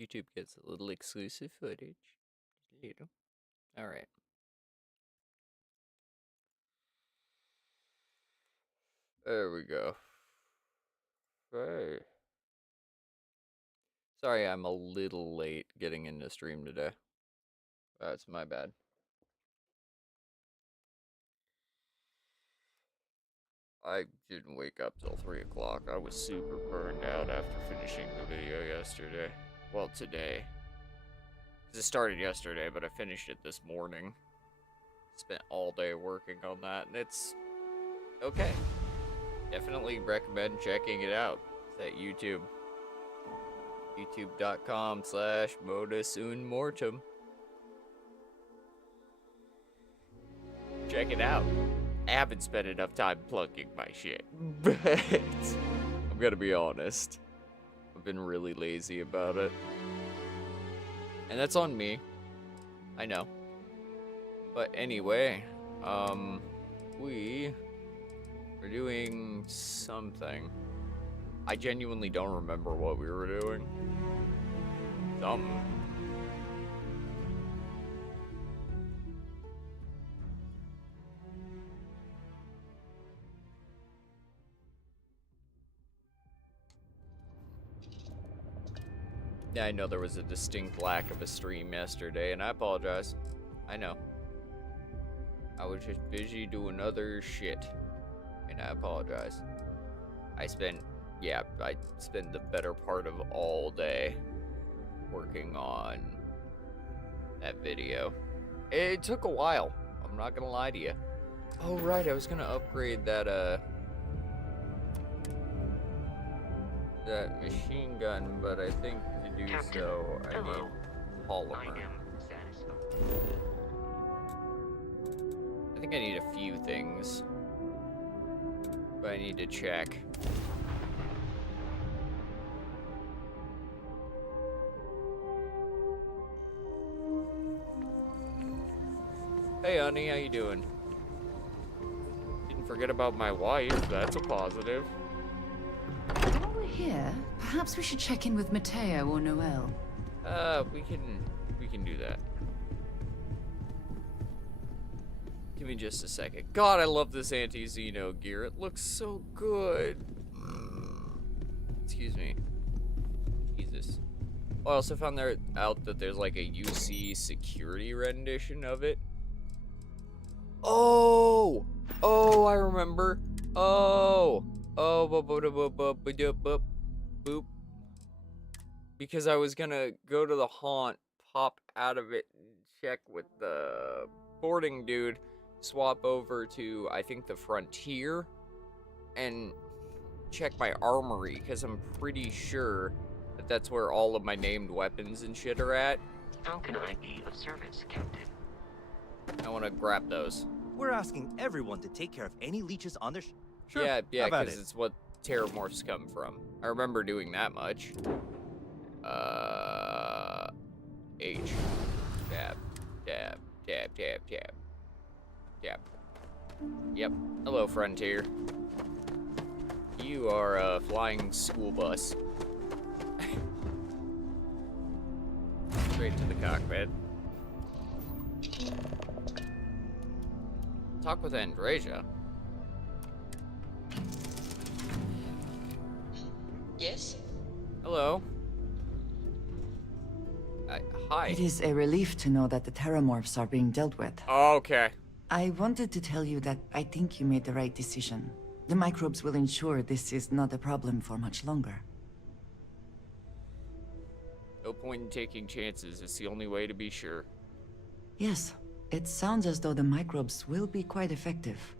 YouTube gets a little exclusive footage. Just a little. Alright. There we go. Hey. Sorry I'm a little late getting into stream today. That's my bad. I didn't wake up till 3 o'clock. I was super burned out after finishing the video yesterday. Well, today. Because it started yesterday, but I finished it this morning. Spent all day working on that, and it's okay. Definitely recommend checking it out. It's at YouTube. youtube.com/modus unmortem. Check it out. I haven't spent enough time plugging my shit, but I'm gonna be honest. I've been really lazy about it. And that's on me. I know. But anyway, we are doing something. I genuinely don't remember what we were doing. Something. Yeah, I know there was a distinct lack of a stream yesterday, and I apologize. I know. I was just busy doing other shit, and I apologize. I spent the better part of all day working on that video. It took a while. I'm not gonna lie to you. Oh, right, I was gonna upgrade that machine gun, but I think to do Captain, so, I hello. need polymer. I am satisfied. I think I need a few things, but I need to check. Hey, honey, how you doing? Didn't forget about my wife. That's a positive. While we're here, perhaps we should check in with Matteo or Noel. We can do that. Give me just a second. God, I love this anti-Xeno gear. It looks so good. Excuse me. Jesus. I also found out that there's like a UC security rendition of it. Oh! Oh, I remember. Oh! Oh, boop. Because I was gonna go to the haunt, pop out of it, and check with the boarding dude, swap over to, I think, the Frontier, and check my armory, because I'm pretty sure that that's where all of my named weapons and shit are at. How can I be of service, Captain? I want to grab those. We're asking everyone to take care of any leeches on their Sure, Yeah, how about because it? it's what terramorphs come from. I remember doing that much. H. Tab. Tab. Tab, tab, tab. Tab. Yep. Hello, Frontier. You are a flying school bus. Straight to the cockpit. Talk with Andreja. Yes? Hello. Hi. It is a relief to know that the terramorphs are being dealt with. Okay. I wanted to tell you that I think you made the right decision. The microbes will ensure this is not a problem for much longer. No point in taking chances. It's the only way to be sure. Yes, it sounds as though the microbes will be quite effective.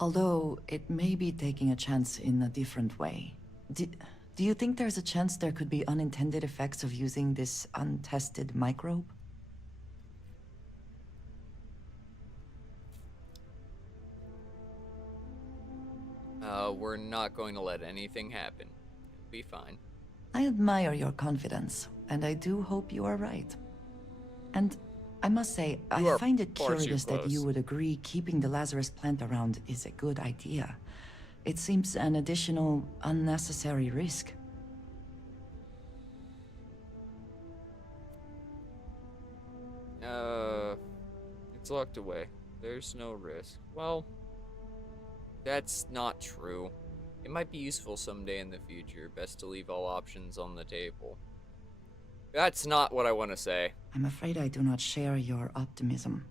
Although, it may be taking a chance in a different way. Do you think there's a chance there could be unintended effects of using this untested microbe? We're not going to let anything happen. It'll be fine. I admire your confidence, and I do hope you are right. And I must say, You I are find it far too curious that you close. would agree keeping the Lazarus plant around is a good idea. It seems an additional, unnecessary risk. It's locked away. There's no risk. Well, that's not true. It might be useful someday in the future. Best to leave all options on the table. That's not what I want to say. I'm afraid I do not share your optimism.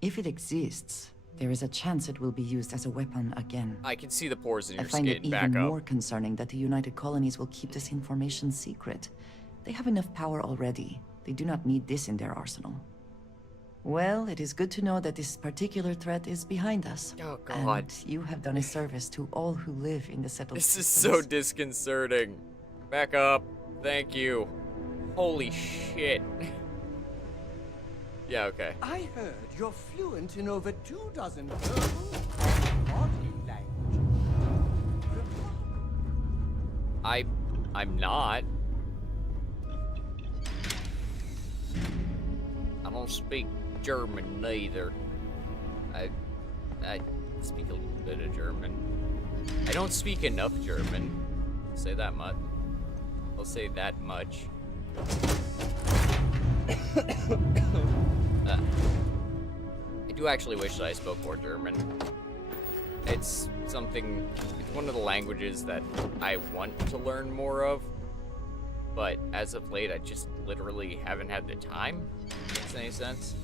If it exists, there is a chance it will be used as a weapon again. I can see the pores in I your find it skin. Back even up. more concerning that the United Colonies will keep this information secret. They have enough power already. They do not need this in their arsenal. Well, it is good to know that this particular threat is behind us. Oh, God. And you have done a service to all who live in the settled This is systems. so disconcerting. Back up. Thank you. Holy shit. Yeah, okay. I heard you're fluent in over 24 verbal and body language. I'm not. I don't speak German neither. I speak a little bit of German. I don't speak enough German. I'll say that much. I'll say that much. I do actually wish that I spoke more German. It's one of the languages that I want to learn more of, but as of late, I just literally haven't had the time. If that makes any sense?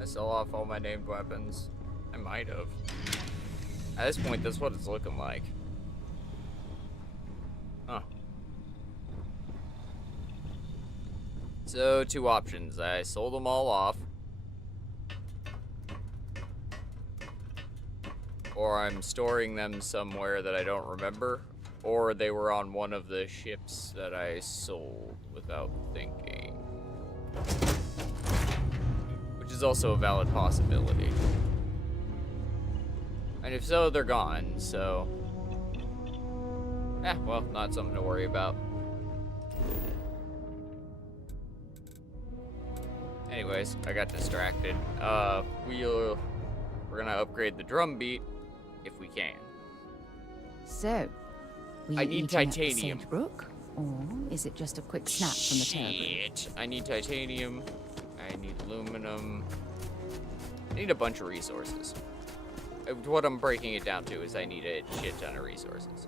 I sell off all my named weapons. I might have. At this point, that's what it's looking like. Huh. So, two options. I sold them all off. Or I'm storing them somewhere that I don't remember. Or they were on one of the ships that I sold without thinking. Which is also a valid possibility. And if so, they're gone, so... well, not something to worry about. Anyways, I got distracted. We're gonna upgrade the drum beat if we can. So, were you I need eating at the titanium. Sage Brook, or is it just a quick snap from the Terror Group? Shit. I need titanium. I need aluminum. I need a bunch of resources. What I'm breaking it down to is I need a shit ton of resources.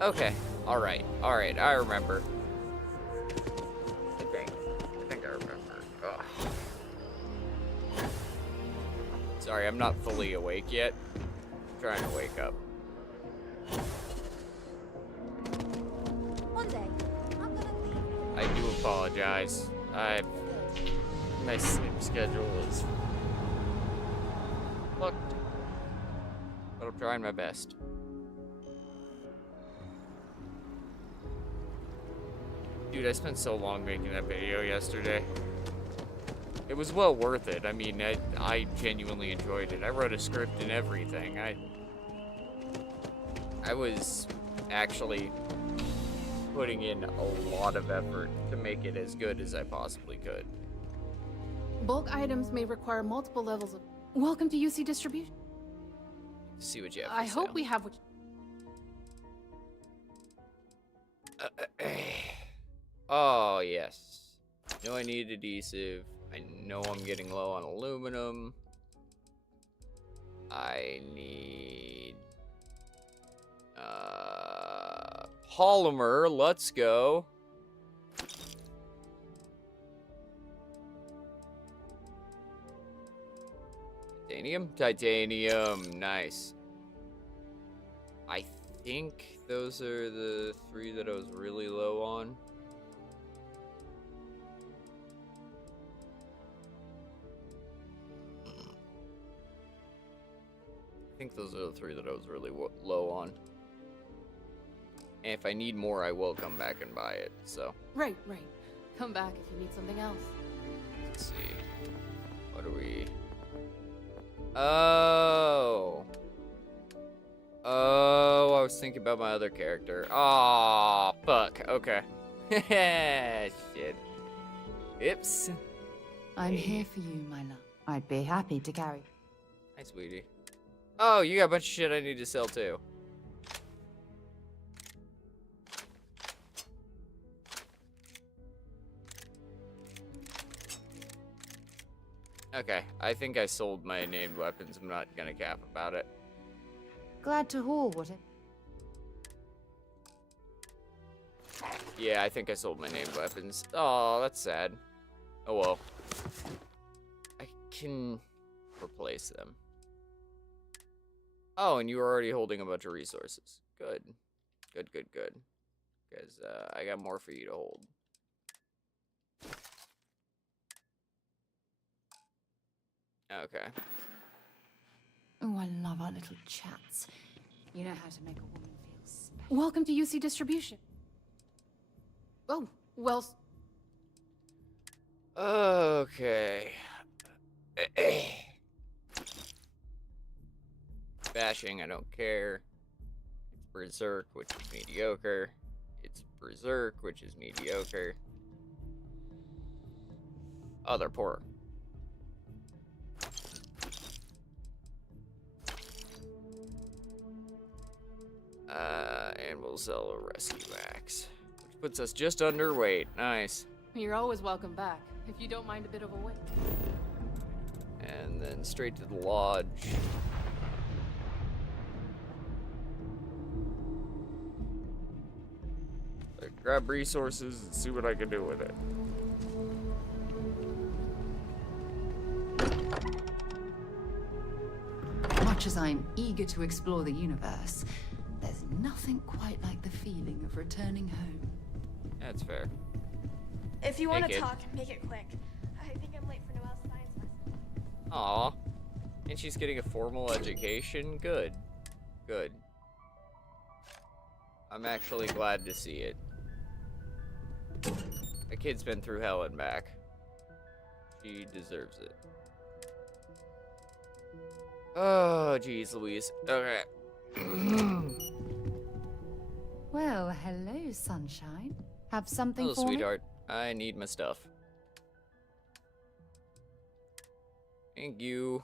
Okay. Alright. Alright. I remember. I think I remember. Ugh. Sorry, I'm not fully awake yet. I'm trying to wake up. One day, I'm gonna leave. I do apologize. My sleep schedule is fucked. But I'm trying my best. Dude, I spent so long making that video yesterday. It was well worth it. I mean, I genuinely enjoyed it. I wrote a script and everything. I was actually putting in a lot of effort to make it as good as I possibly could. Bulk items may require multiple levels of... Welcome to UC Distribution. See what you have for I hope sale. we have what... Oh, yes. Know I need adhesive. I know I'm getting low on aluminum. I need... polymer. Let's go. Titanium? Titanium. Nice. I think those are the three that I was really low on. I think those are the three that I was really low on. And if I need more, I will come back and buy it, so. Right. Come back if you need something else. Let's see. What are we... Oh, I was thinking about my other character. Oh, fuck. Okay. Shit. Oops. I'm here for you, my love. I'd be happy to carry. Hi, sweetie. Oh, you got a bunch of shit I need to sell, too. Okay, I think I sold my named weapons. I'm not gonna cap about it. Glad to haul, what it? Yeah, I think I sold my named weapons. Oh, that's sad. Oh well. I can replace them. Oh, and you were already holding a bunch of resources. Good. Good, good, good. Because I got more for you to hold. Okay. Oh, I love our little chats. You know how to make a woman feel special. Welcome to UC Distribution. Oh, well, Okay. Bashing, I don't care. It's Berserk, which is mediocre. It's Berserk, which is mediocre. Oh, they're poor. And we'll sell a rescue axe, which puts us just underweight. Nice. you're always welcome back, if you don't mind a bit of a wait. And then straight to the lodge. Grab resources and see what I can do with it. Much as I'm eager to explore the universe, there's nothing quite like the feeling of returning home. That's fair. If you Hey, want to kid. talk, make it quick. I think I'm late for Noelle's science lesson. Aw. And she's getting a formal education? Good. Good. I'm actually glad to see it. The kid's been through hell and back. She deserves it. Oh, jeez Louise. Okay. Well, hello, sunshine. Have something Hello, for me? sweetheart. I need my stuff. Thank you.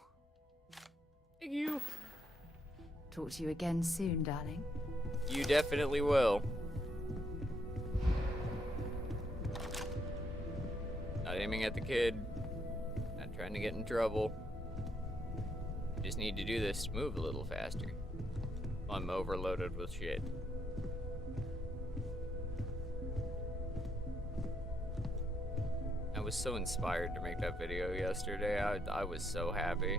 Thank you. Talk to you again soon, darling. You definitely will. Not aiming at the kid. Not trying to get in trouble. Just need to do this to move a little faster. I'm overloaded with shit. I was so inspired to make that video yesterday. I was so happy.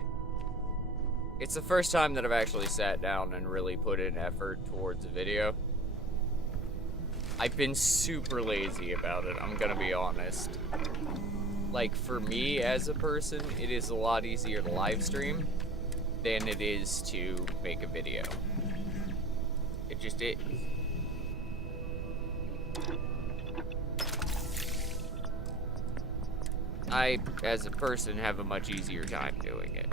It's the first time that I've actually sat down and really put in effort towards a video. I've been super lazy about it, I'm gonna be honest. Like, for me as a person, it is a lot easier to live stream than it is to make a video. It just is. I, as a person, have a much easier time doing it.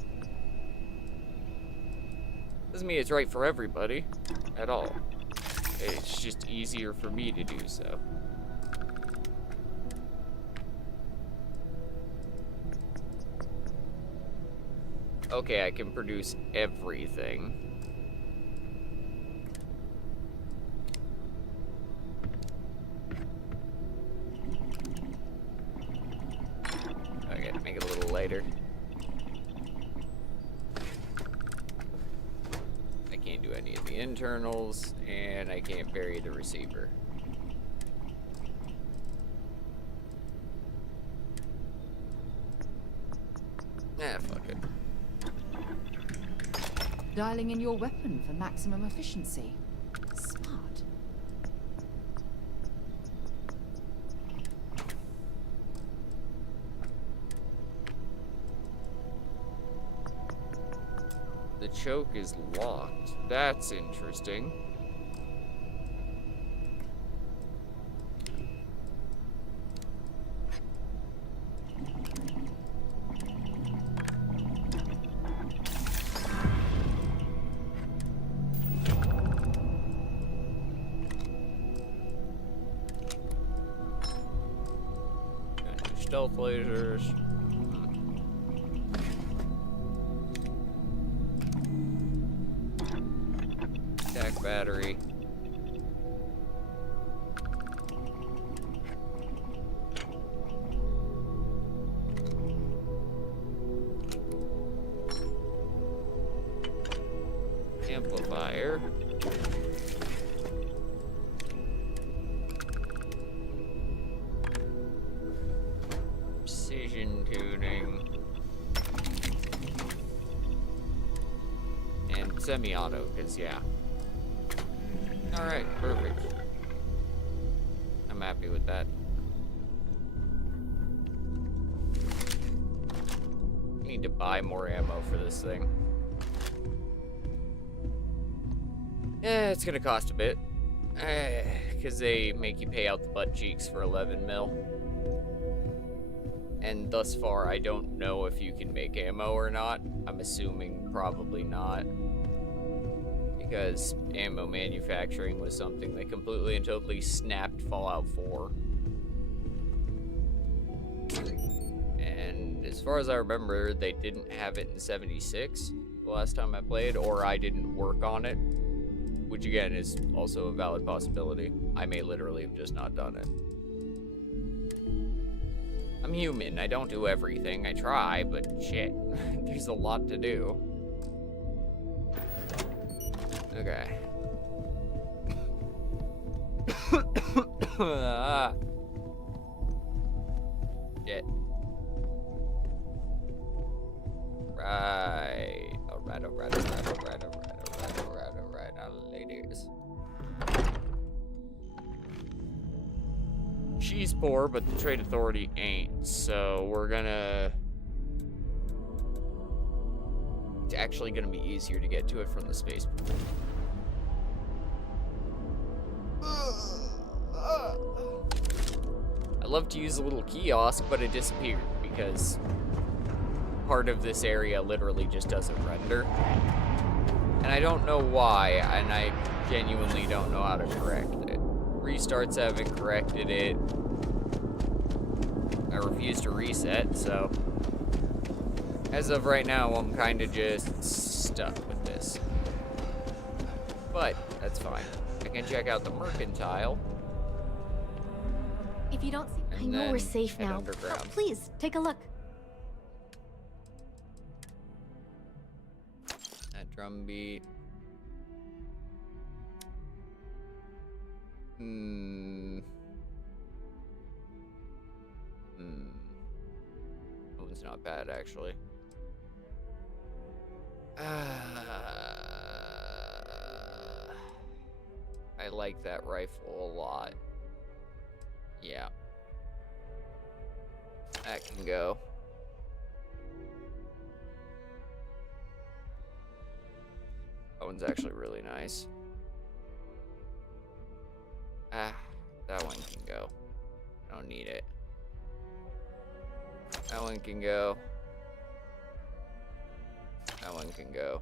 Doesn't mean it's right for everybody, at all. It's just easier for me to do so. Okay, I can produce everything. Okay, make it a little lighter. I can't do any of the internals, and I can't vary the receiver. Ah, fuck it. Dialing in your weapon for maximum efficiency. Smart. The choke is locked. That's interesting. Stealth lasers. Attack battery. fire. Precision tuning. And semi-auto, because yeah. Alright, perfect. I'm happy with that. Need to buy more ammo for this thing. Yeah, it's gonna cost a bit. Because they make you pay out the butt cheeks for 11 mil. And thus far, I don't know if you can make ammo or not. I'm assuming probably not. Because ammo manufacturing was something that completely and totally snapped Fallout 4. And as far as I remember, they didn't have it in 76 the last time I played, or I didn't work on it. Which again is also a valid possibility. I may literally have just not done it. I'm human, I don't do everything. I try, but shit. There's a lot to do. Okay. Shit. Right. Alright, ladies. She's poor, but the trade authority ain't, so we're gonna... It's actually gonna be easier to get to it from the spaceport. I love to use a little kiosk, but it disappeared because part of this area literally just doesn't render. And I don't know why, and I genuinely don't know how to correct it. Restarts haven't corrected it. I refuse to reset, so as of right now, I'm kind of just stuck with this. But that's fine. I can check out the mercantile. If you don't see, I And know then we're safe head now. underground. Oh, please take a look. That drum beat. That one's not bad, actually. I like that rifle a lot. Yeah. That can go. That one's actually really nice. That one can go. I don't need it. That one can go. That one can go.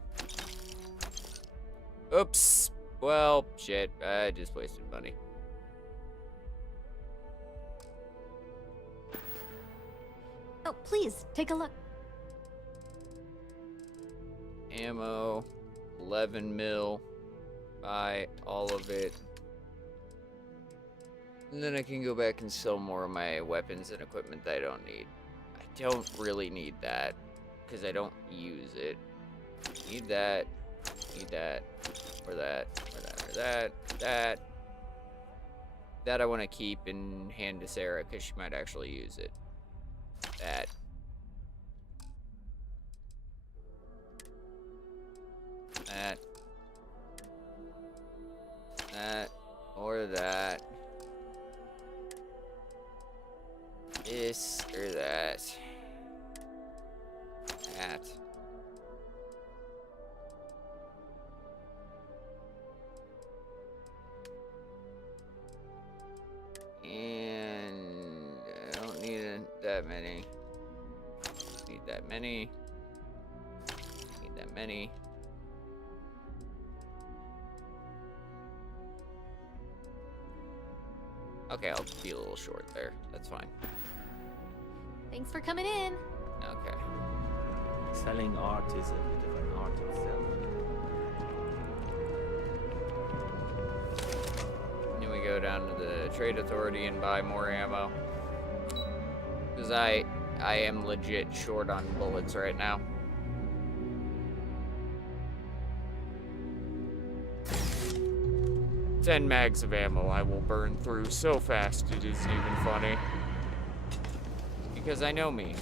Oops. Well, shit. I just wasted money. Oh, please take a look. Ammo. 11 mil. Buy all of it. And then I can go back and sell more of my weapons and equipment that I don't need. I don't really need that, because I don't use it. Need that. Need that. Or that. Or that. Or that. That. That I want to keep and hand to Sarah, because she might actually use it. That. That. That. Or that. This or that. That. And I don't need that many. Need that many. Need that many. Okay, I'll be a little short there. That's fine. Thanks for coming in. Okay. Selling art is a bit of an art itself. Then we go down to the trade authority and buy more ammo. Because I am legit short on bullets right now. 10 mags of ammo I will burn through so fast it isn't even funny. Because I know me.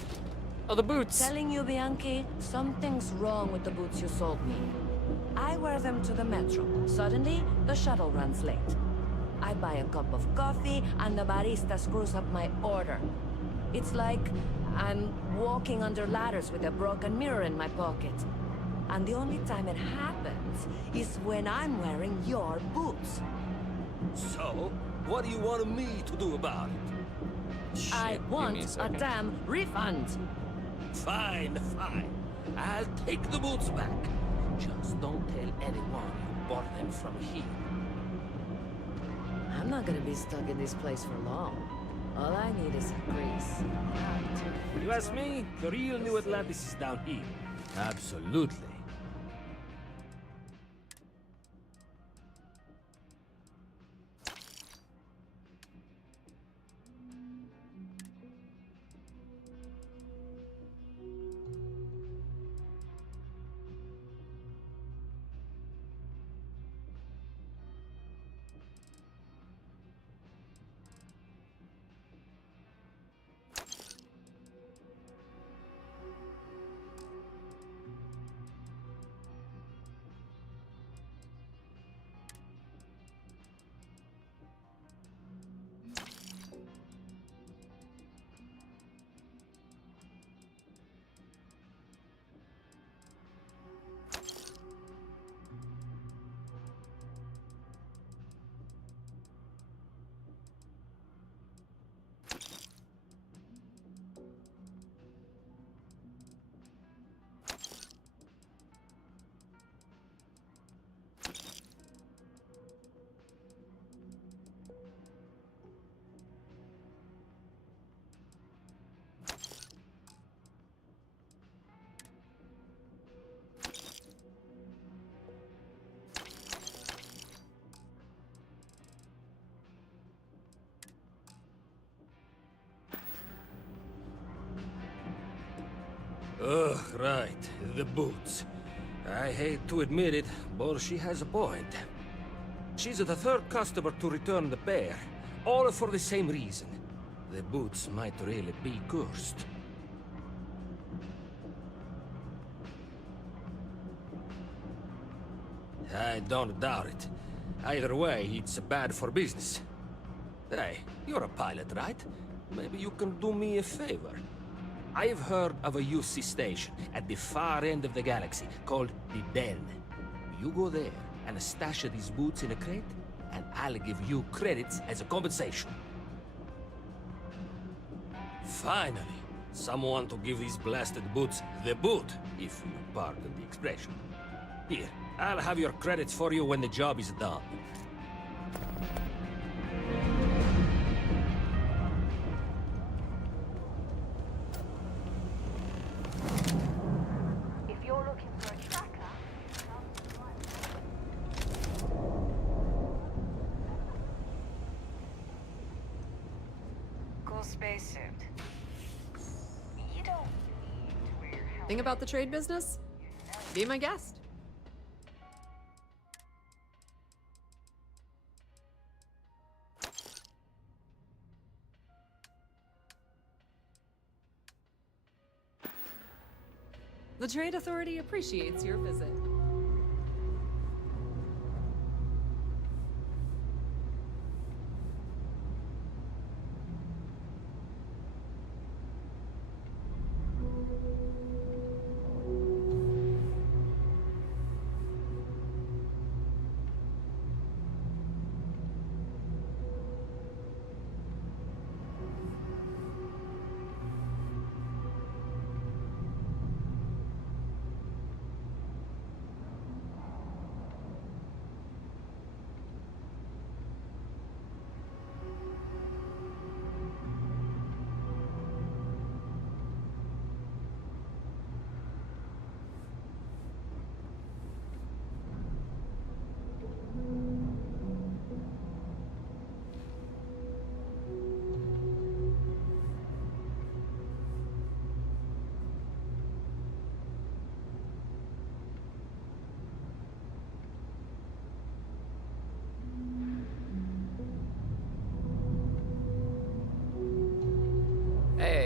Oh, the boots! Telling you, Bianchi, something's wrong with the boots you sold me. I wear them to the metro. Suddenly, the shuttle runs late. I buy a cup of coffee, and the barista screws up my order. It's like I'm walking under ladders with a broken mirror in my pocket. And the only time it happens is when I'm wearing your boots. So, what do you want me to do about it? I Give me want a second. damn refund. Fine, fine. I'll take the boots back. Just don't tell anyone you bought them from here. I'm not gonna be stuck in this place for long. All I need is grease. You ask me, the real New Atlantis is down here. Absolutely. Ugh, right. The boots. I hate to admit it, but she has a point. She's the third customer to return the pair, all for the same reason. The boots might really be cursed. I don't doubt it. Either way, it's bad for business. Hey, you're a pilot, right? Maybe you can do me a favor. I've heard of a UC station at the far end of the galaxy called the Den. You go there and stash these boots in a crate, and I'll give you credits as a compensation. Finally, someone to give these blasted boots the boot, if you pardon the expression. Here, I'll have your credits for you when the job is done. If you're looking for a tracker, Cool spacesuit. You don't need to wear your helmet. Think about the trade business? Be my guest. The Trade Authority appreciates your visit.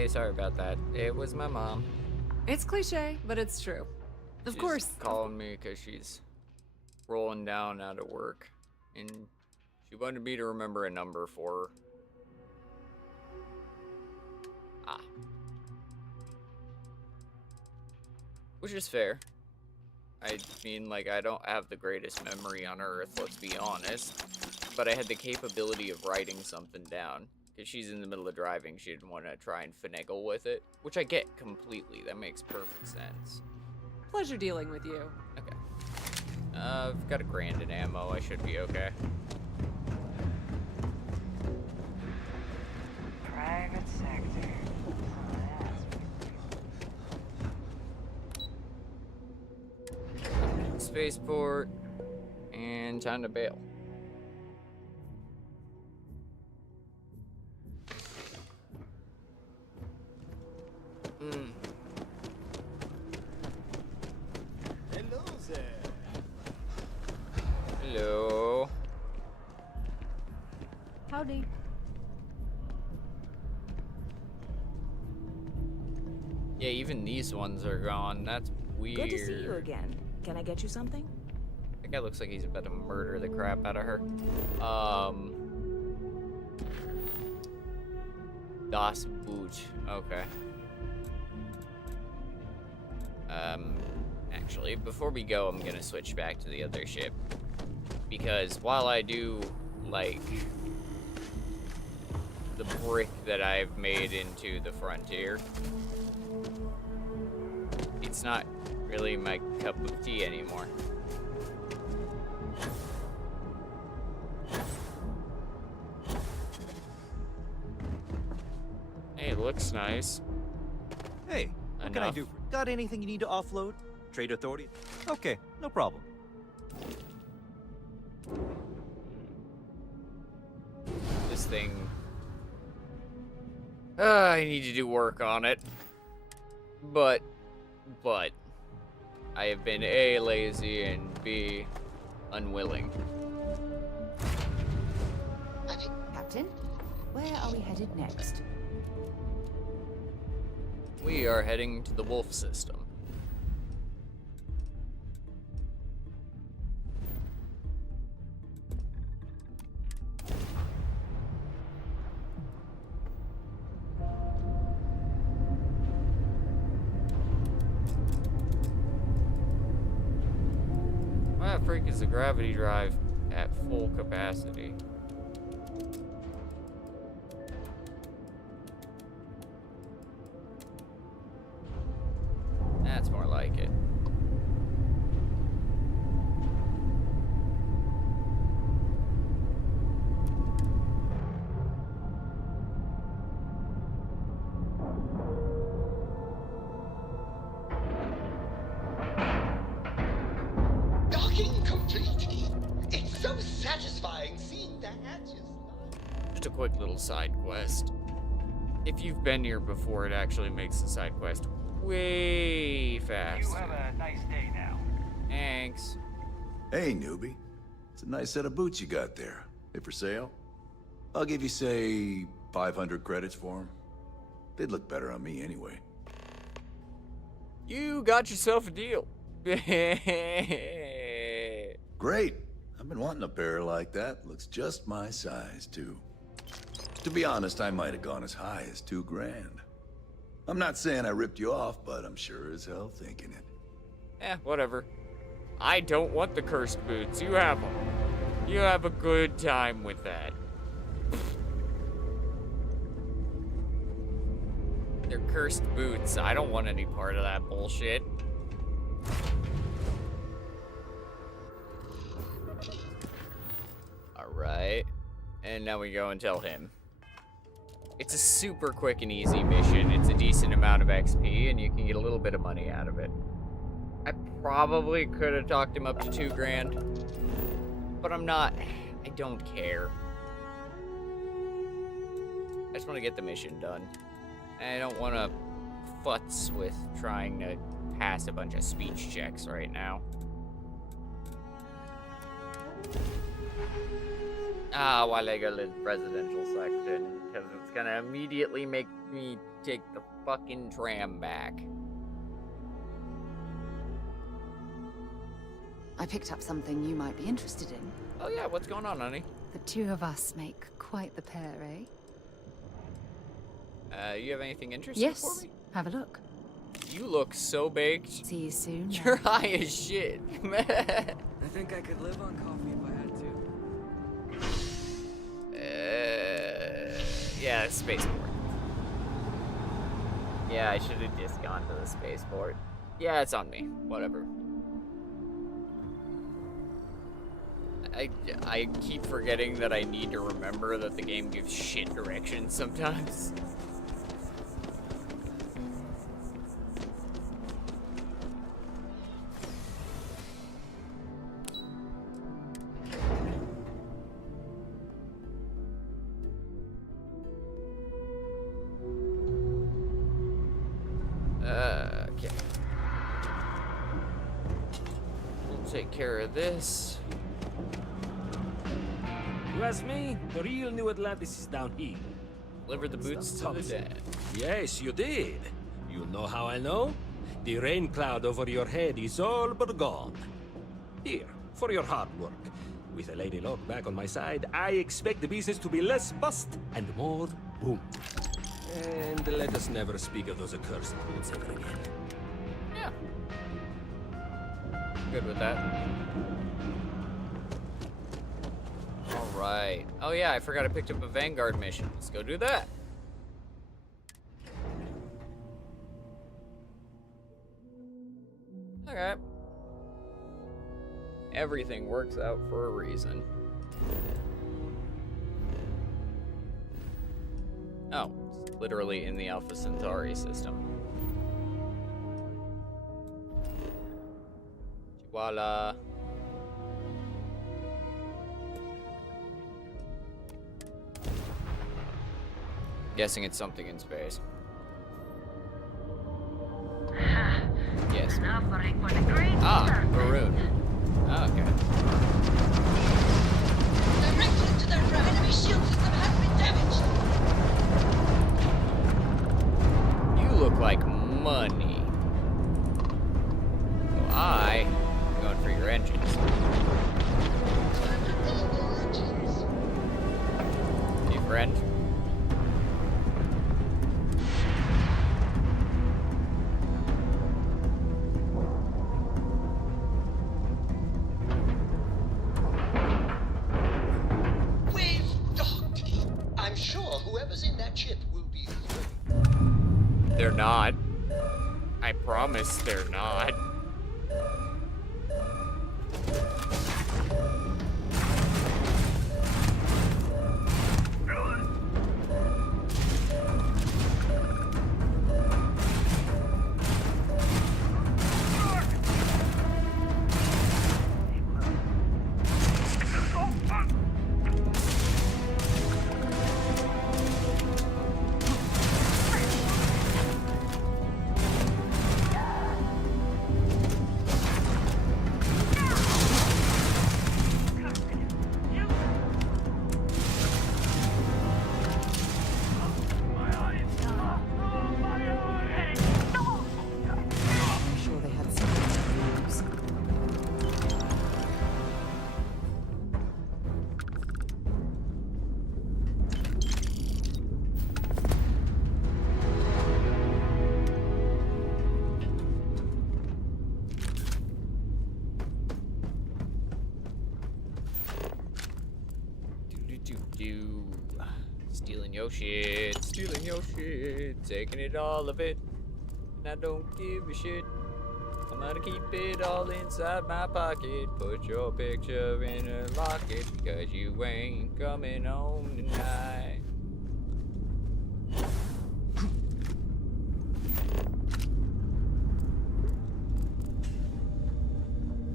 Hey, sorry about that. It was my mom. It's cliche, but it's true. Of She's course. calling me because she's rolling down out of work. And she wanted me to remember a number for her. Ah. Which is fair. I mean, like, I don't have the greatest memory on earth, let's be honest. But I had the capability of writing something down. Because she's in the middle of driving, she didn't want to try and finagle with it. Which I get completely, that makes perfect sense. Pleasure dealing with you. Okay. I've got $1,000 in ammo, I should be okay. Private sector. Spaceport, and time to bail. Hello there. Hello. Howdy. Yeah, even these ones are gone. That's weird. Good to see you again. Can I get you something? That guy looks like he's about to murder the crap out of her. Das Boot. Okay. Actually, before we go, I'm gonna switch back to the other ship. Because while I do like the brick that I've made into the Frontier, it's not really my cup of tea anymore. Hey, it looks nice. Hey, what can I Enough. do? Got anything you need to offload? Trade authority? Okay, no problem. This thing... I need to do work on it. But... I have been A, lazy, and B, unwilling. Captain, where are we headed next? We are heading to the Wolf system. Why the freak is the gravity drive at full capacity? That's more like it. Docking complete. It's so satisfying seeing the hatches. Just a quick little side quest. If you've been here before, it actually makes the side quest way faster. You have a nice day now. Thanks. Hey, newbie. It's a nice set of boots you got there. They for sale? I'll give you, say, 500 credits for them. They'd look better on me anyway. You got yourself a deal. Great. I've been wanting a pair like that. Looks just my size, too. To be honest, I might have gone as high as $2,000. I'm not saying I ripped you off, but I'm sure as hell thinking it. Whatever. I don't want the cursed boots. You have them. You have a good time with that. They're cursed boots. I don't want any part of that bullshit. Alright. And now we go and tell him. It's a super quick and easy mission. It's a decent amount of XP, and you can get a little bit of money out of it. I probably could have talked him up to $2,000, but I'm not. I don't care. I just want to get the mission done. I don't want to futz with trying to pass a bunch of speech checks right now. While I go to the presidential section, because it's gonna immediately make me take the fucking tram back. I picked up something you might be interested in. Oh yeah, what's going on, honey? The two of us make quite the pair, eh? You have anything interesting for Yes. me? Have a look. You look so baked. See you soon. You're high as shit. I think I could live on coffee if I had to. Yeah, spaceport. Yeah, I should have just gone to the spaceport. Yeah, it's on me. Whatever. I keep forgetting that I need to remember that the game gives shit directions sometimes. Okay. We'll take care of this. You ask me, the real New Atlantis is down here. Deliver the boots to the dead. Yes, you did. You know how I know? The rain cloud over your head is all but gone. Here, for your hard work. With a Lady Locke back on my side, I expect the business to be less bust and more boom. And let us never speak of those accursed boots ever again. Yeah. Good with that. Alright. Oh yeah, I forgot I picked up a Vanguard mission. Let's go do that. Okay. Everything works out for a reason. Oh, it's literally in the Alpha Centauri system. Voila. Guessing it's something in space. Yes. Ah, Maroon. Okay. Directly to their enemy shield system has been damaged. You look like money. So I'm going for your engines. Hey, friend. They're not. I promise they're not. Stealing your shit, taking it all of it, and I don't give a shit. I'm gonna keep it all inside my pocket, put your picture in a locket, because you ain't coming home tonight.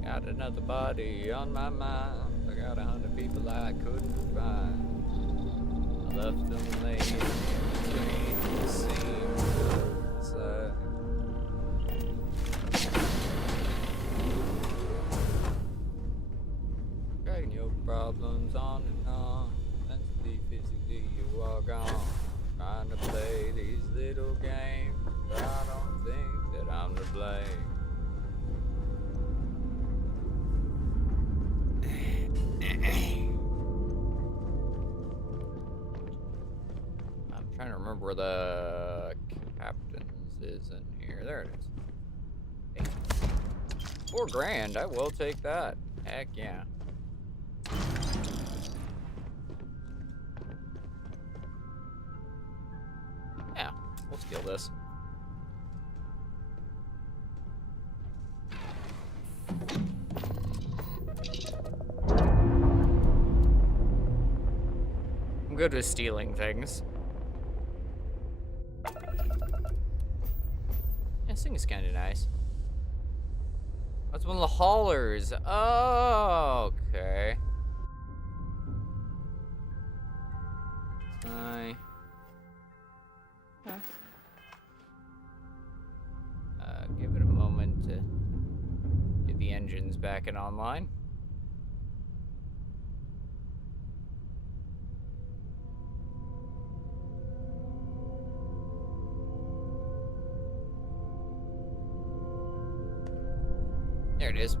Got another body on my mind, I got 100 people I couldn't find. Left them laying between the same side. Dragging your problems on and on. That's physically, you are gone. Trying to play these little games. I don't think that I'm to blame. I'm trying to remember where the captain's is in here. There it is. Hey. $4,000. I will take that. Heck yeah. Yeah, we'll steal this. I'm good with stealing things. Yeah, this thing is kind of nice. That's one of the haulers. Oh, okay. Give it a moment to get the engines back and online. There it is.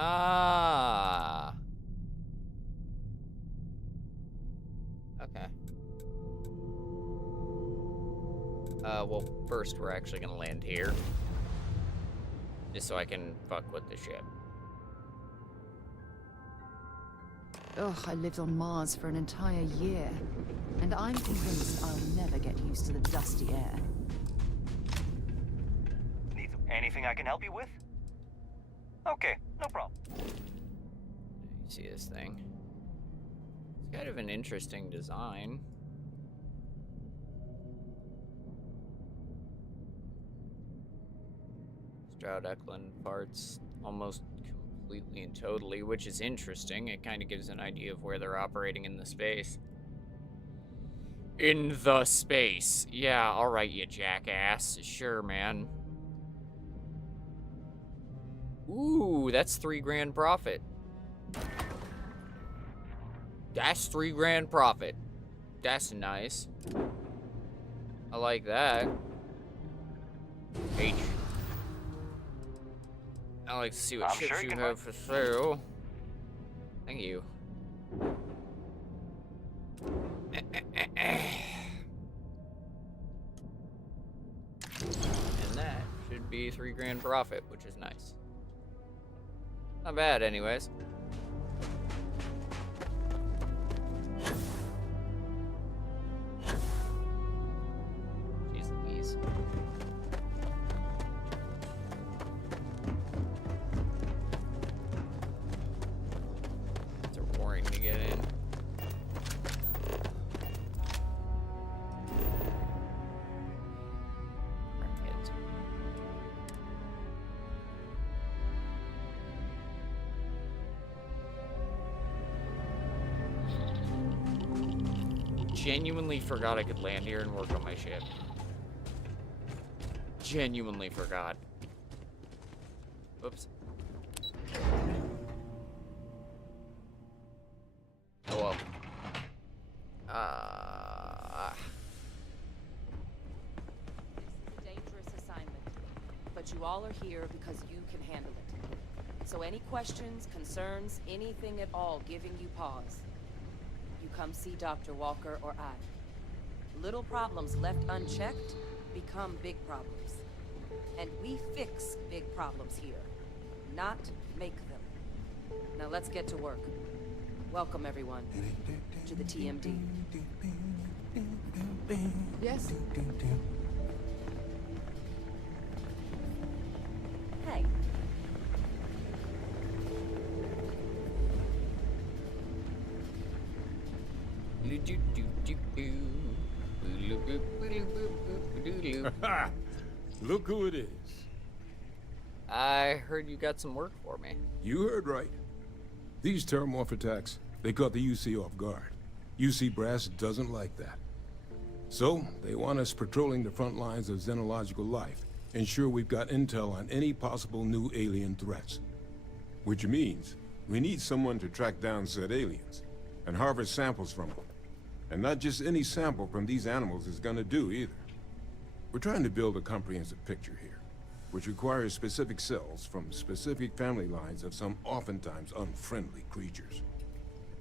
Ah. Okay. Well, first we're actually gonna land here. Just so I can fuck with the ship. Ugh, I lived on Mars for an entire year. And I'm convinced I'll never get used to the dusty air. Need anything I can help you with? Okay, no problem. You see this thing? It's kind of an interesting design. Stroud Eklund parts almost completely and totally, which is interesting. It kind of gives an idea of where they're operating in the space. In the space. Yeah, alright, you jackass. Sure, man. Ooh, that's $3,000 profit. That's $3,000 profit. That's nice. I like that. H. I like to see what ships you have for sale. Thank you. And that should be $3,000 profit, which is nice. Not bad, anyways. Jeez Louise. It's roaring to get in. Genuinely forgot I could land here and work on my ship. Genuinely forgot. Oops. Oh well. This is a dangerous assignment, but you all are here because you can handle it. So any questions, concerns, anything at all giving you pause, you come see Dr. Walker or I. Little problems left unchecked become big problems. And we fix big problems here, not make them. Now let's get to work. Welcome, everyone, to the TMD. Yes? Hey. Look who it is. I heard you got some work for me. You heard right. These terramorph attacks, they caught the UC off guard. UC Brass doesn't like that. So, they want us patrolling the front lines of xenological life, ensure we've got intel on any possible new alien threats. Which means, we need someone to track down said aliens, and harvest samples from them. And not just any sample from these animals is gonna do either. We're trying to build a comprehensive picture here, which requires specific cells from specific family lines of some oftentimes unfriendly creatures.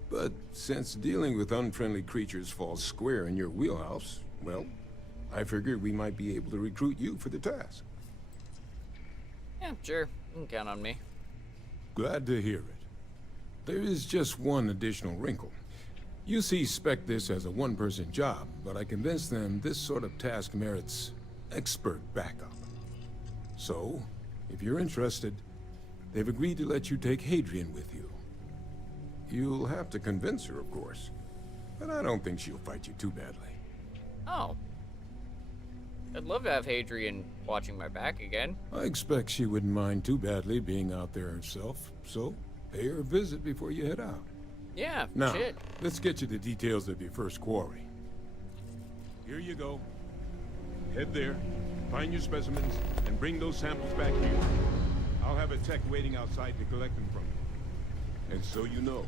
But since dealing with unfriendly creatures falls square in your wheelhouse, well, I figured we might be able to recruit you for the task. Yeah, sure. You can count on me. Glad to hear it. There is just one additional wrinkle. UC spec this as a one-person job, but I convinced them this sort of task merits expert backup. So, if you're interested, they've agreed to let you take Hadrian with you. You'll have to convince her, of course, but I don't think she'll fight you too badly. Oh. I'd love to have Hadrian watching my back again. I expect she wouldn't mind too badly being out there herself, so pay her a visit before you head out. Yeah, now, shit. let's get you the details of your first quarry. Here you go. Head there, find your specimens, and bring those samples back here. I'll have a tech waiting outside to collect them from you. And so you know,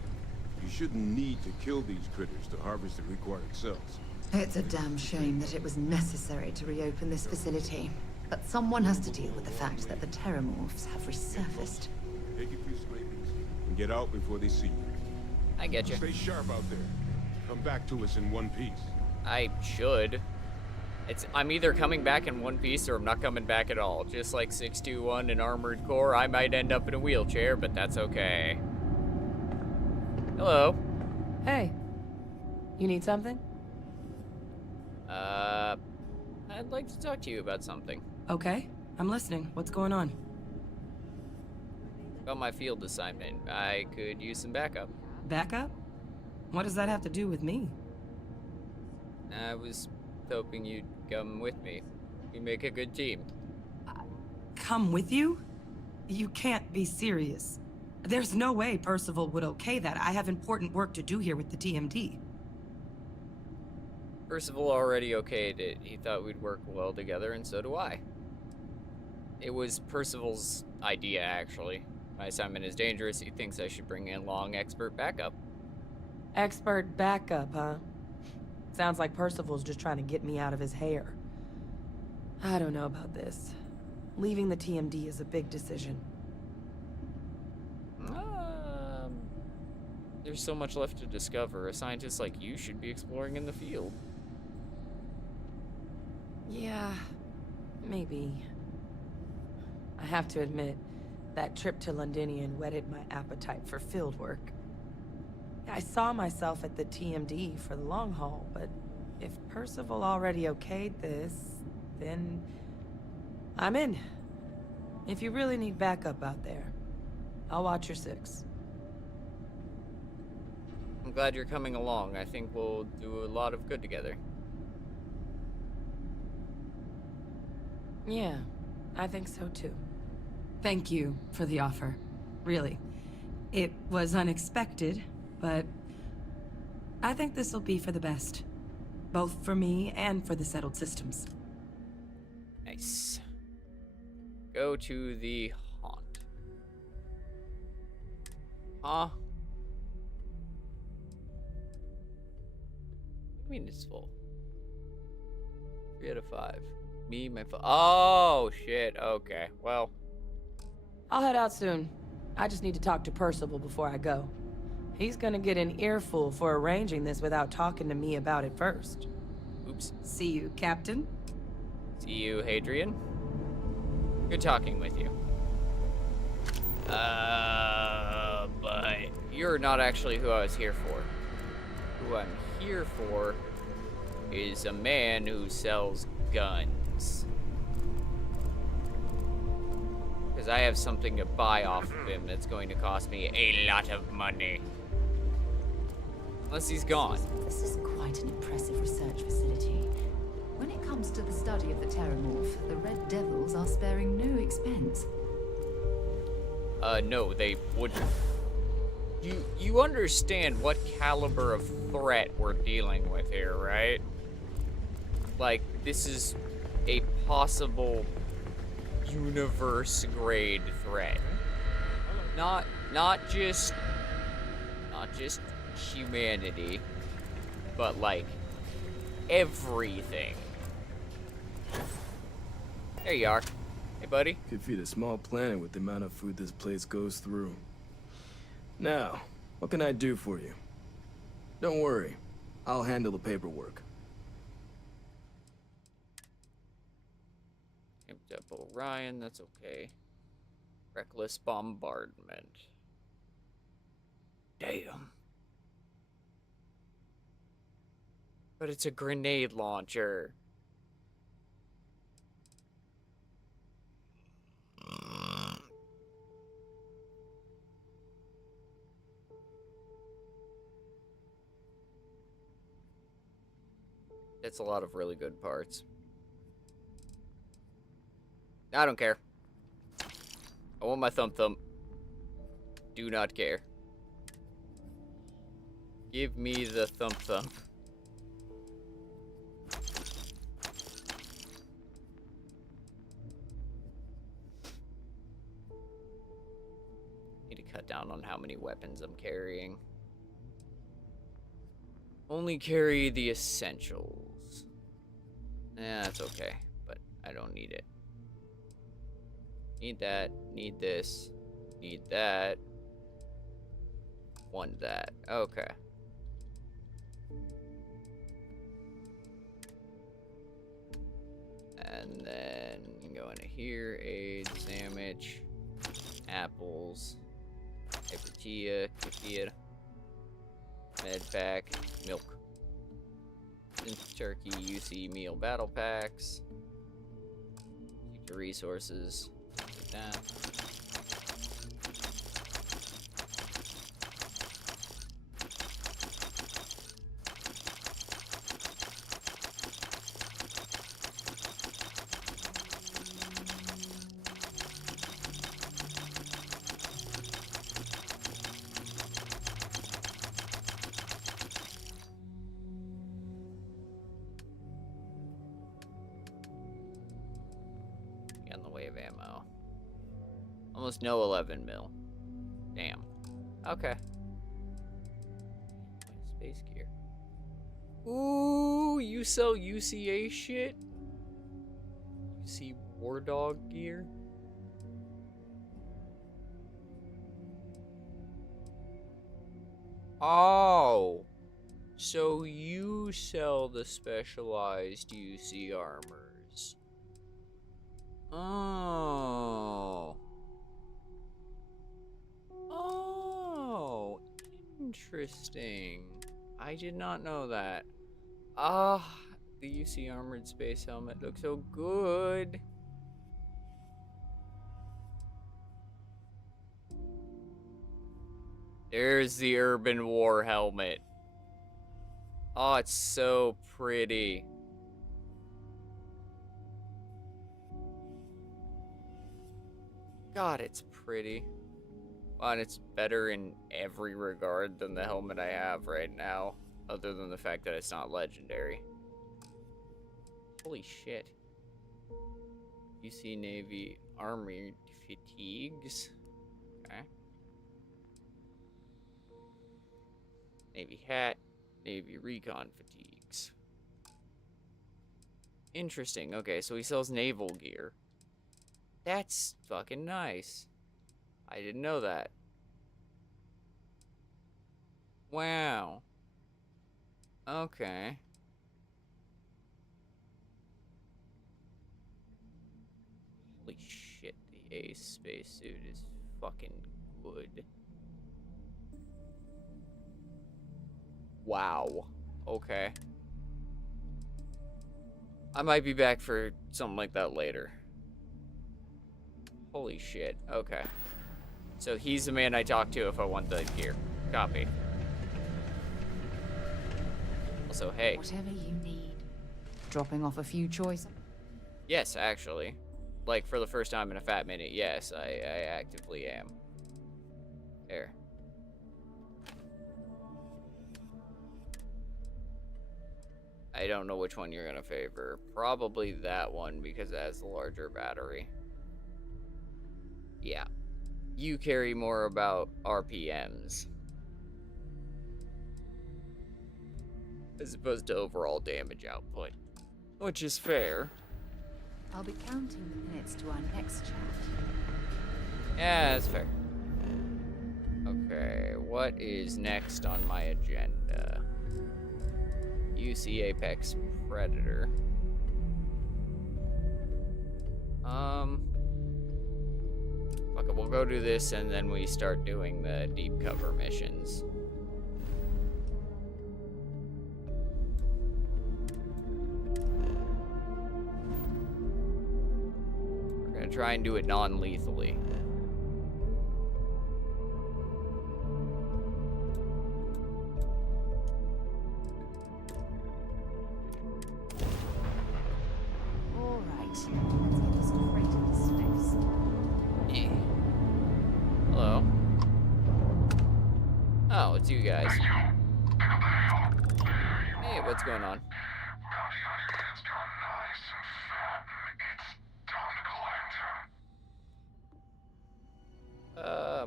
you shouldn't need to kill these critters to harvest the required cells. It's a damn shame that it was necessary to reopen this facility. But someone has to deal with the fact that the terramorphs have resurfaced. Take a few scrapings and get out before they see you. I get you. Stay sharp out there. Come back to us in one piece. I should. I'm either coming back in one piece or I'm not coming back at all. Just like 621 and Armored Core, I might end up in a wheelchair, but that's okay. Hello. Hey. You need something? I'd like to talk to you about something. Okay. I'm listening. What's going on? About my field assignment. I could use some backup. Backup? What does that have to do with me? I was hoping you'd come with me. We make a good team. Come with you? You can't be serious. There's no way Percival would okay that. I have important work to do here with the TMD. Percival already okayed it. He thought we'd work well together, and so do I. It was Percival's idea, actually. My assignment is dangerous. He thinks I should bring in long expert backup. Expert backup, huh? Sounds like Percival's just trying to get me out of his hair. I don't know about this. Leaving the TMD is a big decision. There's so much left to discover. A scientist like you should be exploring in the field. Yeah, maybe. I have to admit, that trip to Londinian whetted my appetite for field work. I saw myself at the TMD for the long haul, but if Percival already okayed this, then I'm in. If you really need backup out there, I'll watch your six. I'm glad you're coming along. I think we'll do a lot of good together. Yeah, I think so too. Thank you for the offer. Really. It was unexpected, but I think this will be for the best. Both for me and for the settled systems. Nice. Go to the haunt. Huh? What do you mean it's full? 3 out of 5. Me, my oh, shit. Okay, well. I'll head out soon. I just need to talk to Percival before I go. He's gonna get an earful for arranging this without talking to me about it first. Oops. See you, Captain. See you, Hadrian. Good talking with you. But you're not actually who I was here for. Who I'm here for is a man who sells guns. Because I have something to buy off of him that's going to cost me a lot of money. Unless he's gone. This is quite an impressive research facility. When it comes to the study of the Terramorph, the Red Devils are sparing no expense. No, they wouldn't. You understand what caliber of threat we're dealing with here, right? Like, this is a possible universe-grade threat. Not just humanity, but like everything. There you are. Hey, buddy. Could feed a small planet with the amount of food this place goes through. Now, what can I do for you? Don't worry, I'll handle the paperwork. Pimped up Orion, that's okay. Reckless bombardment. Damn. But it's a grenade launcher. It's a lot of really good parts. I don't care. I want my thump. Do not care. Give me the thump. Need to cut down on how many weapons I'm carrying. Only carry the essentials. That's okay, but I don't need it. Need that, need this, need that. Want that. Okay. And then you can go into here, aid, sandwich, apples, tortilla, kefir, med pack, milk, turkey, UC meal battle packs, keep the resources, like that. In the way of ammo. Almost no 11 mil. Damn. Okay. Space gear. Ooh, you sell UCA shit? UC War Dog gear? Oh. So you sell the specialized UC armors. Oh. Oh. Interesting. I did not know that. Ah, the UC armored space helmet looks so good. There's the urban war helmet. Oh, it's so pretty. God, it's pretty. Well, and it's better in every regard than the helmet I have right now, other than the fact that it's not legendary. Holy shit. UC Navy Armored Fatigues. Okay. Navy hat, Navy Recon Fatigues. Interesting. Okay, so he sells naval gear. That's fucking nice. I didn't know that. Wow. Okay. Holy shit, the Ace spacesuit is fucking good. Wow. Okay. I might be back for something like that later. Holy shit. Okay. So he's the man I talk to if I want the gear. Copy. Also, hey. Whatever you need. Dropping off a few choices. Yes, actually. Like, for the first time in a fat minute, yes, I actively am. There. I don't know which one you're gonna favor. Probably that one because it has the larger battery. Yeah. You carry more about RPMs. As opposed to overall damage output. Which is fair. I'll be counting the minutes to our next chat. Yeah, that's fair. Okay, what is next on my agenda? UC Apex Predator. Fuck it, we'll go do this and then we start doing the deep cover missions. We're gonna try and do it non-lethally. Hello. Oh, it's you guys. Hey, what's going on?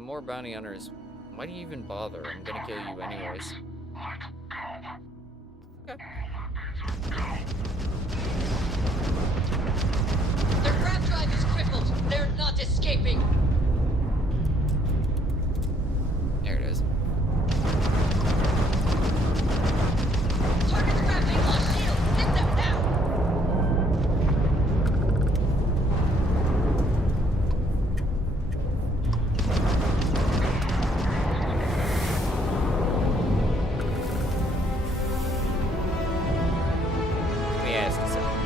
More bounty hunters. Why do you even bother? I'm gonna kill you anyways. Okay. Their grab drive is crippled. They're not escaping. There it is. Target's grappling lost shield. Hit them now. Let me ask you something.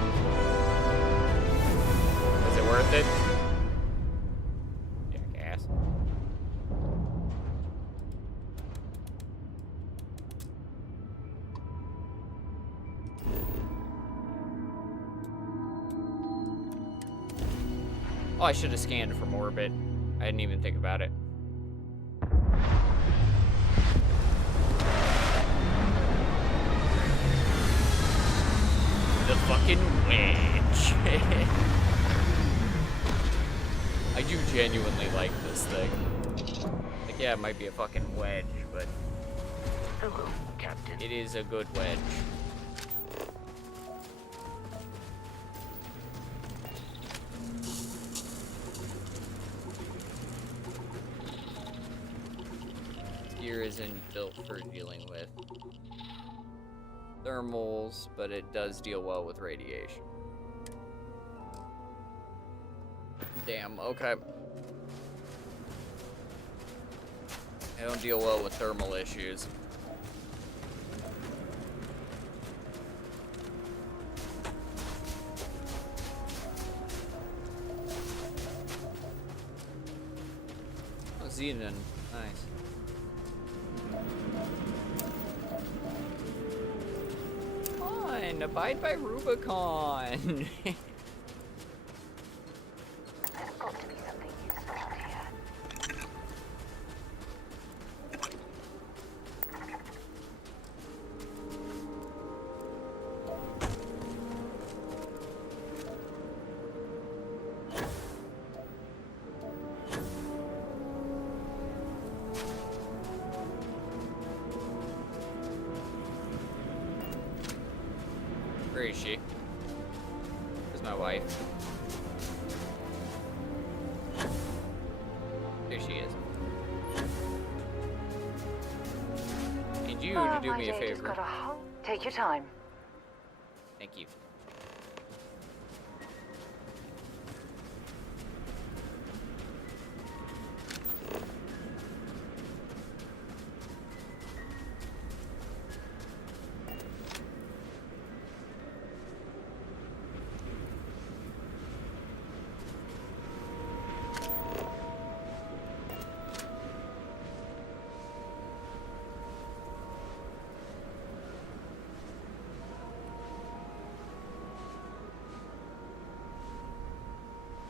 Was it worth it? Jackass. Oh, I should have scanned from orbit. I didn't even think about it. The fucking wedge. I do genuinely like this thing. Like, yeah, it might be a fucking wedge, but Hello, Captain. it is a good wedge. Gear isn't built for dealing with thermals, but it does deal well with radiation. Damn, okay. I don't deal well with thermal issues. Oh, Xenon, nice. Fine, abide by Rubicon. Where is she? Where's my wife? There she is. need you to do my me a date has favor. got a whole... Take your time. Thank you.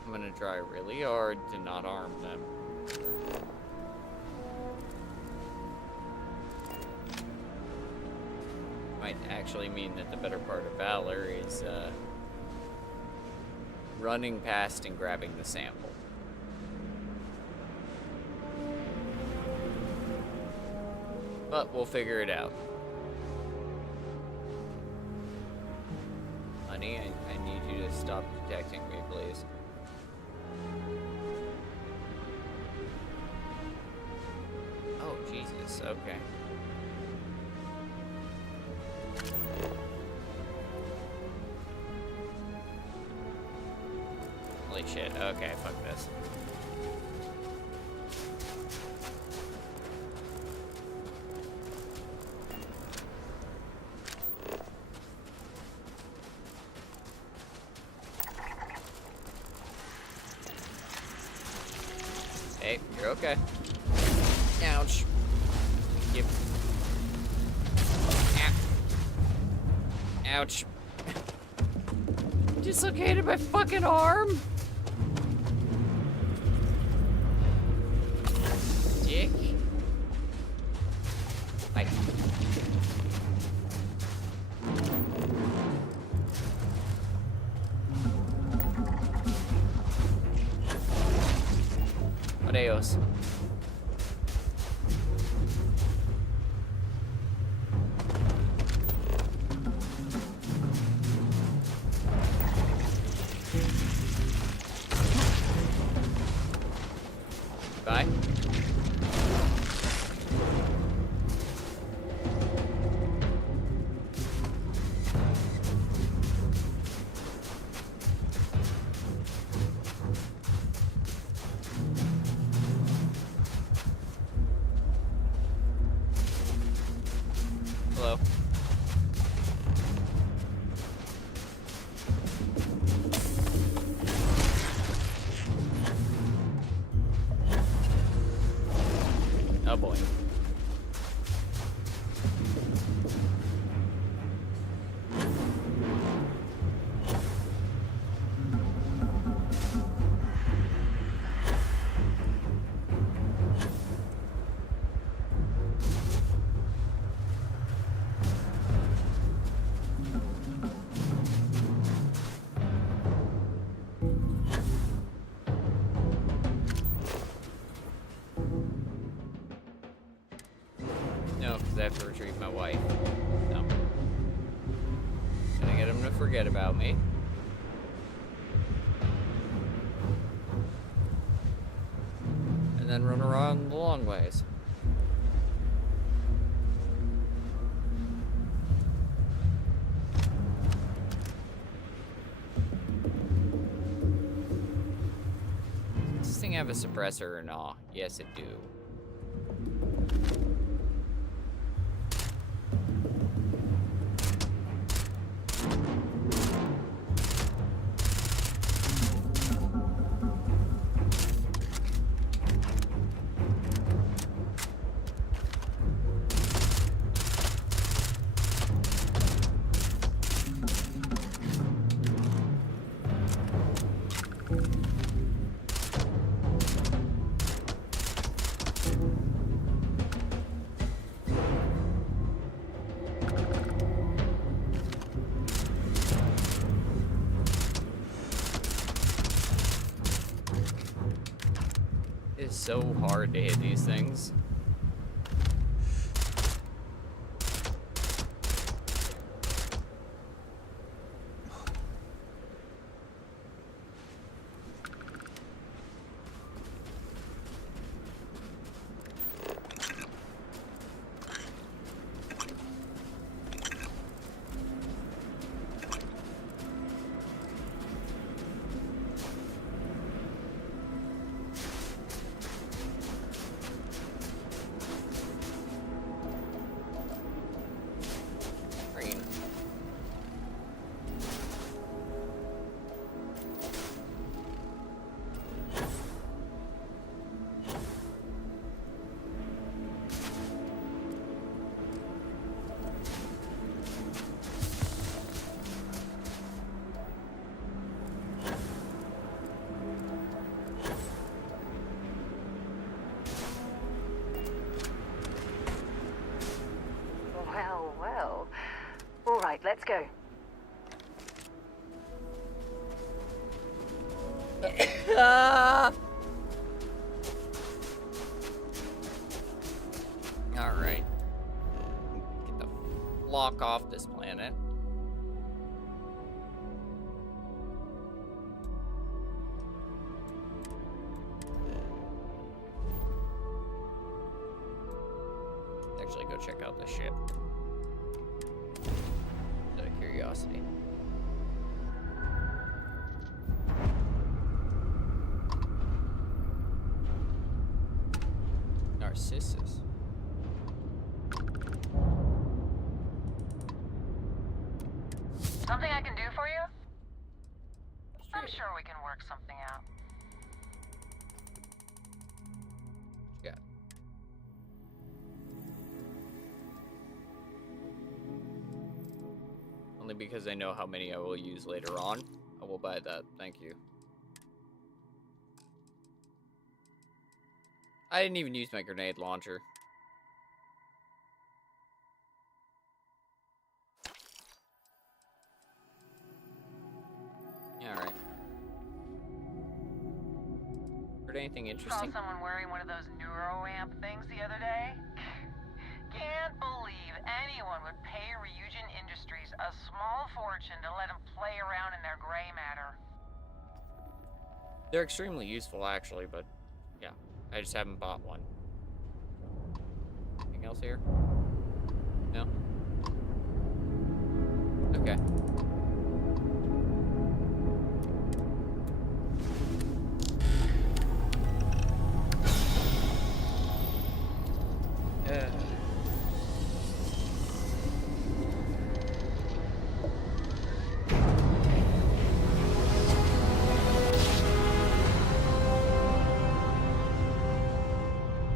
I'm gonna try really hard to not harm them. Might actually mean that the better part of Valor is running past and grabbing the sample. But we'll figure it out. Honey, I need you to stop detecting me, please. Oh, Jesus, okay. Holy shit, okay, fuck this. Hey, you're okay. Ouch. Yep. Ouch. Dislocated my fucking arm. Dick. Bye. Adios. Bye. Hello. Oh boy. No, because I have to retrieve my wife. No. Gonna get him to forget about me. And then run around the long ways. Does this thing have a suppressor or not? Yes, it do. It's so hard to hit these things. Right, let's go. Alright. Get the flock off this planet. Actually, go check out the ship. Out of curiosity. Narcissus. Something I can do for you? I'm sure we can work something out. Yeah. Only because I know how many I will use later on. I will buy that. Thank you. I didn't even use my grenade launcher. Alright. Heard anything interesting? Saw someone wearing one of those neuro-amp things the other day. Can't believe anyone would pay Ryujin Industries a small fortune to let them play around in their gray matter. They're extremely useful, actually, but yeah, I just haven't bought one. Anything else here? No? Okay.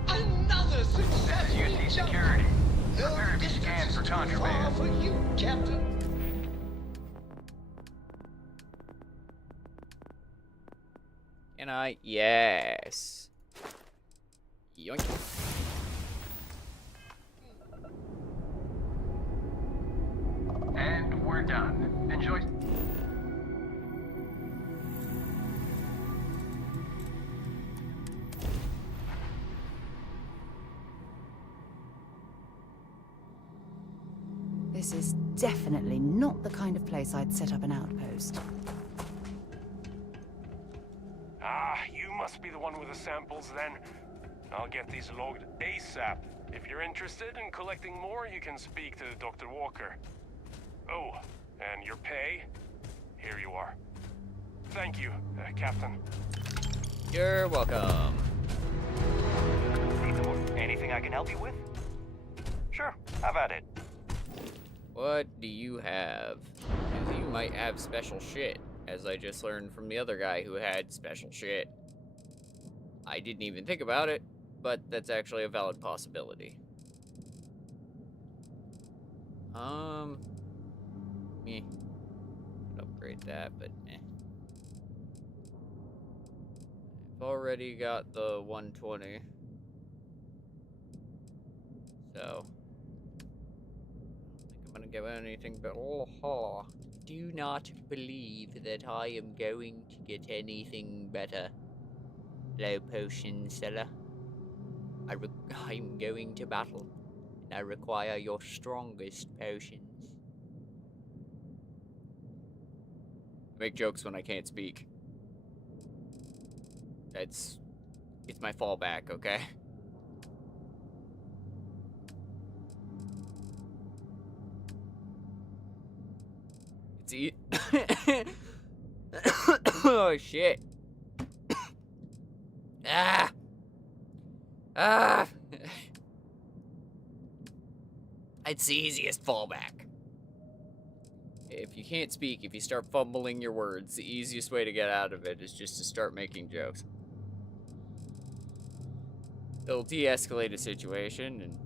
Another success. UC security. Prepare to be scanned for contraband. For you, Captain. Can I? Yes. Yoink. And we're done. Enjoy. This is definitely not the kind of place I'd set up an outpost. Ah, you must be the one with the samples then. I'll get these logged ASAP. If you're interested in collecting more, you can speak to Dr. Walker. Oh, and your pay? Here you are. Thank you, Captain. You're welcome. Anything I can help you with? Sure, have at it. What do you have? 'Cause you might have special shit, as I just learned from the other guy who had special shit. I didn't even think about it, but that's actually a valid possibility. Me. Upgrade that, but eh. I've already got the 120. So I'm gonna get anything but do not believe that I am going to get anything better. Low potion seller. I'm going to battle, and I require your strongest potions. I make jokes when I can't speak. It's my fallback, okay? Oh shit. It's the easiest fallback. If you can't speak, if you start fumbling your words, the easiest way to get out of it is just to start making jokes. It'll de-escalate a situation, and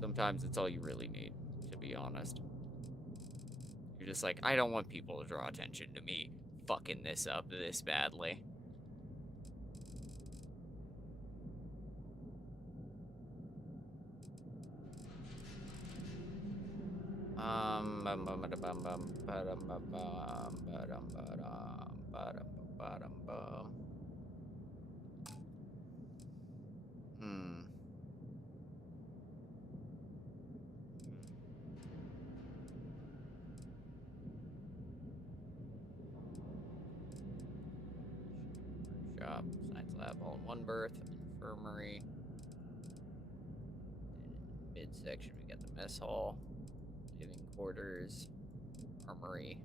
sometimes it's all you really need, to be honest. You're just like, I don't want people to draw attention to me fucking this up this badly. Bum, bum, bada, bum, bum, badum, bum, bum, badum, badum, badum, badum, bum. Shop, science lab, all in one berth, infirmary. Midsection, we got the mess hall, living quarters, armory.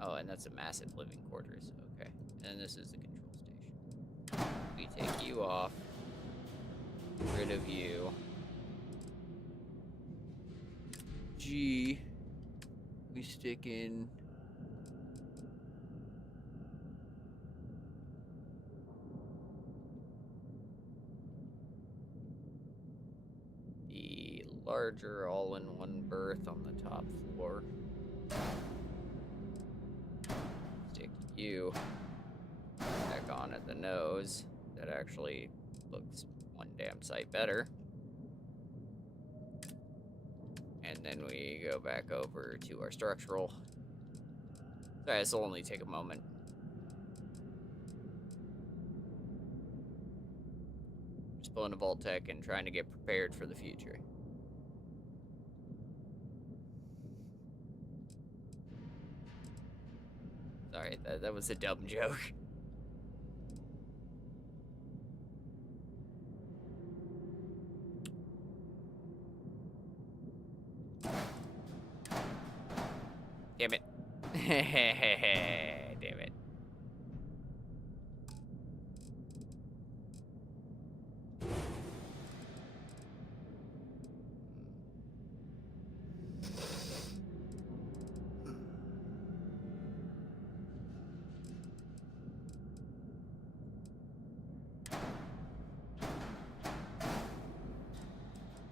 Oh, and that's a massive living quarters. Okay, and this is the control station. We take you off. Get rid of you. G. We stick in. The larger all-in-one berth on the top floor. Stick you back on at the nose. That actually looks one damn sight better. And then we go back over to our structural. Sorry, this will only take a moment. Just pulling a Vault-Tec and trying to get prepared for the future. Sorry, that was a dumb joke. Damn it. Damn it.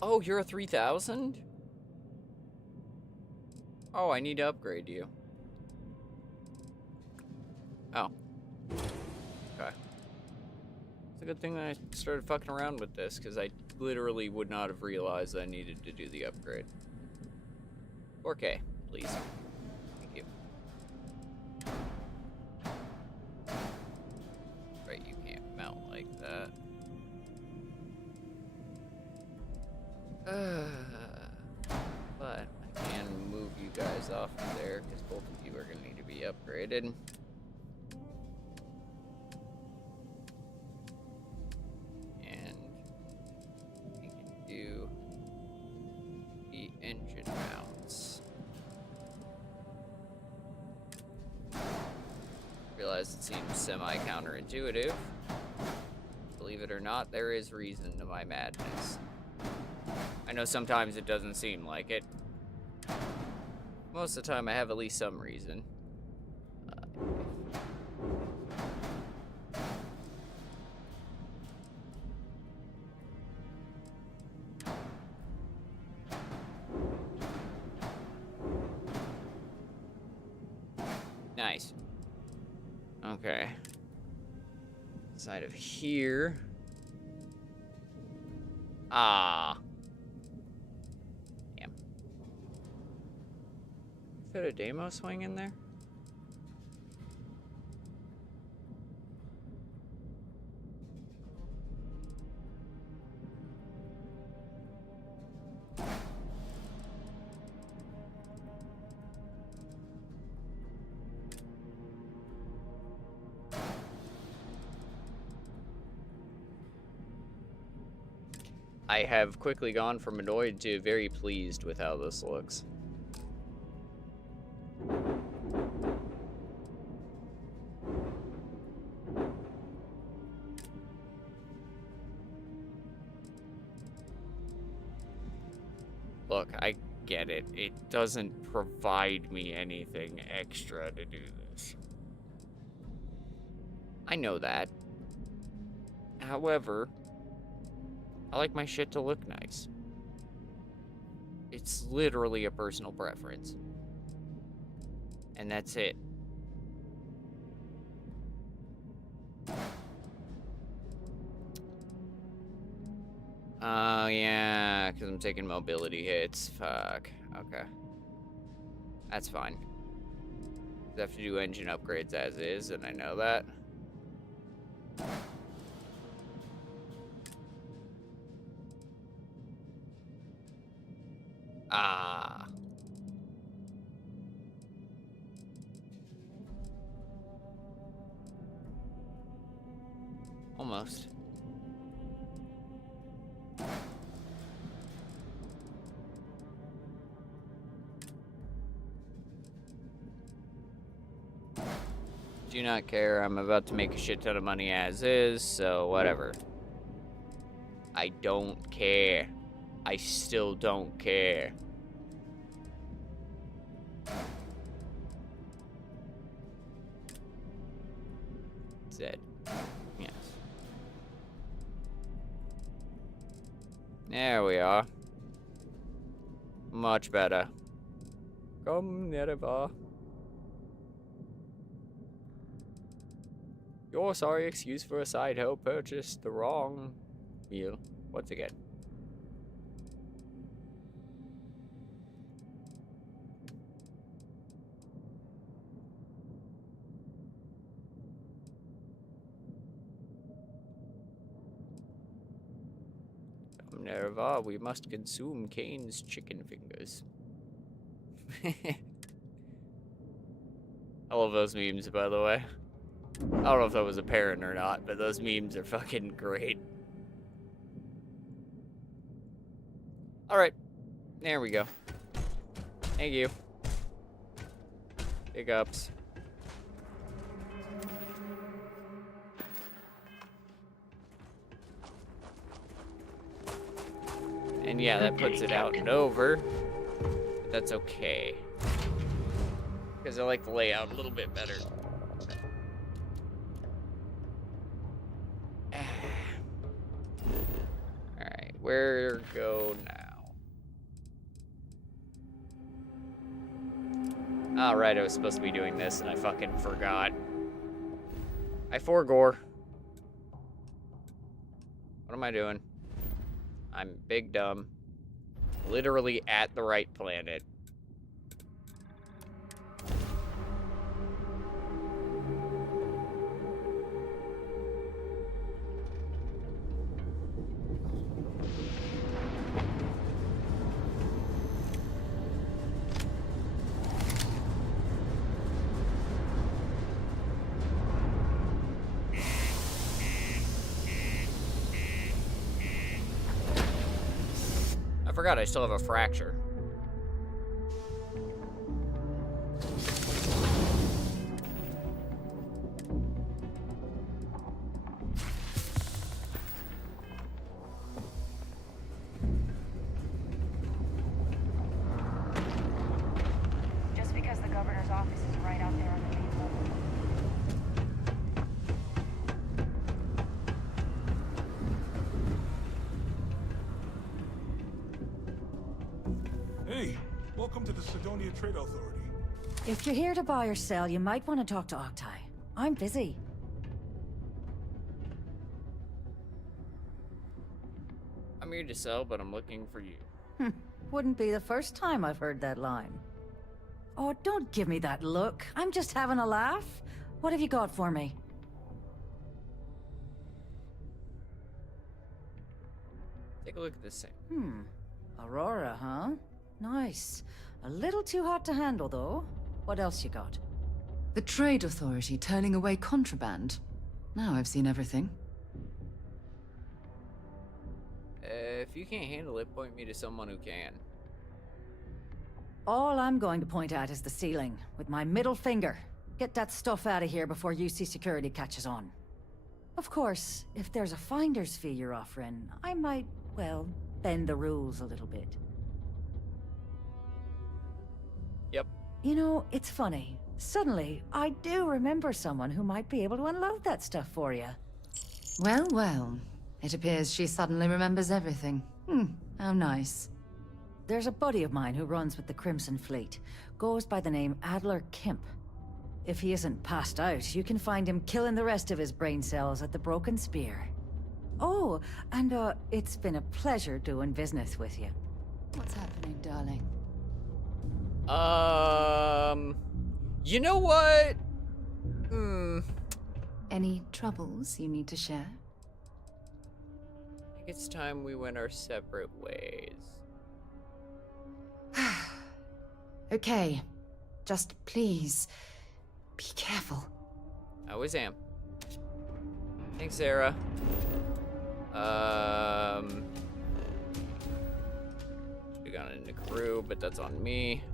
Oh, you're a 3000? Oh, I need to upgrade you. Oh. Okay. It's a good thing that I started fucking around with this, because I literally would not have realized I needed to do the upgrade. 4K, please. Thank you. Right, you can't mount like that. But I can move you guys off of there because both of you are going to need to be upgraded. And we can do the engine mounts. Realize it seems semi-counterintuitive. Believe it or not, there is reason to my madness. I know sometimes it doesn't seem like it. Most of the time I have at least some reason. Nice. Okay. Inside of here. Ah. Fit a demo swing in there? I have quickly gone from annoyed to very pleased with how this looks. Look, I get it. It doesn't provide me anything extra to do this. I know that. However, I like my shit to look nice. It's literally a personal preference. And that's it. Oh, yeah, because I'm taking mobility hits. Fuck. Okay. That's fine. I have to do engine upgrades as is, and I know that. Ah. Almost. Do not care. I'm about to make a shit ton of money as is, so whatever. I don't care. I still don't care. Zed. Yes. There we are. Much better. Come, Nereva. Your sorry excuse for a side hoe purchased the wrong meal once again. Nerva, we must consume Kane's chicken fingers. I love those memes, by the way. I don't know if that was apparent or not, but those memes are fucking great. Alright. There we go. Thank you. Big ups. And yeah, that puts it out and over. But that's okay. Because I like the layout a little bit better. Alright, where go now? Alright, I was supposed to be doing this and I fucking forgot. I forgore. What am I doing? I'm big dumb. Literally at the right planet. I forgot I still have a fracture. Just because the governor's office is right out there on the main level. Hey, welcome to the Sidonia Trade Authority. If you're here to buy or sell, you might want to talk to Octai. I'm busy. I'm here to sell, but I'm looking for you. Wouldn't be the first time I've heard that line. Oh, don't give me that look. I'm just having a laugh. What have you got for me? Take a look at this thing. Aurora, huh? Nice. A little too hot to handle, though. What else you got? The Trade Authority turning away contraband. Now I've seen everything. If you can't handle it, point me to someone who can. All I'm going to point at is the ceiling, with my middle finger. Get that stuff out of here before UC security catches on. Of course, if there's a finder's fee you're offering, I might, well, bend the rules a little bit. Yep. You know, it's funny. Suddenly, I do remember someone who might be able to unload that stuff for you. Well, well. It appears she suddenly remembers everything. How nice. There's a buddy of mine who runs with the Crimson Fleet. Goes by the name Adler Kemp. If he isn't passed out, you can find him killing the rest of his brain cells at the Broken Spear. Oh, and it's been a pleasure doing business with you. What's happening, darling? You know what? Any troubles you need to share? I think it's time we went our separate ways. Okay. Just please, be careful. I always am. Thanks, Sarah. We got in the crew, but that's on me.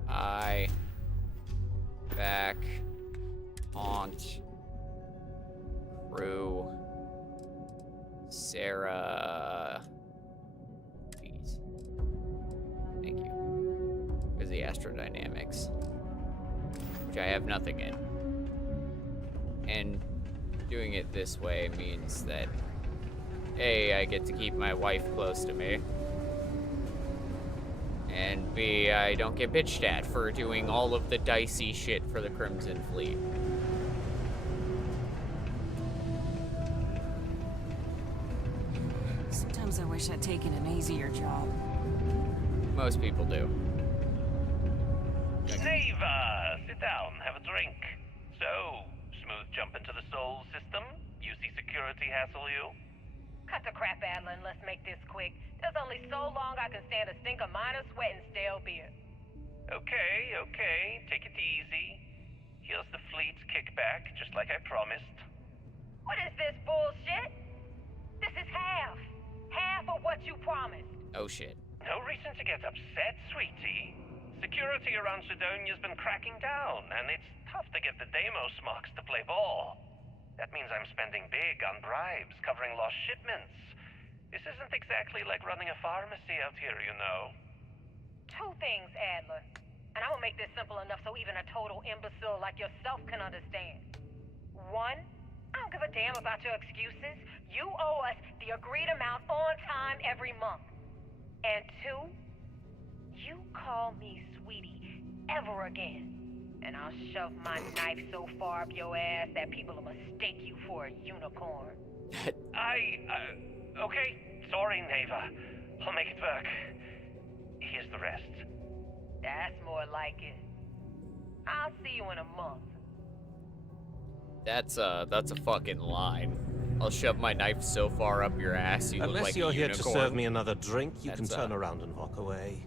Back. Aunt. Crew. Sarah. Please. Thank you. Because the astrodynamics. Which I have nothing in. And doing it this way means that A, I get to keep my wife close to me. And B, I don't get bitched at for doing all of the dicey shit for the Crimson Fleet. Sometimes I wish I'd taken an easier job. Most people do. Neva, sit down, have a drink. So, smooth jump into the Soul system? UC security hassle you? Cut the crap, Adler, and let's make this quick. There's only so long I can stand a stink of minor sweat and stale beer. Okay, take it easy. Here's the fleet's kickback, just like I promised. What is this bullshit? This is half. Half of what you promised. Oh shit. No reason to get upset, sweetie. Security around Sidonia's been cracking down, and it's tough to get the Deimos marks to play ball. That means I'm spending big on bribes, covering lost shipments. This isn't exactly like running a pharmacy out here, you know. Two things, Adler. And I'm gonna make this simple enough so even a total imbecile like yourself can understand. One, I don't give a damn about your excuses. You owe us the agreed amount on time every month. And two, you call me sweetie ever again, and I'll shove my knife so far up your ass that people will mistake you for a unicorn. Okay, sorry, Neva. I'll make it work. Here's the rest. That's more like it. I'll see you in a month. That's a fucking line. I'll shove my knife so far up your ass you look Unless like you're a here unicorn. to serve me another drink, you can That's, turn around and walk away.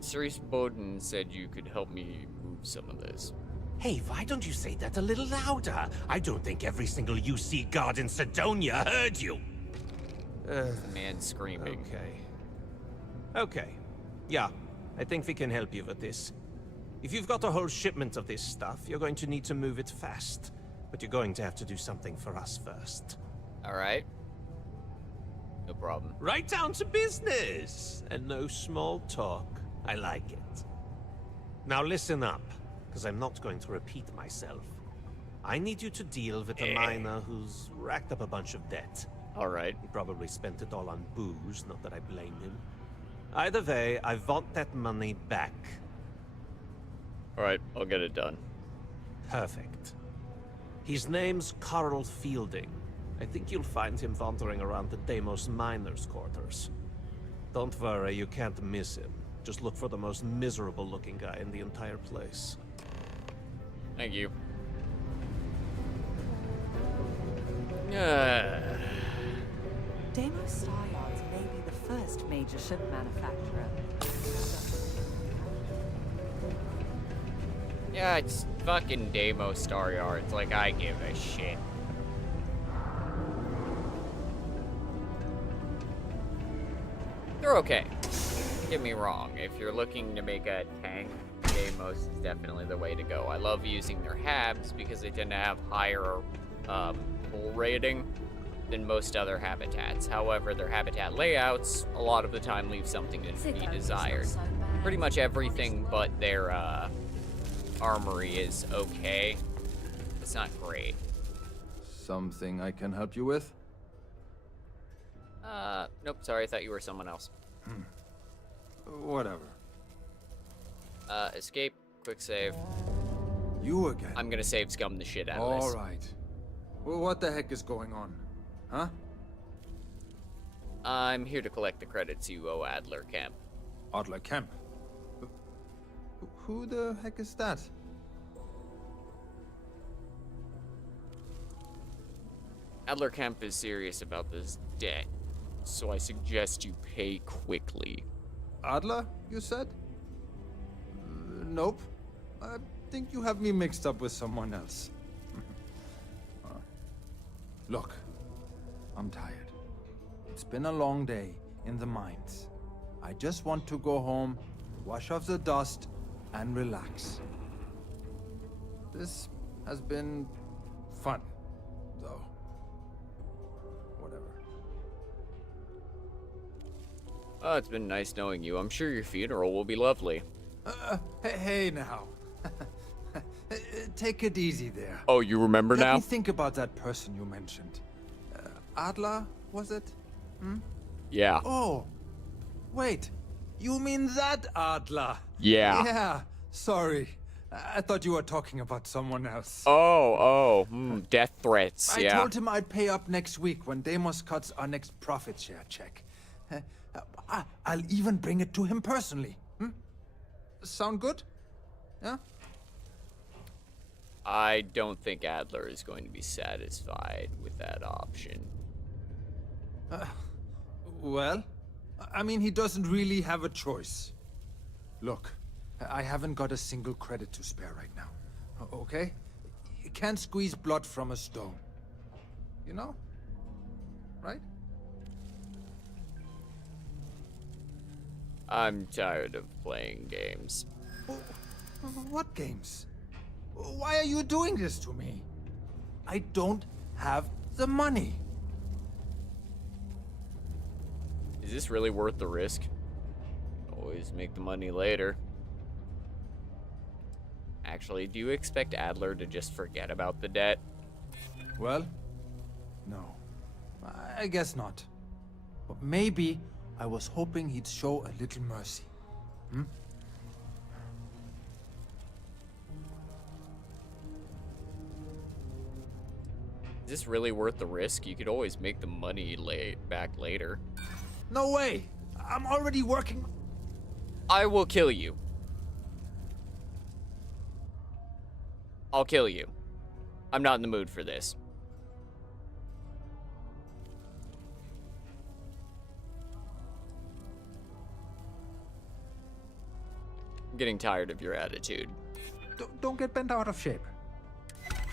Cerise Bowden said you could help me move some of this. Hey, why don't you say that a little louder? I don't think every single UC guard in Sidonia heard you. The man screaming. Okay. Yeah, I think we can help you with this. If you've got a whole shipment of this stuff, you're going to need to move it fast. But you're going to have to do something for us first. Alright. No problem. Right down to business! And no small talk. I like it. Now listen up, because I'm not going to repeat myself. I need you to deal with a miner who's racked up a bunch of debt. Alright. He probably spent it all on booze, not that I blame him. Either way, I want that money back. Alright, I'll get it done. Perfect. His name's Carl Fielding. I think you'll find him wandering around the Deimos miners' quarters. Don't worry, you can't miss him. Just look for the most miserable-looking guy in the entire place. Thank you. Deimos Star Yards may be the first major ship manufacturer. Yeah, it's fucking Deimos Star Yards, like I give a shit. They're okay. Don't get me wrong, if you're looking to make a tank, Deimos is definitely the way to go. I love using their habs because they tend to have higher hull rating than most other habitats. However, their habitat layouts a lot of the time leave something to be desired. Pretty much everything but their armory is okay. It's not great. Something I can help you with? Nope, sorry, I thought you were someone else. Whatever. Escape, quick save. You again? I'm gonna save scum the shit out of this. All right. Well, what the heck is going on? Huh? I'm here to collect the credits you owe Adler Camp. Adler Camp? Who the heck is that? Adler Camp is serious about this debt, so I suggest you pay quickly. Adler, you said? Nope. I think you have me mixed up with someone else. Look, I'm tired. It's been a long day in the mines. I just want to go home, wash off the dust, and relax. This has been fun, though. Whatever. Oh, it's been nice knowing you. I'm sure your funeral will be lovely. Hey now. Take it easy there. Oh, you remember Let now? me think about that person you mentioned. Adler, was it? Hmm? Yeah. Oh, wait. You mean that Adler? Yeah. Yeah, sorry. I thought you were talking about someone else. Death threats, I told him I'd pay up next week when Deimos cuts our next profit share check. I'll even bring it to him personally. Sound good? Yeah? I don't think Adler is going to be satisfied with that option. Well, I mean, he doesn't really have a choice. Look, I haven't got a single credit to spare right now. Okay? You can't squeeze blood from a stone. You know? Right? I'm tired of playing games. What games? Why are you doing this to me? I don't have the money. Is this really worth the risk? Always make the money later. Actually, do you expect Adler to just forget about the debt? Well, no. I guess not. But maybe I was hoping he'd show a little mercy. Hmm? Is this really worth the risk? You could always make the money back later. No way! I'm already working. I will kill you. I'll kill you. I'm not in the mood for this. I'm getting tired of your attitude. Don't get bent out of shape.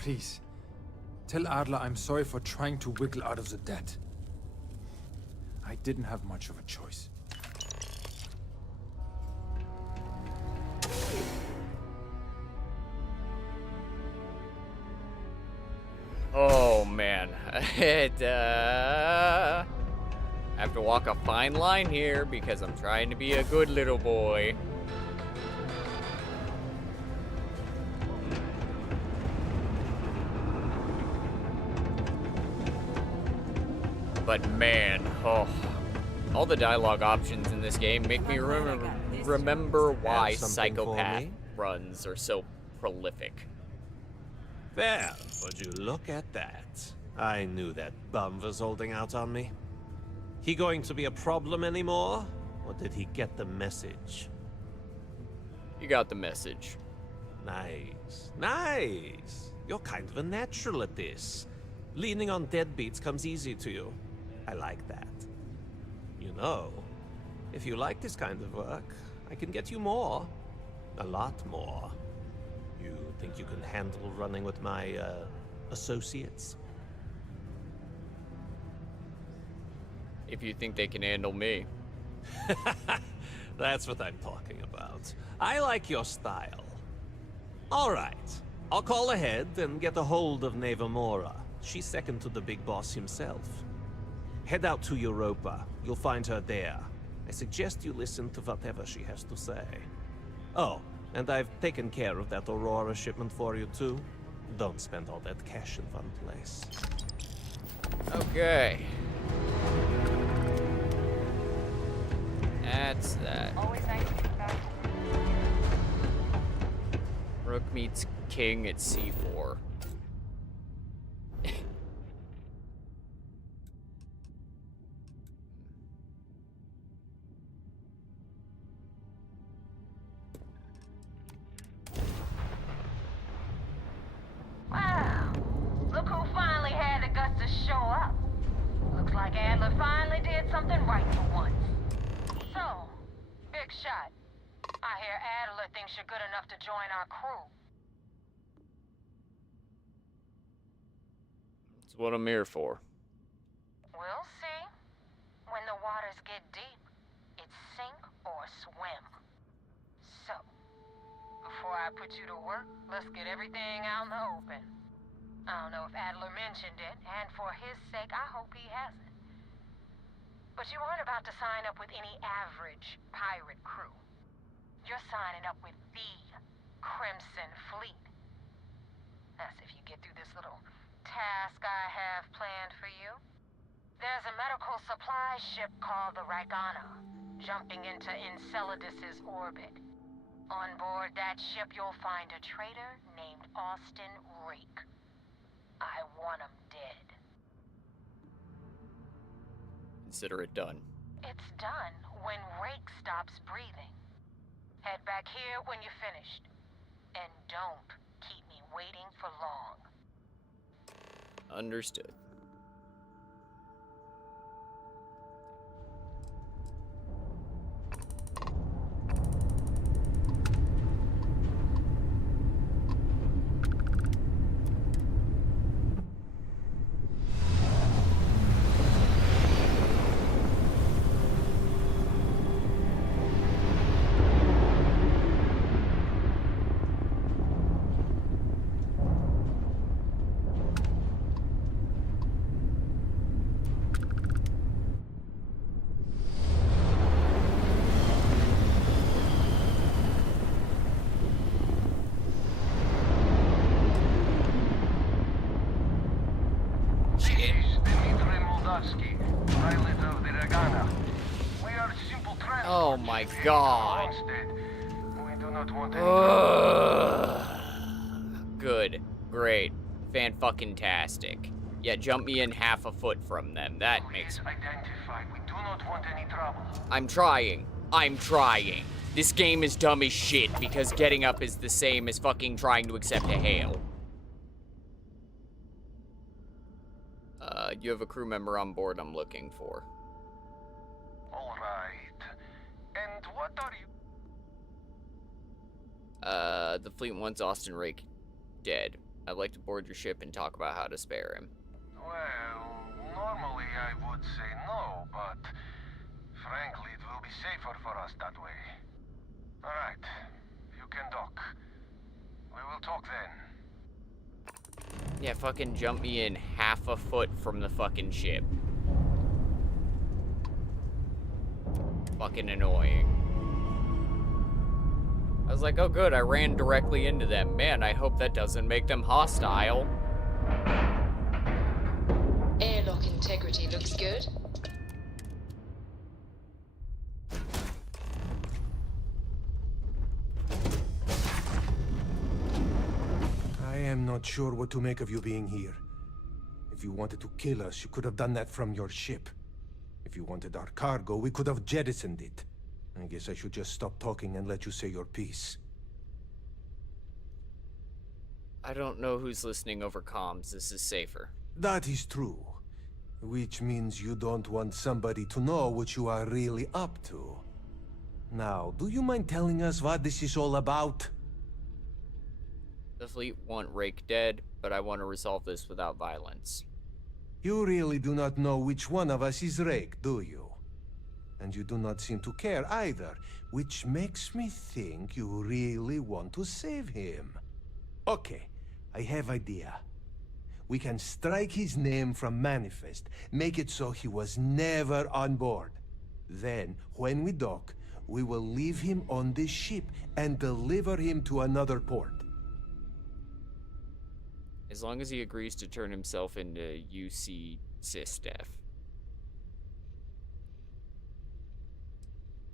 Please. Tell Adler I'm sorry for trying to wiggle out of the debt. I didn't have much of a choice. Oh man, I have to walk a fine line here because I'm trying to be a good little boy. But man, all the dialogue options in this game make me remember why Psychopath runs are so prolific. Well, would you look at that? I knew that bum was holding out on me. He going to be a problem anymore? Or did he get the message? You got the message. Nice. Nice. You're kind of a natural at this. Leaning on deadbeats comes easy to you. I like that. You know, if you like this kind of work, I can get you more. A lot more. You think you can handle running with my, associates? If you think they can handle me. That's what I'm talking about. I like your style. All right. I'll call ahead and get a hold of Nevamora. She's second to the big boss himself. Head out to Europa. You'll find her there. I suggest you listen to whatever she has to say. Oh, and I've taken care of that Aurora shipment for you too. Don't spend all that cash in one place. Okay. That's that. Always nice to get back. Rook meets king at c4. big shot. I hear Adler thinks you're good enough to join our crew. That's what I'm here for. We'll see. When the waters get deep, it's sink or swim. So, before I put you to work, let's get everything out in the open. I don't know if Adler mentioned it, and for his sake, I hope he hasn't. But you aren't about to sign up with any average pirate crew. You're signing up with the Crimson Fleet. That's if you get through this little task I have planned for you. There's a medical supply ship called the Ragana, jumping into Enceladus's orbit. On board that ship, you'll find a traitor named Austin Rake. I want him dead. Consider it done. It's done when Rake stops breathing. Head back here when you're finished. And don't keep me waiting for long. Understood. Oh my god. Good. Great. Fan-fucking-tastic. Yeah, jump me in half a foot from them. That makes... I'm trying. I'm trying. This game is dumb as shit because getting up is the same as fucking trying to accept a hail. You have a crew member on board I'm looking for. Alright. And what are you... The fleet wants Austin Rake dead. I'd like to board your ship and talk about how to spare him. Well, normally I would say no, but frankly it will be safer for us that way. Alright, you can dock. We will talk then. Yeah, fucking jump me in half a foot from the fucking ship. Fucking annoying. I was like, oh good, I ran directly into them. Man, I hope that doesn't make them hostile. Airlock integrity looks good. I am not sure what to make of you being here. If you wanted to kill us, you could have done that from your ship. If you wanted our cargo, we could have jettisoned it. I guess I should just stop talking and let you say your piece. I don't know who's listening over comms. This is safer. That is true. Which means you don't want somebody to know what you are really up to. Now, do you mind telling us what this is all about? The fleet want Rake dead, but I want to resolve this without violence. You really do not know which one of us is Rake, do you? And you do not seem to care either, which makes me think you really want to save him. Okay, I have idea. We can strike his name from Manifest, make it so he was never on board. Then, when we dock, we will leave him on this ship and deliver him to another port. As long as he agrees to turn himself into UC Sysdef.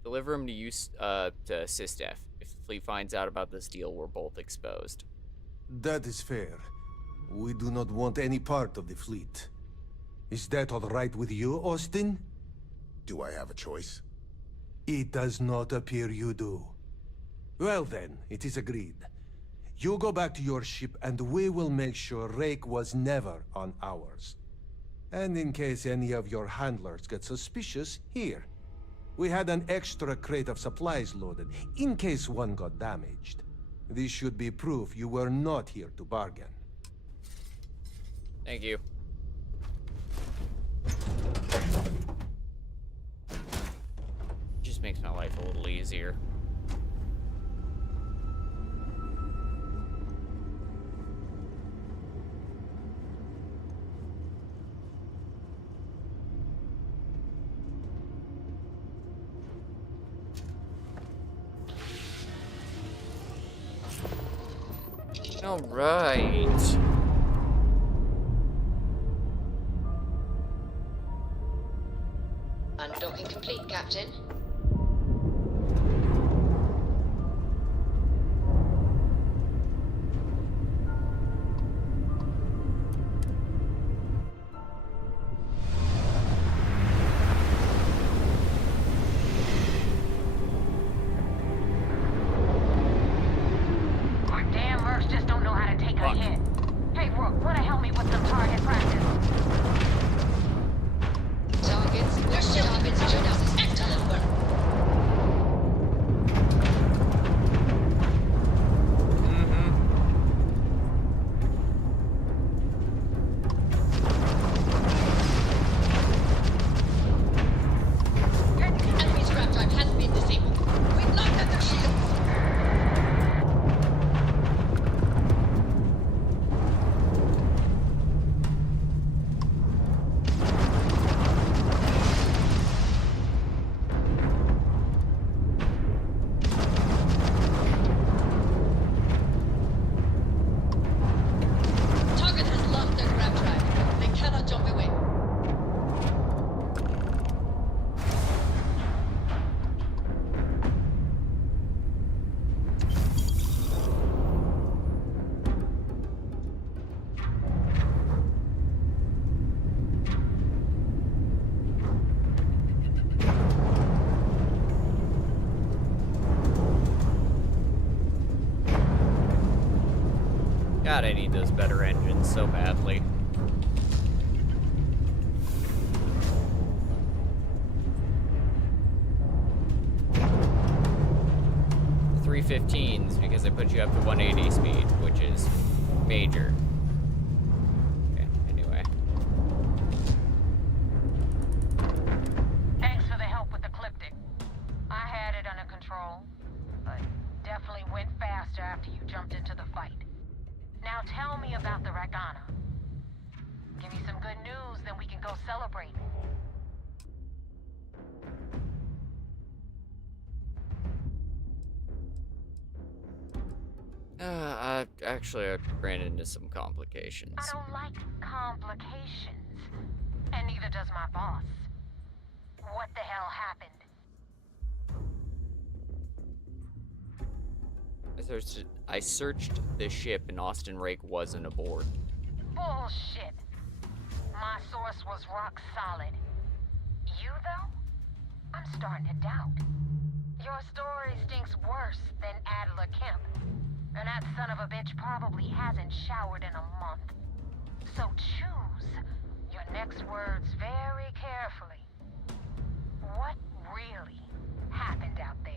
Deliver him to Sysdef. If the fleet finds out about this deal, we're both exposed. That is fair. We do not want any part of the fleet. Is that all right with you, Austin? Do I have a choice? It does not appear you do. Well then, it is agreed. You go back to your ship and we will make sure Rake was never on ours. And in case any of your handlers get suspicious, here. We had an extra crate of supplies loaded, in case one got damaged. This should be proof you were not here to bargain. Thank you. Just makes my life a little easier. All right. Undocking complete, Captain. Damn mercs just don't know how to take a hit. Hey, Rook, wanna help me with some target practice? Targets, excellent work. Enemy scrap drive has been disabled. We've knocked out their shields. Target has lost their grab drive. They cannot jump away. God, I need those better engines so badly. The 315s, because they put you up to 180 speed, which is major. Okay, anyway. Thanks for the help with the Ecliptic. I had it under control, but definitely went faster after you jumped into the fight. Now tell me about the Ragana. Give me some good news, then we can go celebrate. Actually, I ran into some complications. I don't like complications. And neither does my boss. What the hell happened? I searched the ship and Austin Rake wasn't aboard. Bullshit. My source was rock solid. You, though? I'm starting to doubt. Your story stinks worse than Adler Kemp. And that son of a bitch probably hasn't showered in a month. So choose your next words very carefully. What really happened out there?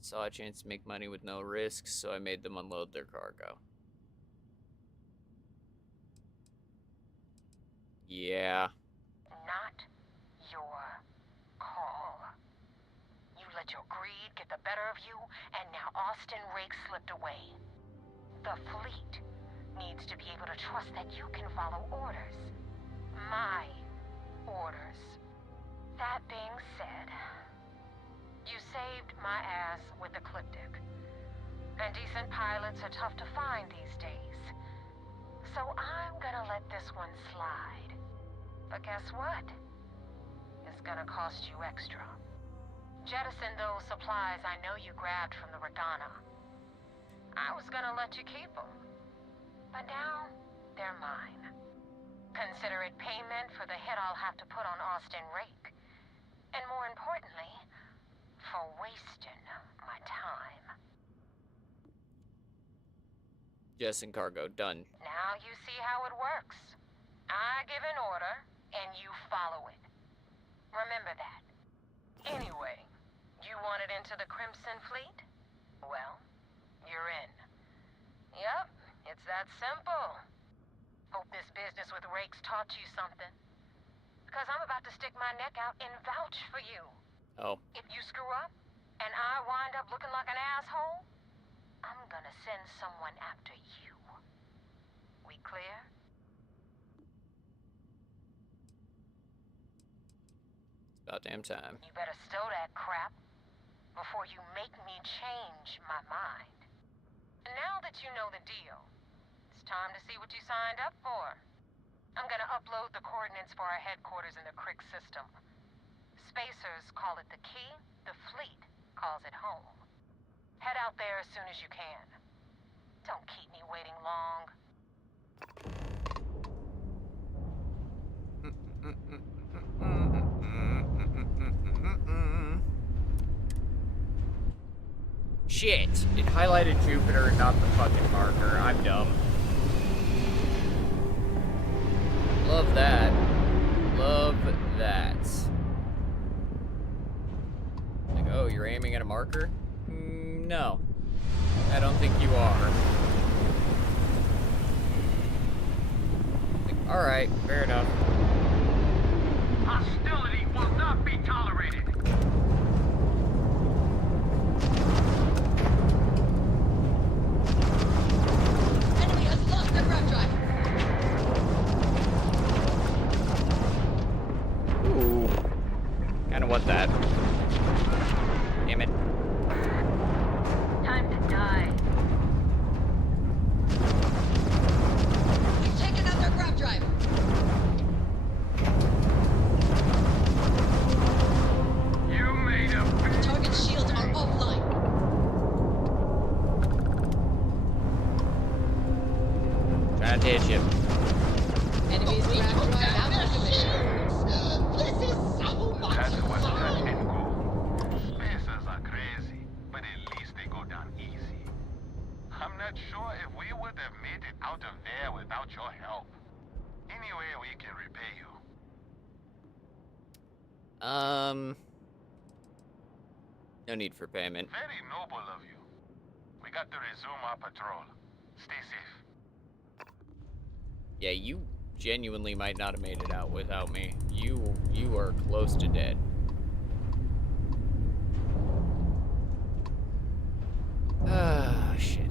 Saw a chance to make money with no risks, so I made them unload their cargo. Yeah. Not your call. You let your greed get the better of you, and now Austin Rake slipped away. The fleet needs to be able to trust that you can follow orders. My orders. That being said, you saved my ass with Ecliptic. And decent pilots are tough to find these days. So I'm gonna let this one slide. But guess what? It's gonna cost you extra. Jettison those supplies I know you grabbed from the Ragana. I was gonna let you keep them. But now, they're mine. Consider it payment for the hit I'll have to put on Austin Rake. more importantly, for wasting my time. Jess and cargo, done. Now you see how it works. I give an order, and you follow it. Remember that. Anyway, you wanted into the Crimson Fleet? Well, you're in. Yup, it's that simple. Hope this business with Rakes taught you something. Because I'm about to stick my neck out and vouch for you. Oh. If you screw up, and I wind up looking like an asshole, I'm gonna send someone after you. We clear? About damn time. You better stow that crap before you make me change my mind. Now that you know the deal, it's time to see what you signed up for. I'm gonna upload the coordinates for our headquarters in the Crick system. Spacers call it the key, the fleet calls it home. Head out there as soon as you can. Don't keep me waiting long. Shit! It highlighted Jupiter and not the fucking marker. I'm dumb. Love that. Love that. Like, oh, you're aiming at a marker? No. I don't think you are. Like, alright, fair enough. Hostility will not be tolerated. Enemy has lost their grab drive. Ooh. Kinda want that. Damn it. Time to die. We've taken out their grab drive. You made a Target shields are offline. Trying to hit you. Enemy's grab drive out of commission. This is so much That's what touch and go. Spacers are crazy, but at least they go down easy. I'm not sure if we would have made it out of there without your help. Anyway, we can repay you. No need for payment. Very noble of you. We got to resume our patrol. Stay safe. Yeah, you genuinely might not have made it out without me. You are close to dead. Ah, shit.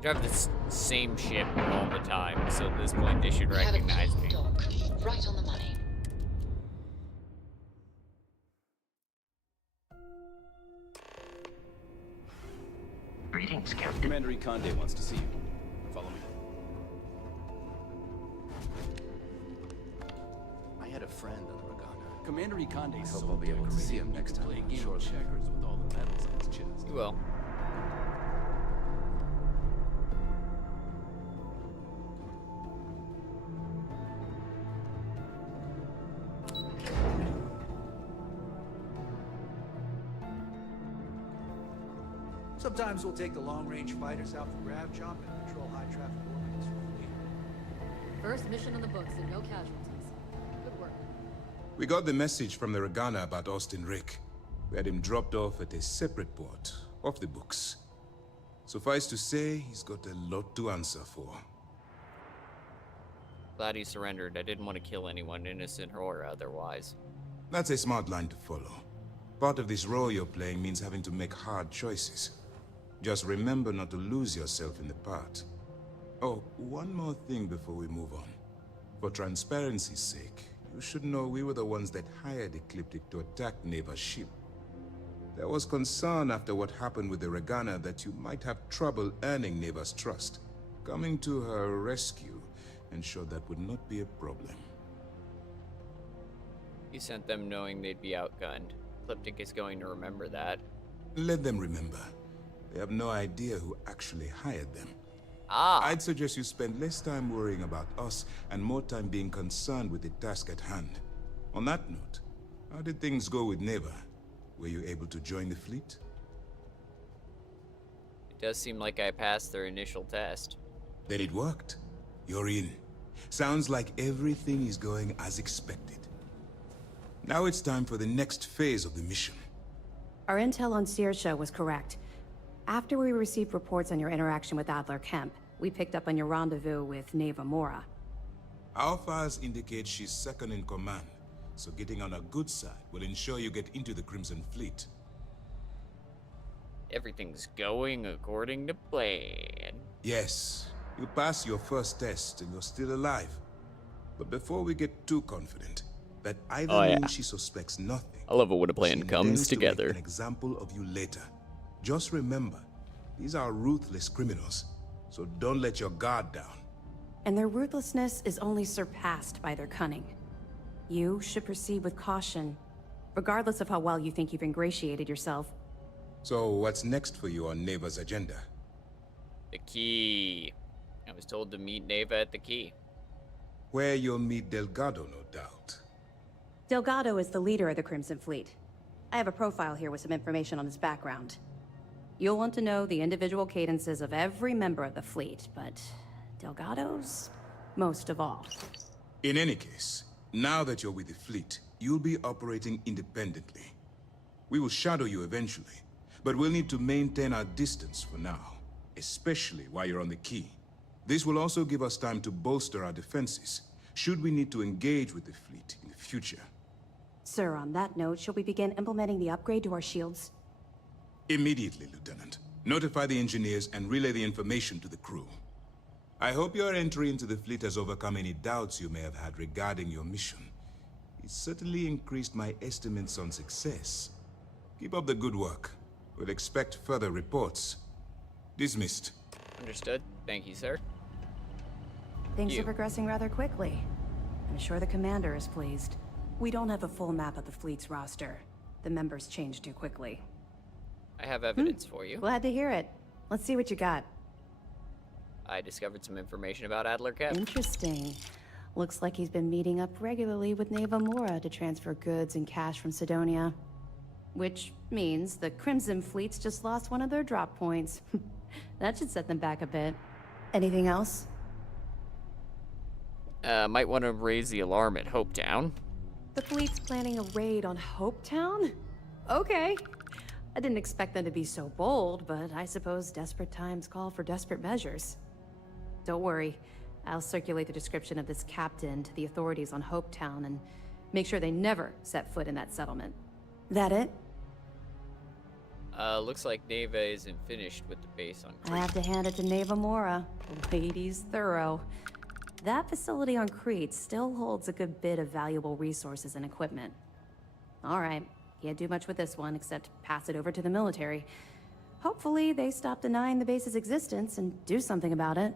Drive this same ship all the time, so at this point they should recognize me. Right on the money. Greetings, Captain. Commander Conde wants to see you. Follow me. I had a friend on the Regatta. Commander Conde I hope I'll be able to see him next time. Play game of checkers with all the medals on his chest. You will. Sometimes we'll take the long-range fighters out for grab jump and patrol high-traffic orbits for the fleet. First mission on the books and no casualties. Good work. We got the message from the Regana about Austin Rick. We had him dropped off at a separate port, off the books. Suffice to say, he's got a lot to answer for. Glad he surrendered. I didn't want to kill anyone, innocent or otherwise. That's a smart line to follow. Part of this role you're playing means having to make hard choices. Just remember not to lose yourself in the part. Oh, one more thing before we move on. For transparency's sake, you should know we were the ones that hired Ecliptic to attack Neva's ship. There was concern after what happened with the Regana that you might have trouble earning Neva's trust. Coming to her rescue ensured that would not be a problem. You sent them knowing they'd be outgunned. Ecliptic is going to remember that. Let them remember. They have no idea who actually hired them. Ah. I'd suggest you spend less time worrying about us and more time being concerned with the task at hand. On that note, how did things go with Neva? Were you able to join the fleet? It does seem like I passed their initial test. Then it worked. You're in. Sounds like everything is going as expected. Now it's time for the next phase of the mission. Our intel on Searsha was correct. After we received reports on your interaction with Adler Kemp, we picked up on your rendezvous with Neva Mora. Our files indicate she's second in command, so getting on her good side will ensure you get into the Crimson Fleet. Everything's going according to plan. Yes, you passed your first test and you're still alive. But before we get too confident, that either means she suspects nothing. I love it when a plan comes to together. make an example of you later. Just remember, these are ruthless criminals, so don't let your guard down. And their ruthlessness is only surpassed by their cunning. You should proceed with caution, regardless of how well you think you've ingratiated yourself. So what's next for you on Neva's agenda? The key. I was told to meet Neva at the key. Where you'll meet Delgado, no doubt. Delgado is the leader of the Crimson Fleet. I have a profile here with some information on his background. You'll want to know the individual cadences of every member of the fleet, but Delgado's most of all. In any case, now that you're with the fleet, you'll be operating independently. We will shadow you eventually, but we'll need to maintain our distance for now, especially while you're on the key. This will also give us time to bolster our defenses, should we need to engage with the fleet in the future. Sir, on that note, shall we begin implementing the upgrade to our shields? Immediately, Lieutenant. Notify the engineers and relay the information to the crew. I hope your entry into the fleet has overcome any doubts you may have had regarding your mission. It certainly increased my estimates on success. Keep up the good work. We'll expect further reports. Dismissed. Understood. Thank you, sir. Things are progressing rather quickly. I'm sure the commander is pleased. We don't have a full map of the fleet's roster. The members change too quickly. I have evidence for you. Glad to hear it. Let's see what you got. I discovered some information about Adler Kemp. Interesting. Looks like he's been meeting up regularly with Neva Mora to transfer goods and cash from Sidonia. Which means the Crimson Fleet's just lost one of their drop points. That should set them back a bit. Anything else? Might want to raise the alarm at Hopetown. The fleet's planning a raid on Hopetown? Okay. I didn't expect them to be so bold, but I suppose desperate times call for desperate measures. Don't worry. I'll circulate the description of this captain to the authorities on Hopetown and make sure they never set foot in that settlement. That it? Looks like Neva isn't finished with the base on Crete. I have to hand it to Neva Mora. The lady's thorough. That facility on Crete still holds a good bit of valuable resources and equipment. All right, can't do much with this one except pass it over to the military. Hopefully they stop denying the base's existence and do something about it.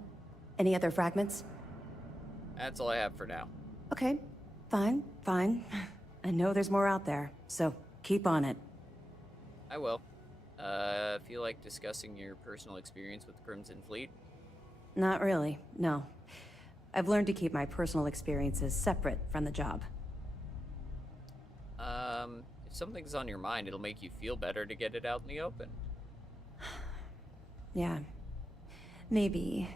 Any other fragments? That's all I have for now. Okay, fine. I know there's more out there, so keep on it. I will. Feel like discussing your personal experience with the Crimson Fleet? Not really, no. I've learned to keep my personal experiences separate from the job. If something's on your mind, it'll make you feel better to get it out in the open. Yeah. Maybe.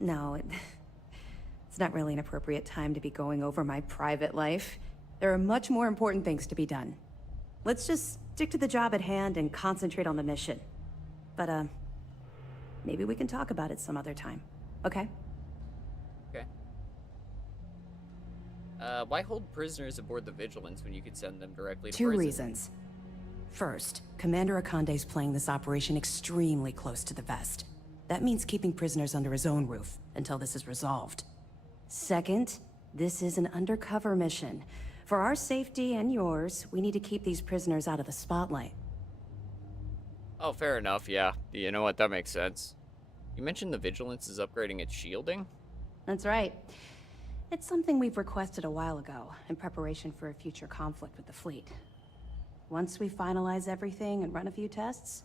No, it's not really an appropriate time to be going over my private life. There are much more important things to be done. Let's just stick to the job at hand and concentrate on the mission. But, maybe we can talk about it some other time, okay? Okay. Why hold prisoners aboard the Vigilance when you could send them directly to Two prison? reasons. First, Commander Akande's playing this operation extremely close to the vest. That means keeping prisoners under his own roof until this is resolved. Second, this is an undercover mission. For our safety and yours, we need to keep these prisoners out of the spotlight. Oh, fair enough, yeah. You know what, that makes sense. You mentioned the Vigilance is upgrading its shielding? That's right. It's something we've requested a while ago, in preparation for a future conflict with the fleet. Once we finalize everything and run a few tests,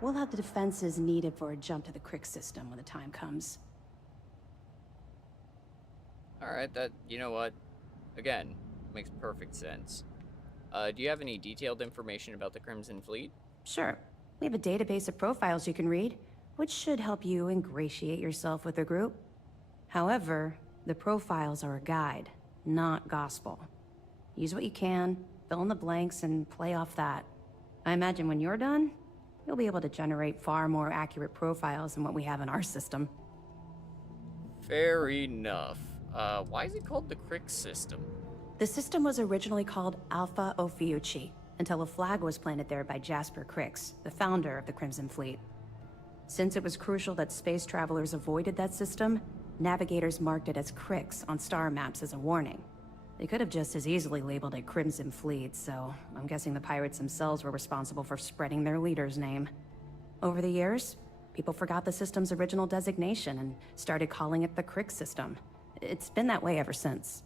we'll have the defenses needed for a jump to the Crick system when the time comes. Alright, you know what? Again, makes perfect sense. Do you have any detailed information about the Crimson Fleet? Sure. We have a database of profiles you can read, which should help you ingratiate yourself with the group. However, the profiles are a guide, not gospel. Use what you can, fill in the blanks, and play off that. I imagine when you're done, you'll be able to generate far more accurate profiles than what we have in our system. Fair enough. Why is it called the Crick system? The system was originally called Alpha Ophiuchi, until a flag was planted there by Jasper Crix, the founder of the Crimson Fleet. Since it was crucial that space travelers avoided that system, navigators marked it as Crix on star maps as a warning. They could have just as easily labeled it Crimson Fleet, so I'm guessing the pirates themselves were responsible for spreading their leader's name. Over the years, people forgot the system's original designation and started calling it the Crick system. It's been that way ever since.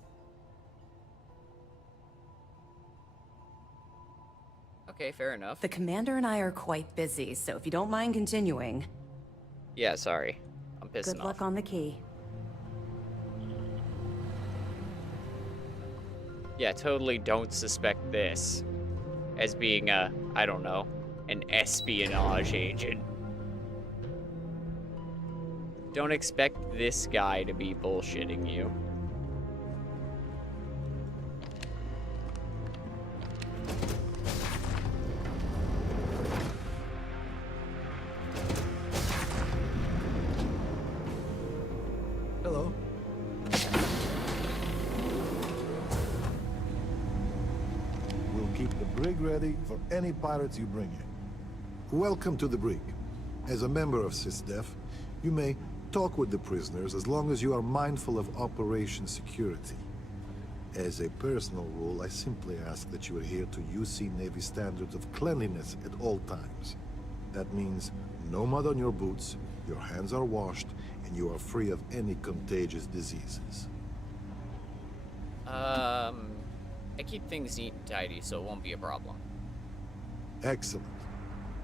Okay, fair enough. The commander and I are quite busy, so if you don't mind continuing... Yeah, sorry. I'm pissing off. Good luck on the key. Yeah, totally don't suspect this as being I don't know, an espionage agent. Don't expect this guy to be bullshitting you. Hello. We'll keep the brig ready for any pirates you bring in. Welcome to the brig. As a member of SysDef, you may talk with the prisoners as long as you are mindful of operation security. As a personal rule, I simply ask that you adhere to UC Navy standards of cleanliness at all times. That means no mud on your boots, your hands are washed, and you are free of any contagious diseases. I keep things neat and tidy, so it won't be a problem. Excellent.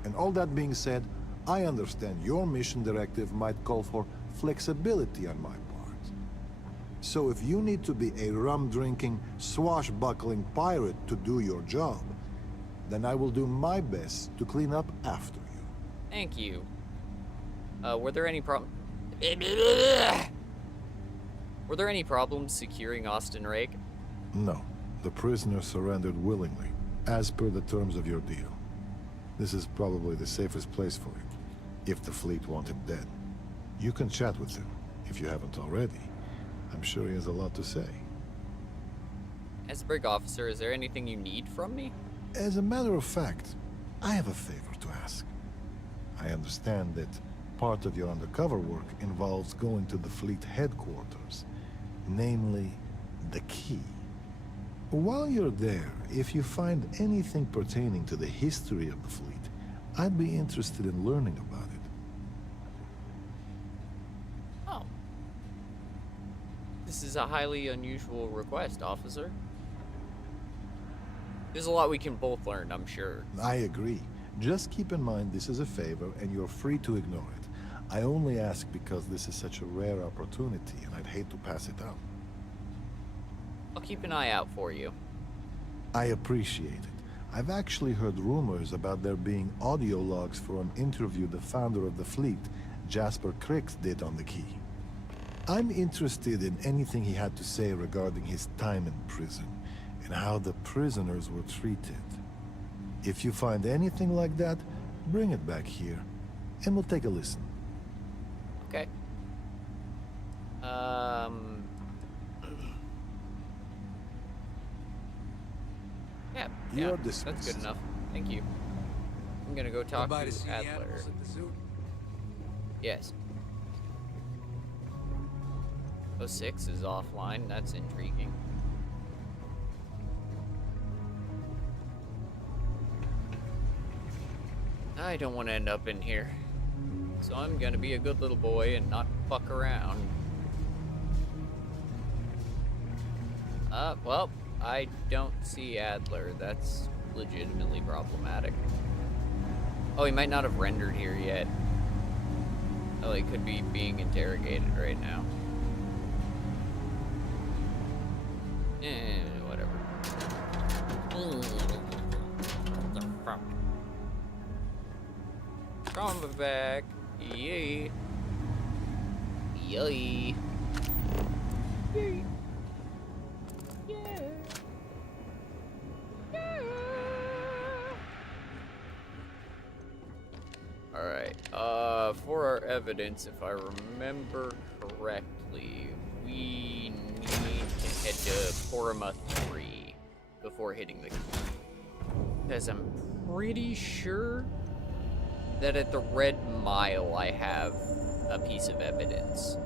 And all that being said, I understand your mission directive might call for flexibility on my part. So if you need to be a rum-drinking, swashbuckling pirate to do your job, then I will do my best to clean up after you. Thank you. Were there any Were there any problems securing Austin Rake? No. The prisoner surrendered willingly, as per the terms of your deal. This is probably the safest place for him, if the fleet want him dead. You can chat with him, if you haven't already. I'm sure he has a lot to say. As a brig officer, is there anything you need from me? As a matter of fact, I have a favor to ask. I understand that part of your undercover work involves going to the fleet headquarters, namely, the key. While you're there, if you find anything pertaining to the history of the fleet, I'd be interested in learning about it. Oh. This is a highly unusual request, officer. There's a lot we can both learn, I'm sure. I agree. Just keep in mind this is a favor, and you're free to ignore it. I only ask because this is such a rare opportunity, and I'd hate to pass it up. I'll keep an eye out for you. I appreciate it. I've actually heard rumors about there being audio logs for an interview the founder of the fleet, Jasper Crix, did on the Key. I'm interested in anything he had to say regarding his time in prison and how the prisoners were treated. If you find anything like that, bring it back here, and we'll take a listen. Okay. Yeah, You're that's dismissed. good enough. Thank you. I'm gonna go talk to see the Adler. animals at the zoo? Yes. 06 is offline. That's intriguing. I don't want to end up in here. So I'm gonna be a good little boy and not fuck around. Well, I don't see Adler. That's legitimately problematic. Oh, he might not have rendered here yet. Oh, he could be being interrogated right now. Whatever. What the fuck? Trauma back. Yay. Yay. Yay. Alright, for our evidence, if I remember correctly, we need to head to Porima 3 before hitting the key. Because I'm pretty sure that at the Red Mile I have a piece of evidence.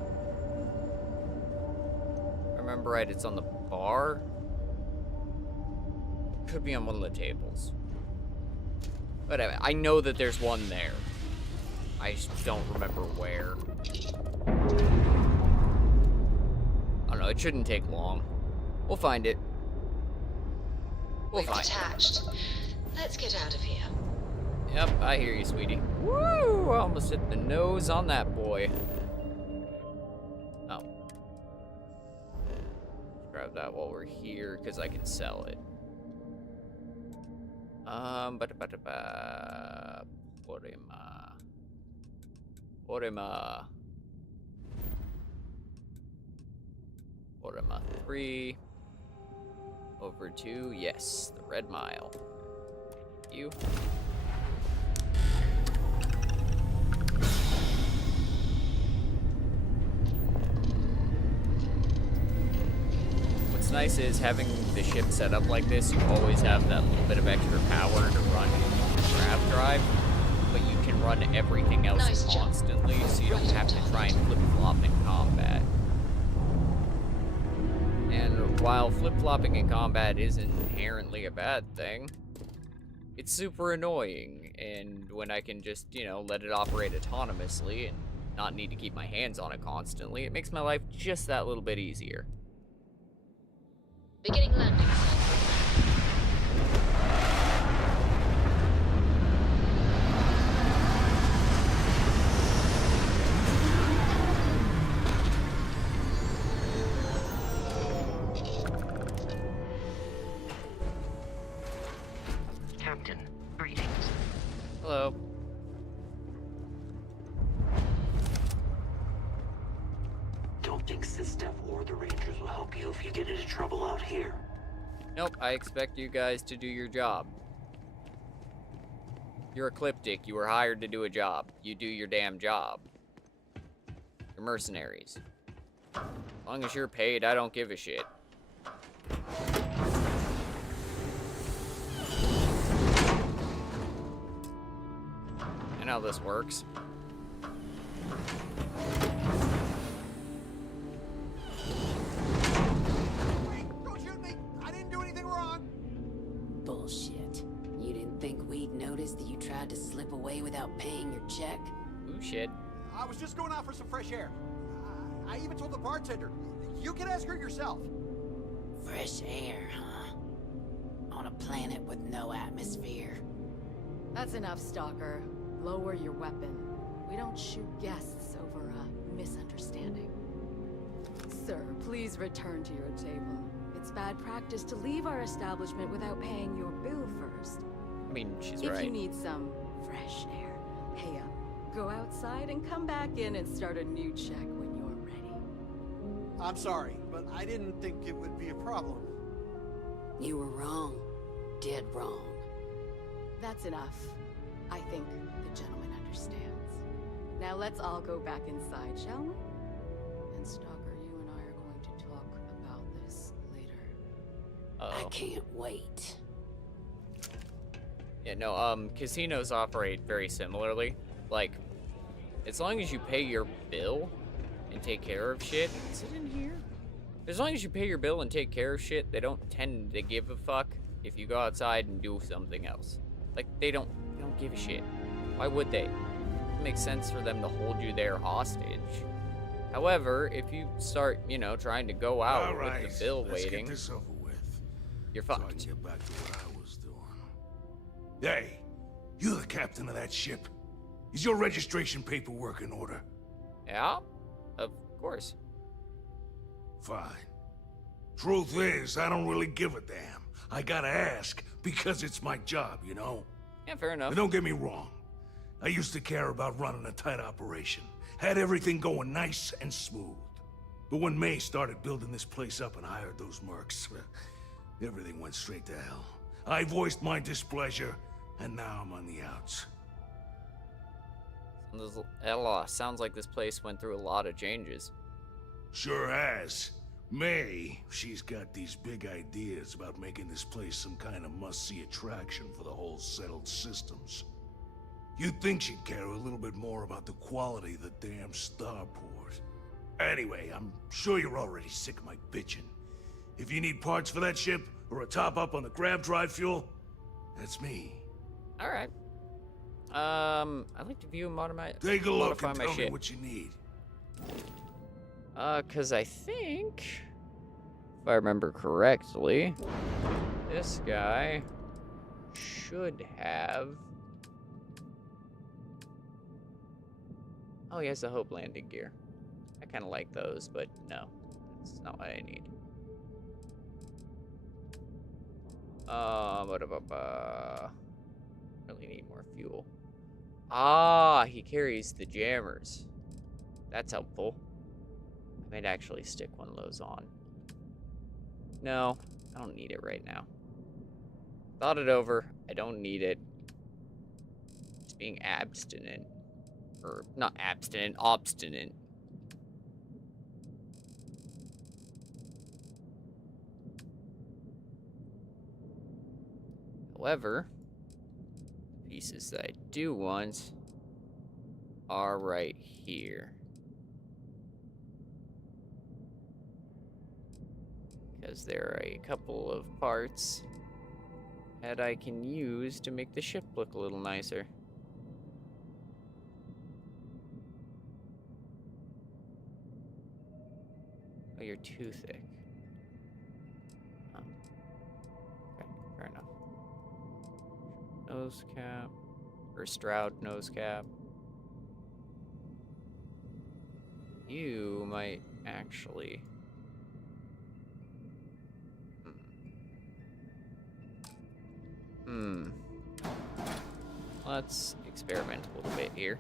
Remember right, it's on the bar? Could be on one of the tables. But I know that there's one there. I just don't remember where. I don't know, it shouldn't take long. We'll find it. We'll We've find detached. Let's get out of here. it. Yep, I hear you, sweetie. Woo! I almost hit the nose on that boy. Oh. Grab that while we're here, because I can sell it. Porima 3. Over to, yes, the Red Mile. You. What's nice is having the ship set up like this, you always have that little bit of extra power to run grav drive, but you can run everything else Nice job. constantly, so you don't have to try and flip-flop in combat. And while flip-flopping in combat isn't inherently a bad thing, it's super annoying, and when I can just, you know, let it operate autonomously and not need to keep my hands on it constantly, it makes my life just that little bit easier. Beginning landing. Captain, greetings. Hello. Don't think SysDef or the Rangers will help you if you get into trouble out here. Nope, I expect you guys to do your job. You're Ecliptic, you were hired to do a job. You do your damn job. You're mercenaries. As long as you're paid, I don't give a shit. I know how this works. Don't shoot me! I didn't do anything wrong! Bullshit. You didn't think we'd notice that you tried to slip away without paying your check? Ooh, shit. I was just going out for some fresh air. I even told the bartender. You can ask her yourself. Fresh air, huh? On a planet with no atmosphere. That's enough, Stalker. Lower your weapon. We don't shoot guests over a misunderstanding. Sir, please return to your table. It's it's bad practice to leave our establishment without paying your bill first. I mean, she's If right. you need some fresh air, pay up, go outside, and come back in and start a new check when you're ready. I'm sorry, but I didn't think it would be a problem. You were wrong. Dead wrong. That's enough. I think the gentleman understands. Now let's all go back inside, shall we? And Stalker, you and I are going to talk about this later. I can't wait. Yeah, no, casinos operate very similarly. Like, as long as you pay your bill and take care of shit. Is it in here? As long as you pay your bill and take care of shit, they don't tend to give a fuck if you go outside and do something else. Like, they don't give a shit. Why would they? It makes sense for them to hold you there hostage. However, if you start, you know, trying to go out with the bill waiting, get this over with. You're So I fucked. can get back to what I was doing. Hey, you the captain of that ship. Is your registration paperwork in order? Yeah, of course. Fine. Truth is, I don't really give a damn. I gotta ask, because it's my job, you know? Yeah, fair enough. Now, don't get me wrong. I used to care about running a tight operation. Had everything going nice and smooth. But when May started building this place up and hired those mercs, everything went straight to hell. I voiced my displeasure, and now I'm on the outs. Sounds like this place went through a lot of changes. Sure has. May, she's got these big ideas about making this place some kind of must-see attraction for the whole settled systems. You'd think she'd care a little bit more about the quality of the damn starport. Anyway, I'm sure you're already sick of my bitching. If you need parts for that ship, or a top-up on the grab drive fuel, that's me. Alright. I'd like to view and modify Take a look and my tell me shit. what you need. Cause I think, if I remember correctly, this guy should have... Oh, he has the Hope landing gear. I kind of like those, but no, that's not what I need. Really need more fuel. Ah, he carries the jammers. That's helpful. I might actually stick one of those on. No, I don't need it right now. Thought it over. I don't need it. Just being abstinent. Or, not abstinent, obstinate. However, the pieces that I do want are right here. Because there are a couple of parts that I can use to make the ship look a little nicer. Oh, you're too thick. Oh. Okay, fair enough. Nose cap. Or Stroud nose cap. You might actually... Let's experiment a little bit here.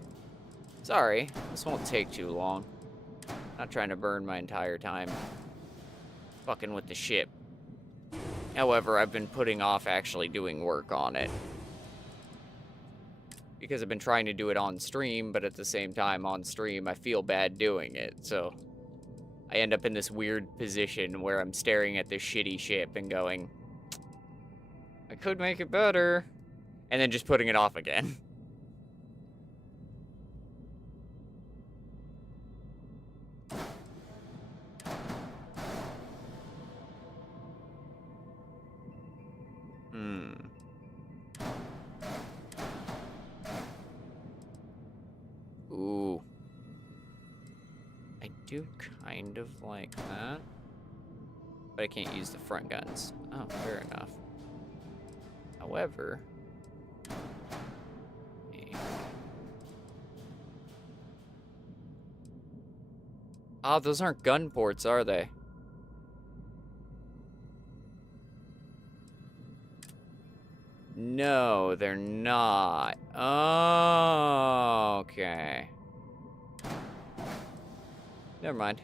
Sorry, this won't take too long. Not trying to burn my entire time fucking with the ship. However, I've been putting off actually doing work on it. Because I've been trying to do it on stream, but at the same time on stream I feel bad doing it, so... I end up in this weird position where I'm staring at this shitty ship and going, I could make it better. And then just putting it off again. Ooh. I do kind of like that. But I can't use the front guns. Oh, fair enough. However... Ah, those aren't gun ports, are they? No, they're not. Oh, okay. Never mind.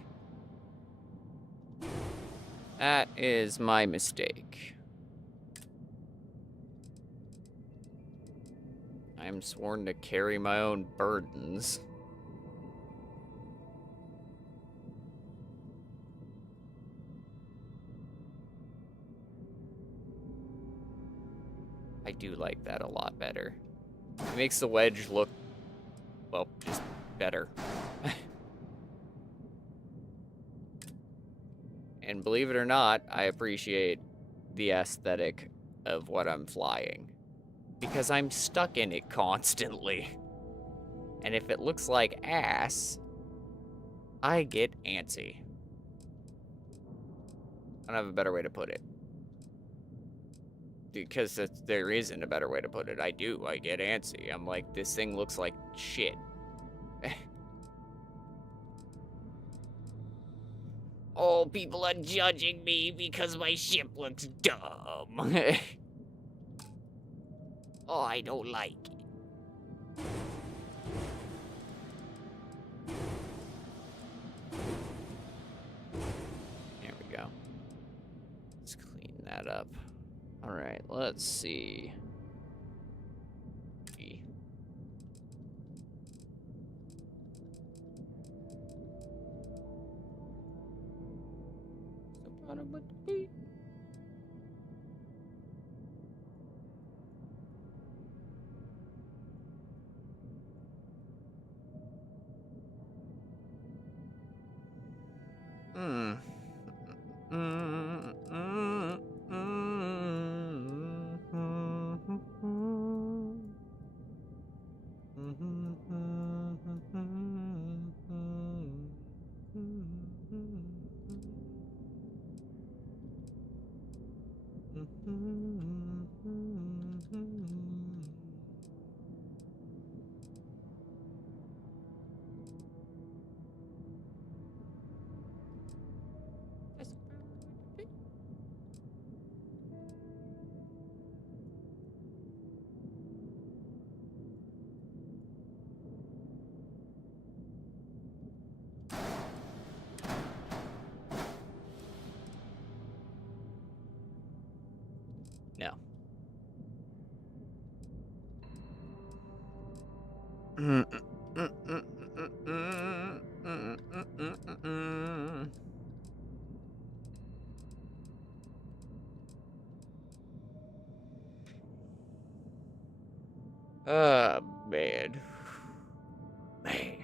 That is my mistake. I'm sworn to carry my own burdens. I do like that a lot better. It makes the wedge look, well, just better. And believe it or not, I appreciate the aesthetic of what I'm flying. Because I'm stuck in it constantly. And if it looks like ass, I get antsy. I don't have a better way to put it. Because there isn't a better way to put it. I get antsy. I'm like, this thing looks like shit. Oh, people are judging me because my ship looks dumb. Oh, I don't like it. There we go. Let's clean that up. All right, let's see. No. Oh, man. Man.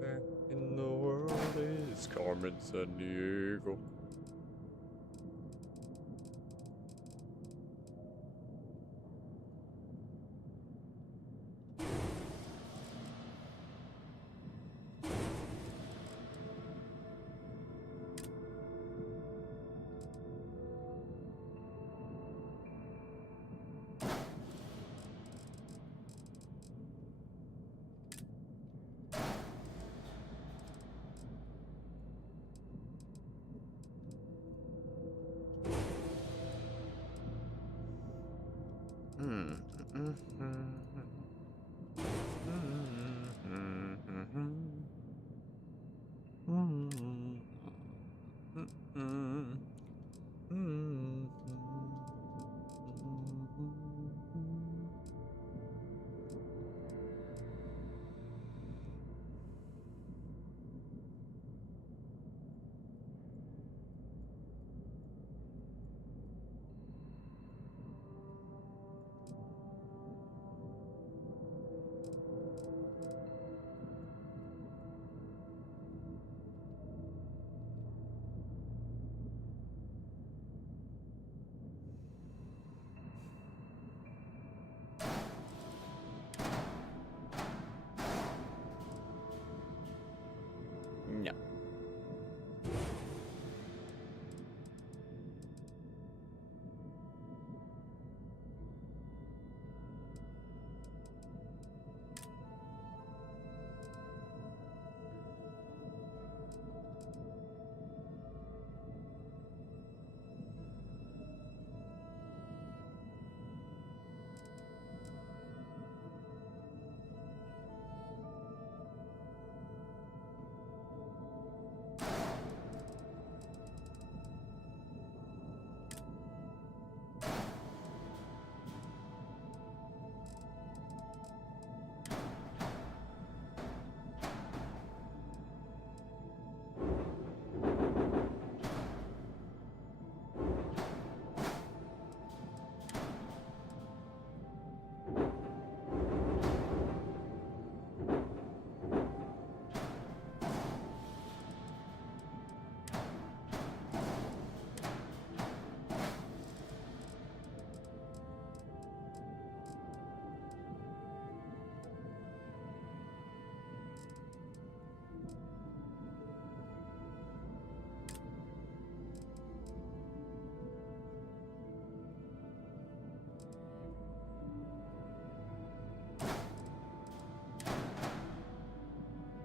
Back in the world is Carmen Sandiego.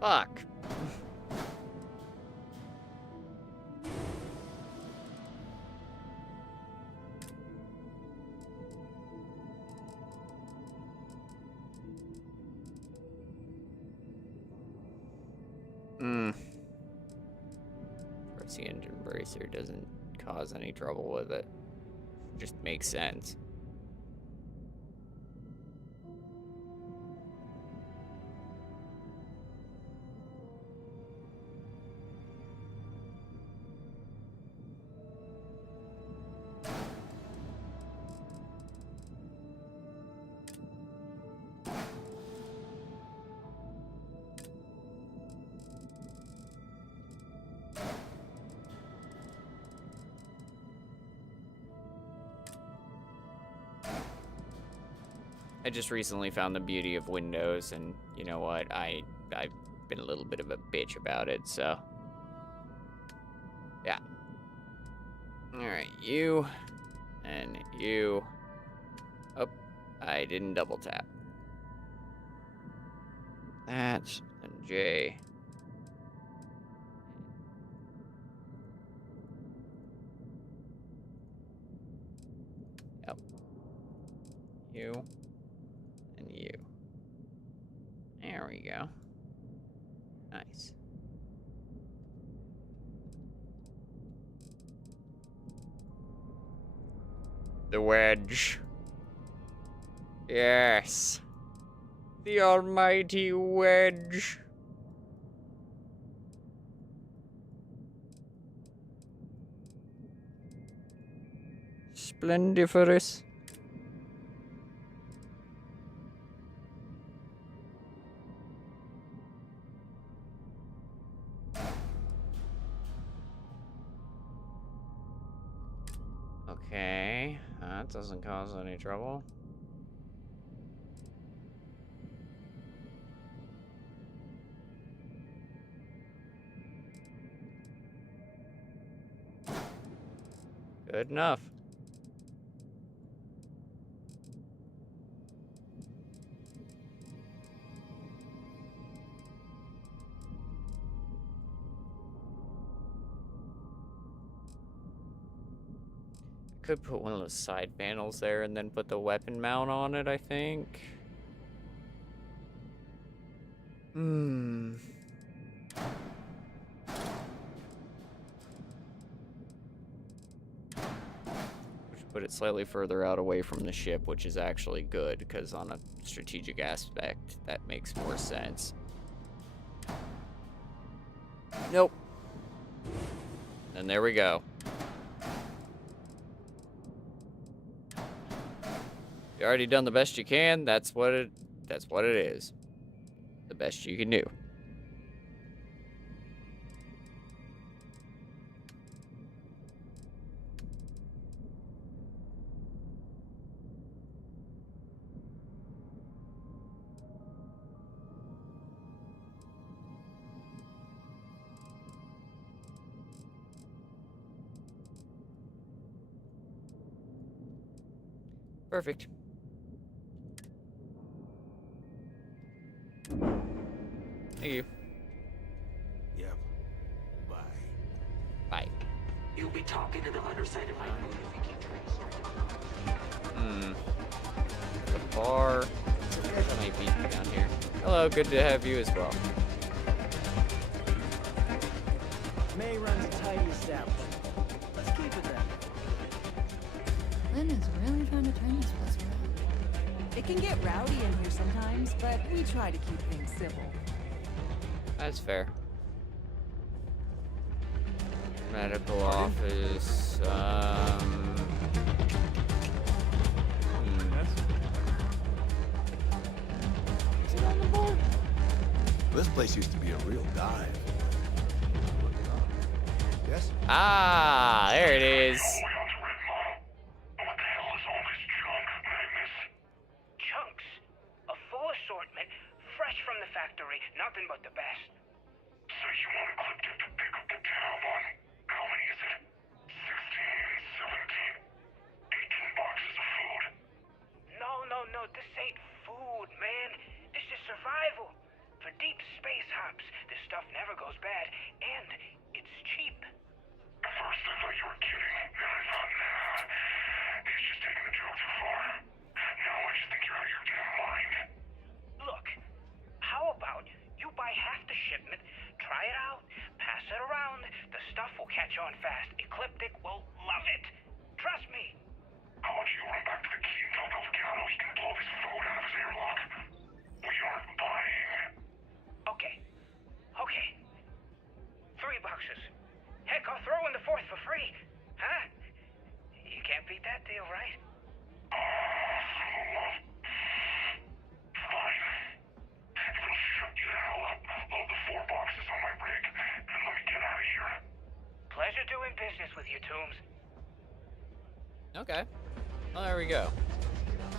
Fuck. Of course, the engine bracer doesn't cause any trouble with it. Just makes sense. I just recently found the beauty of Windows, and you know what? I've been a little bit of a bitch about it, so yeah. Alright, you and you. Oh, I didn't double tap. That and J. Yep. You. You. There we go. Nice. The wedge. Yes. The almighty wedge. Splendiferous. Okay, that doesn't cause any trouble. Good enough. Could put one of those side panels there and then put the weapon mount on it, I think. Put it slightly further out away from the ship, which is actually good, because on a strategic aspect, that makes more sense. Nope. And there we go. You already done the best you can. That's what it is. The best you can do. Perfect. Thank you. Yep. Bye. Bye. You'll be talking to the underside of my boot if you keep The bar. That might be down here. Hello, good to have you as well. May runs a tidy establishment. Let's keep it that way. Lynn is really trying to turn this place around. It can get rowdy in here sometimes, but we try to keep things civil. That's fair. Medical office, Is it on the board? This place used to be a real dive. Yes? Ah, there it is. Chunks. A full assortment, fresh from the factory, nothing but the best. So you want a clip to pick up the tab on, how many is it? 16, 17, 18 boxes of food. No, this ain't food, man. This is survival. For deep space hops, Okay. Well, there we go.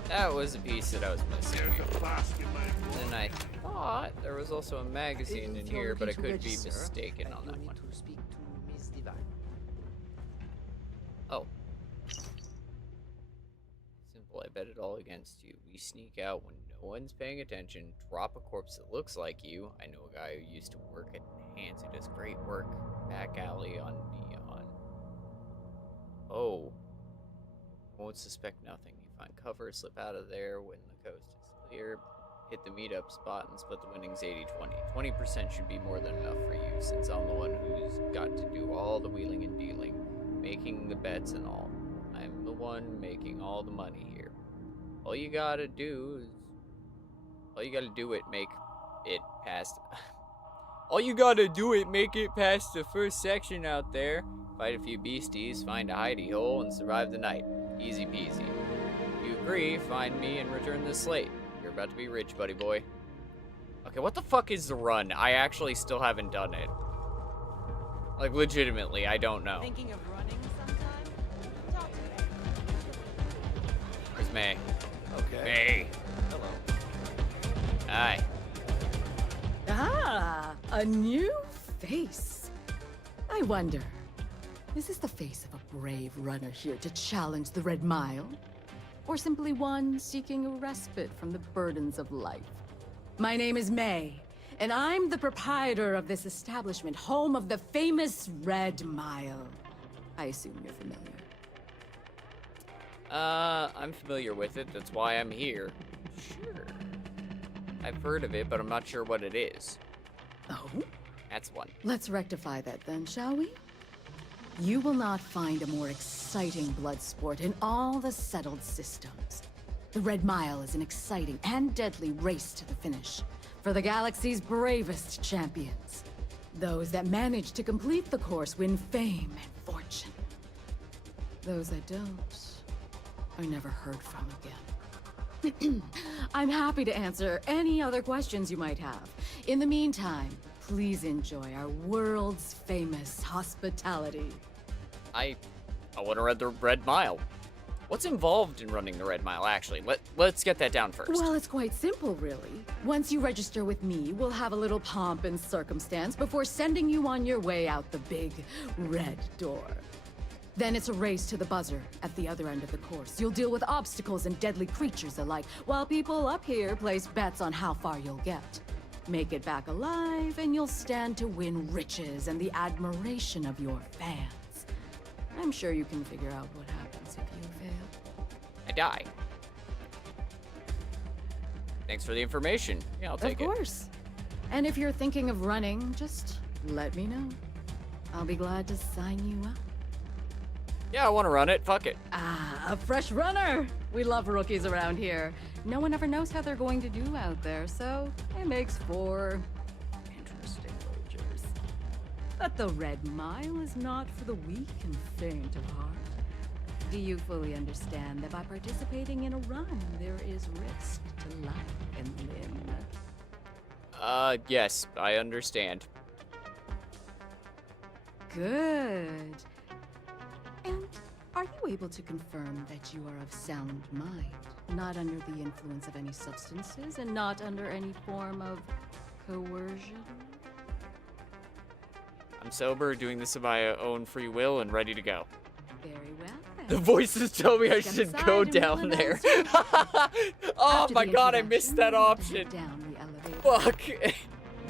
That was a piece that I was missing. And I thought there was also a magazine in here, but I could be mistaken on that one. Oh. Simple, I bet it all against you. We sneak out when no one's paying attention, drop a corpse that looks like you. I know a guy who used to work at Hands who does great work. Back alley on Neon. Oh. Won't suspect nothing. You find cover, slip out of there when the coast is clear. Hit the meetup spot and split the winnings 80-20. 20% should be more than enough for you, since I'm the one who's got to do all the wheeling and dealing, making the bets and all. I'm the one making all the money here. All you gotta do is... All you gotta do it, make it past... All you gotta do it, make it past the first section out there. Fight a few beasties, find a hidey hole, and survive the night. Easy peasy. If you agree, find me and return the slate. You're about to be rich, buddy boy. Okay, what the fuck is the run? I actually still haven't done it. Like, legitimately, I don't know. Thinking of running sometime? Talk to me. Where's May? Okay. May. Hello. Hi. Ah, a new face. I wonder, is this the face of a brave runner here to challenge the Red Mile? Or simply one seeking a respite from the burdens of life? My name is May, and I'm the proprietor of this establishment, home of the famous Red Mile. I assume you're familiar. I'm familiar with it. That's why I'm here. Sure. I've heard of it, but I'm not sure what it is. Oh? That's one. Let's rectify that then, shall we? You will not find a more exciting blood sport in all the settled systems. The Red Mile is an exciting and deadly race to the finish for the galaxy's bravest champions. Those that manage to complete the course win fame and fortune. Those that don't are never heard from again. I'm happy to answer any other questions you might have. In the meantime, please enjoy our world's famous hospitality. I want to run the Red Mile. What's involved in running the Red Mile, actually? Let's get that down first. Well, it's quite simple, really. Once you register with me, we'll have a little pomp and circumstance before sending you on your way out the big red door. Then it's a race to the buzzer at the other end of the course. You'll deal with obstacles and deadly creatures alike, while people up here place bets on how far you'll get. Make it back alive, and you'll stand to win riches and the admiration of your fans. I'm sure you can figure out what happens if you fail. I die. Thanks for the information. Yeah, I'll take it. Of course. And if you're thinking of running, just let me know. I'll be glad to sign you up. Yeah, I want to run it. Fuck it. Ah, a fresh runner! We love rookies around here. No one ever knows how they're going to do out there, so it makes for interesting wagers. But the Red Mile is not for the weak and faint of heart. Do you fully understand that by participating in a run, there is risk to life and limb? Yes, I understand. Good. And are you able to confirm that you are of sound mind, not under the influence of any substances, and not under any form of coercion? I'm sober, doing this of my own free will, and ready to go. Very well, then. The voices tell me I should go down there. Oh my god, I missed that option. Down the elevator. Fuck.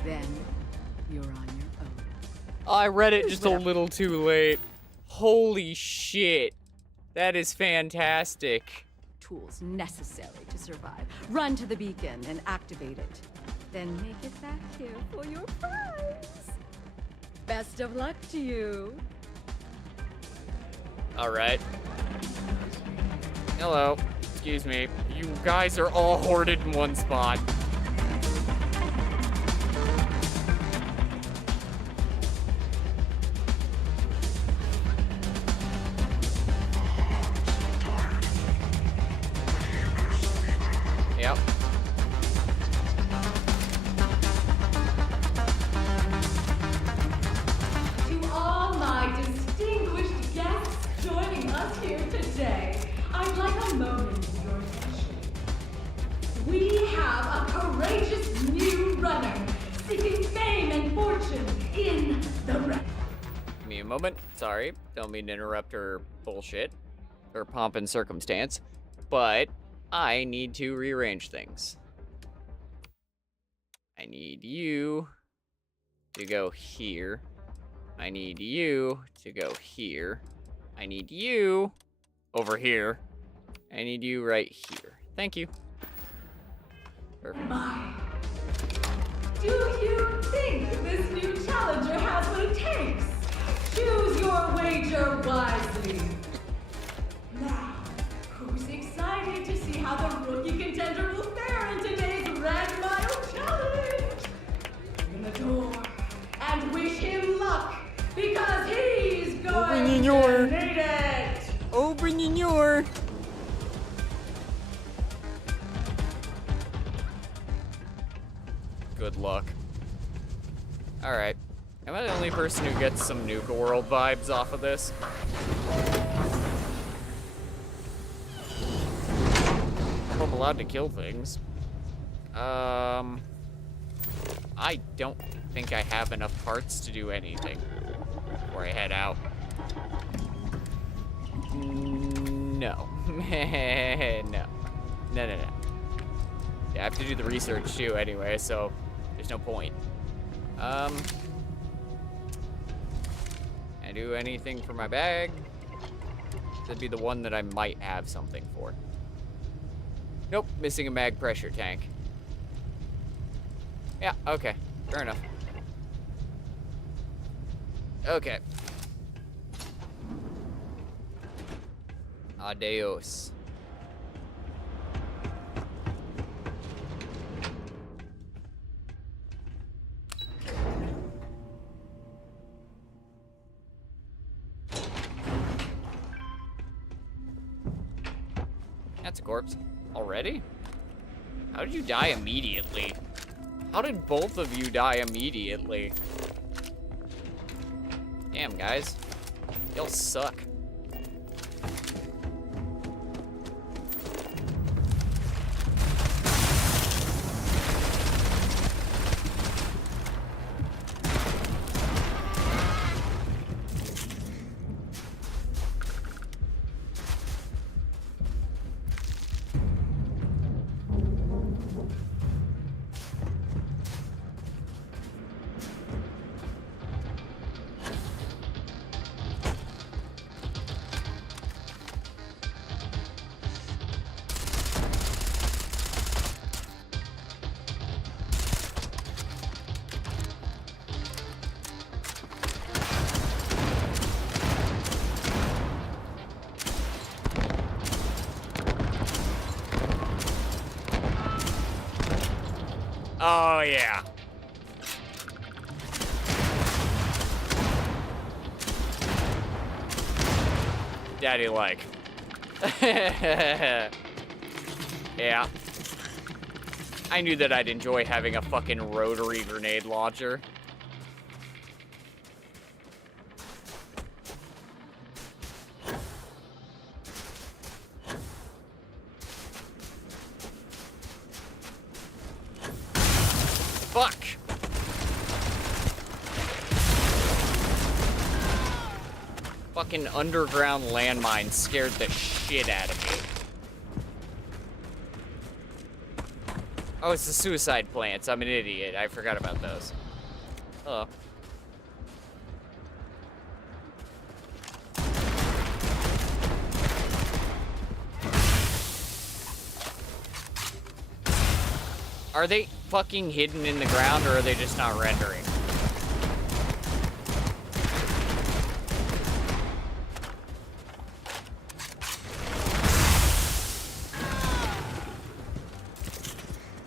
Then you're on your own. I read it just a little too late. Holy shit. That is fantastic. Tools necessary to survive. Run to the beacon and activate it. Then make it back here for your prize. Best of luck to you. Alright. Hello. Excuse me. You guys are all hoarded in one spot. Yep. To all my distinguished guests joining us here today, moment. Sorry, don't mean to interrupt her bullshit. Her pomp and circumstance. But I need to rearrange things. I need you to go here. I need you to go here. I need you over here. I need you right here. Thank you. Perfect. Do you think this new challenger has what it takes? Choose your wager wisely. Now, who's excited to see how the rookie contender will fare in today's Red Mile Challenge? Open the door and wish him luck, because he's going to need it! Open your... Good luck. Alright. Am I the only person who gets some Nuka World vibes off of this? I'm allowed to kill things. I don't think I have enough parts to do anything before I head out. No. No. No. Yeah, I have to do the research too anyway, so there's no point. Can I do anything for my bag? That'd be the one that I might have something for. Nope, missing a mag pressure tank. Yeah, okay, fair enough. Okay. Adios. That's a corpse. Already? How did you die immediately? How did both of you die immediately? Damn, guys. Y'all suck. Oh, yeah. Daddy like. Yeah. I knew that I'd enjoy having a fucking rotary grenade launcher. Fuck! Fucking underground landmine scared the shit out of me. Oh, it's the suicide plants. I'm an idiot. I forgot about those. Hello. Are they fucking hidden in the ground, or are they just not rendering?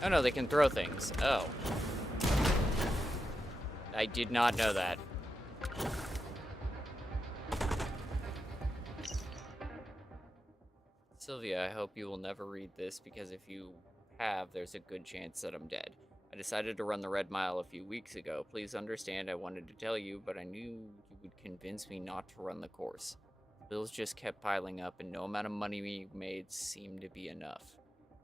Oh no, they can throw things. Oh. I did not know that. Sylvia, I hope you will never read this, because if you have, there's a good chance that I'm dead. I decided to run the Red Mile a few weeks ago. Please understand, I wanted to tell you, but I knew you would convince me not to run the course. The bills just kept piling up, and no amount of money we made seemed to be enough.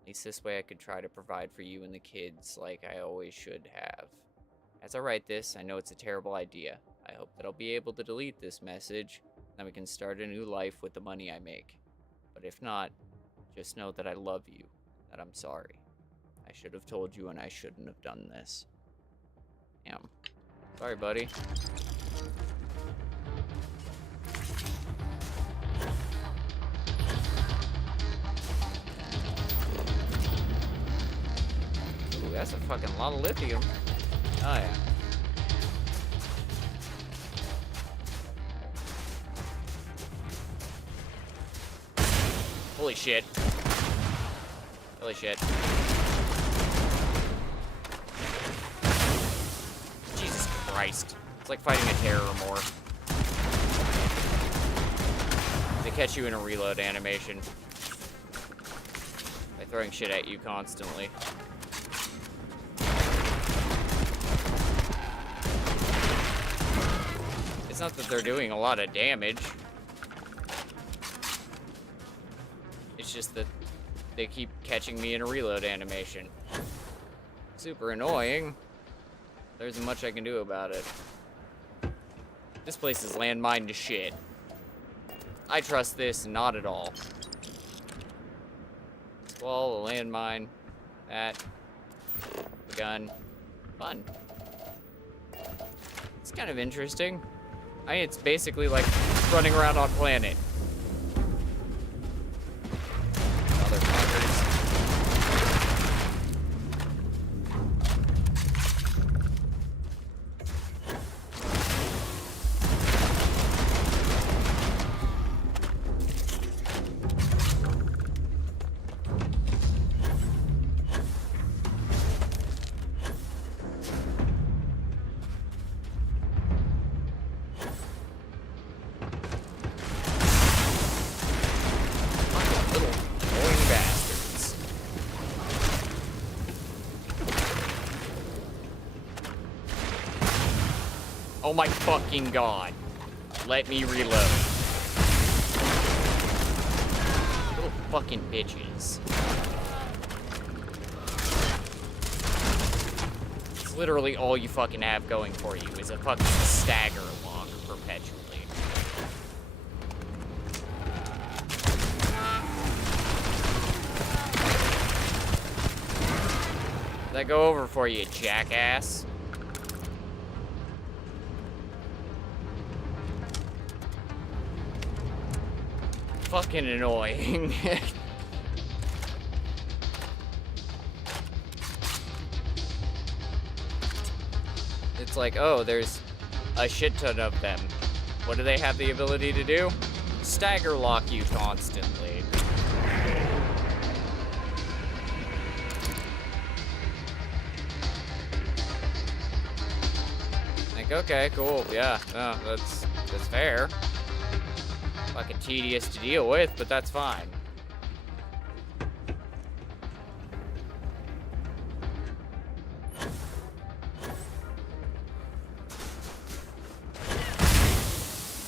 At least this way I could try to provide for you and the kids like I always should have. As I write this, I know it's a terrible idea. I hope that I'll be able to delete this message, then we can start a new life with the money I make. But if not, just know that I love you, that I'm sorry. I should have told you and I shouldn't have done this. Damn. Sorry, buddy. Ooh, that's a fucking lot of lithium. Oh, yeah. Holy shit. Holy shit. Jesus Christ. It's like fighting a terror morph. They catch you in a reload animation by throwing shit at you constantly. It's not that they're doing a lot of damage. It's just that they keep catching me in a reload animation. Super annoying. There isn't much I can do about it. This place is landmine to shit. I trust this not at all. Wall, a landmine, that, the gun. Fun. It's kind of interesting. I mean, it's basically like running around on planet. Oh my fucking god. Let me reload. Little fucking bitches. It's literally all you fucking have going for you is a fucking stagger lock perpetually. Did that go over for you, jackass? Fucking annoying. It's like, oh, there's a shit ton of them. What do they have the ability to do? Stagger lock you constantly. Like, okay, cool, yeah, no, that's fair. Fucking tedious to deal with, but that's fine.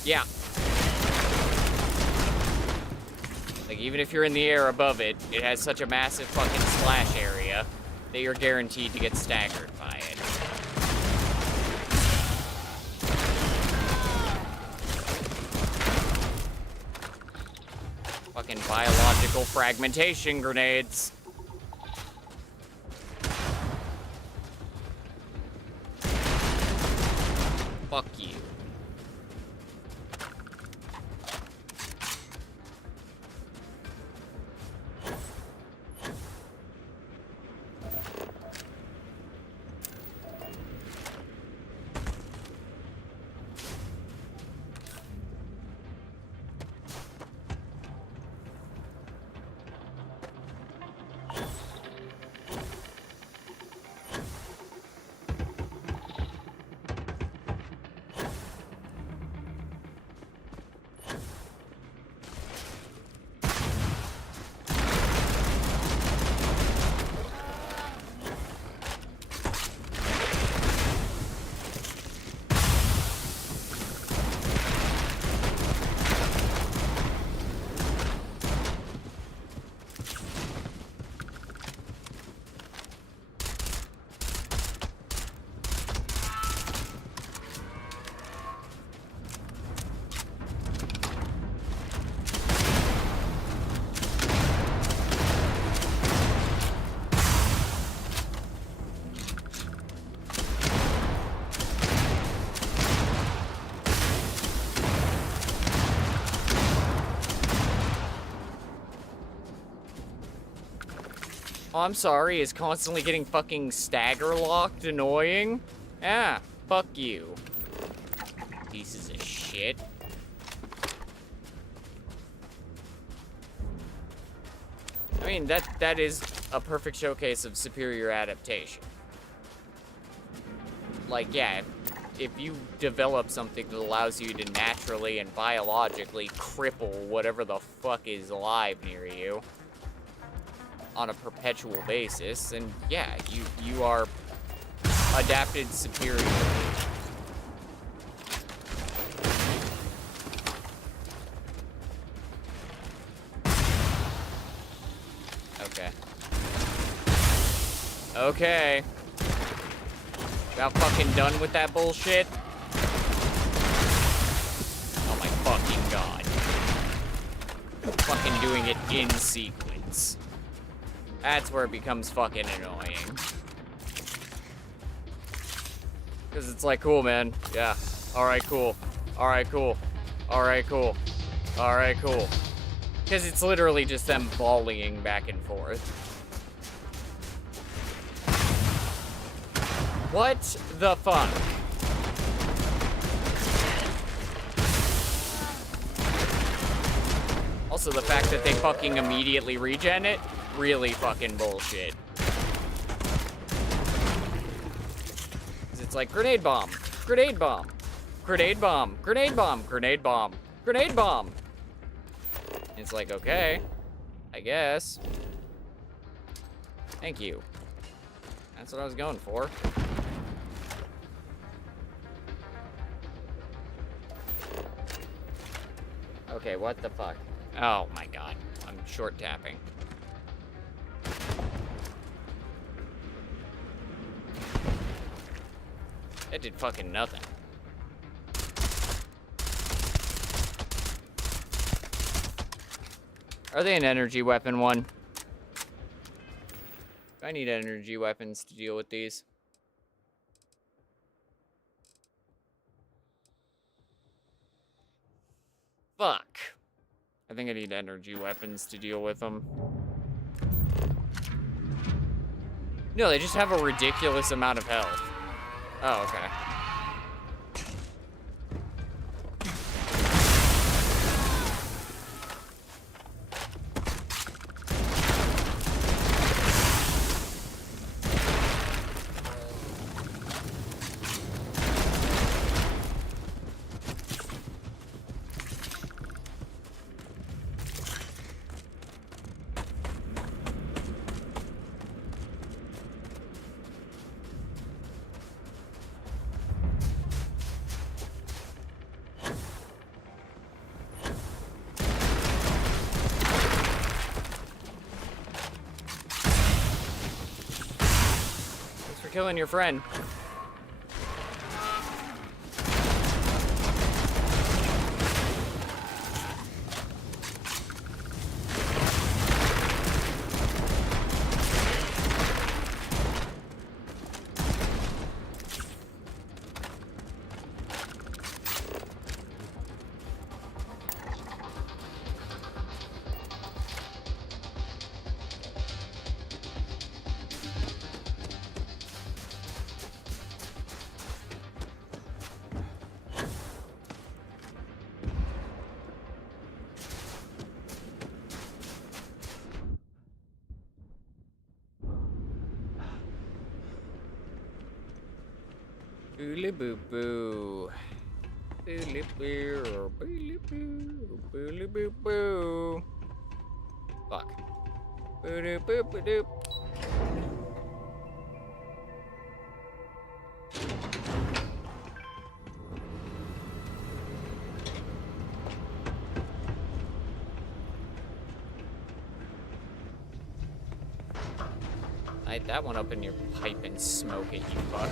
Yeah. Like, even if you're in the air above it, it has such a massive fucking splash area that you're guaranteed to get staggered by it. Fucking biological fragmentation grenades. Fuck you. Oh, I'm sorry, is constantly getting fucking stagger locked annoying? Ah, fuck you. Pieces of shit. I mean, that is a perfect showcase of superior adaptation. Like, yeah, if you develop something that allows you to naturally and biologically cripple whatever the fuck is alive near you on a perpetual basis, then yeah, you are adapted superiorly. Okay. Okay. About fucking done with that bullshit? Oh my fucking god. Fucking doing it in sequence. That's where it becomes fucking annoying. Because it's like, cool, man. Yeah. Alright, cool. Alright, cool. Alright, cool. Alright, cool. Because it's literally just them volleying back and forth. What the fuck? Also, the fact that they fucking immediately regen it, really fucking bullshit. 'Cause it's like grenade bomb, grenade bomb, grenade bomb, grenade bomb, grenade bomb, grenade bomb. And it's like, okay, I guess. Thank you. That's what I was going for. Okay, what the fuck? Oh my god, I'm short tapping. That did fucking nothing. Are they an energy weapon one? Do I need energy weapons to deal with these? Fuck. I think I need energy weapons to deal with them. No, they just have a ridiculous amount of health. Oh, okay. Killing your friend. Booli boo boo. Booli boo. Booli boo. Booli boo boo. Fuck. Boo boo boo doo. Light that one up in your pipe and smoke it, you fuck.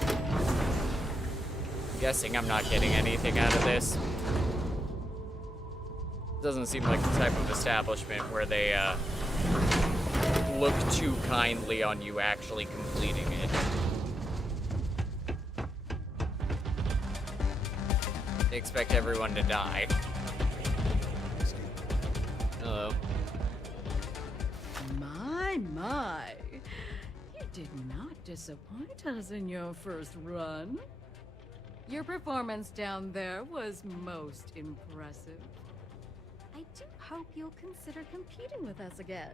Guessing I'm not getting anything out of this. Doesn't seem like the type of establishment where they look too kindly on you actually completing it. They expect everyone to die. Hello. My. did not disappoint us in your first run. Your performance down there was most impressive. I do hope you'll consider competing with us again.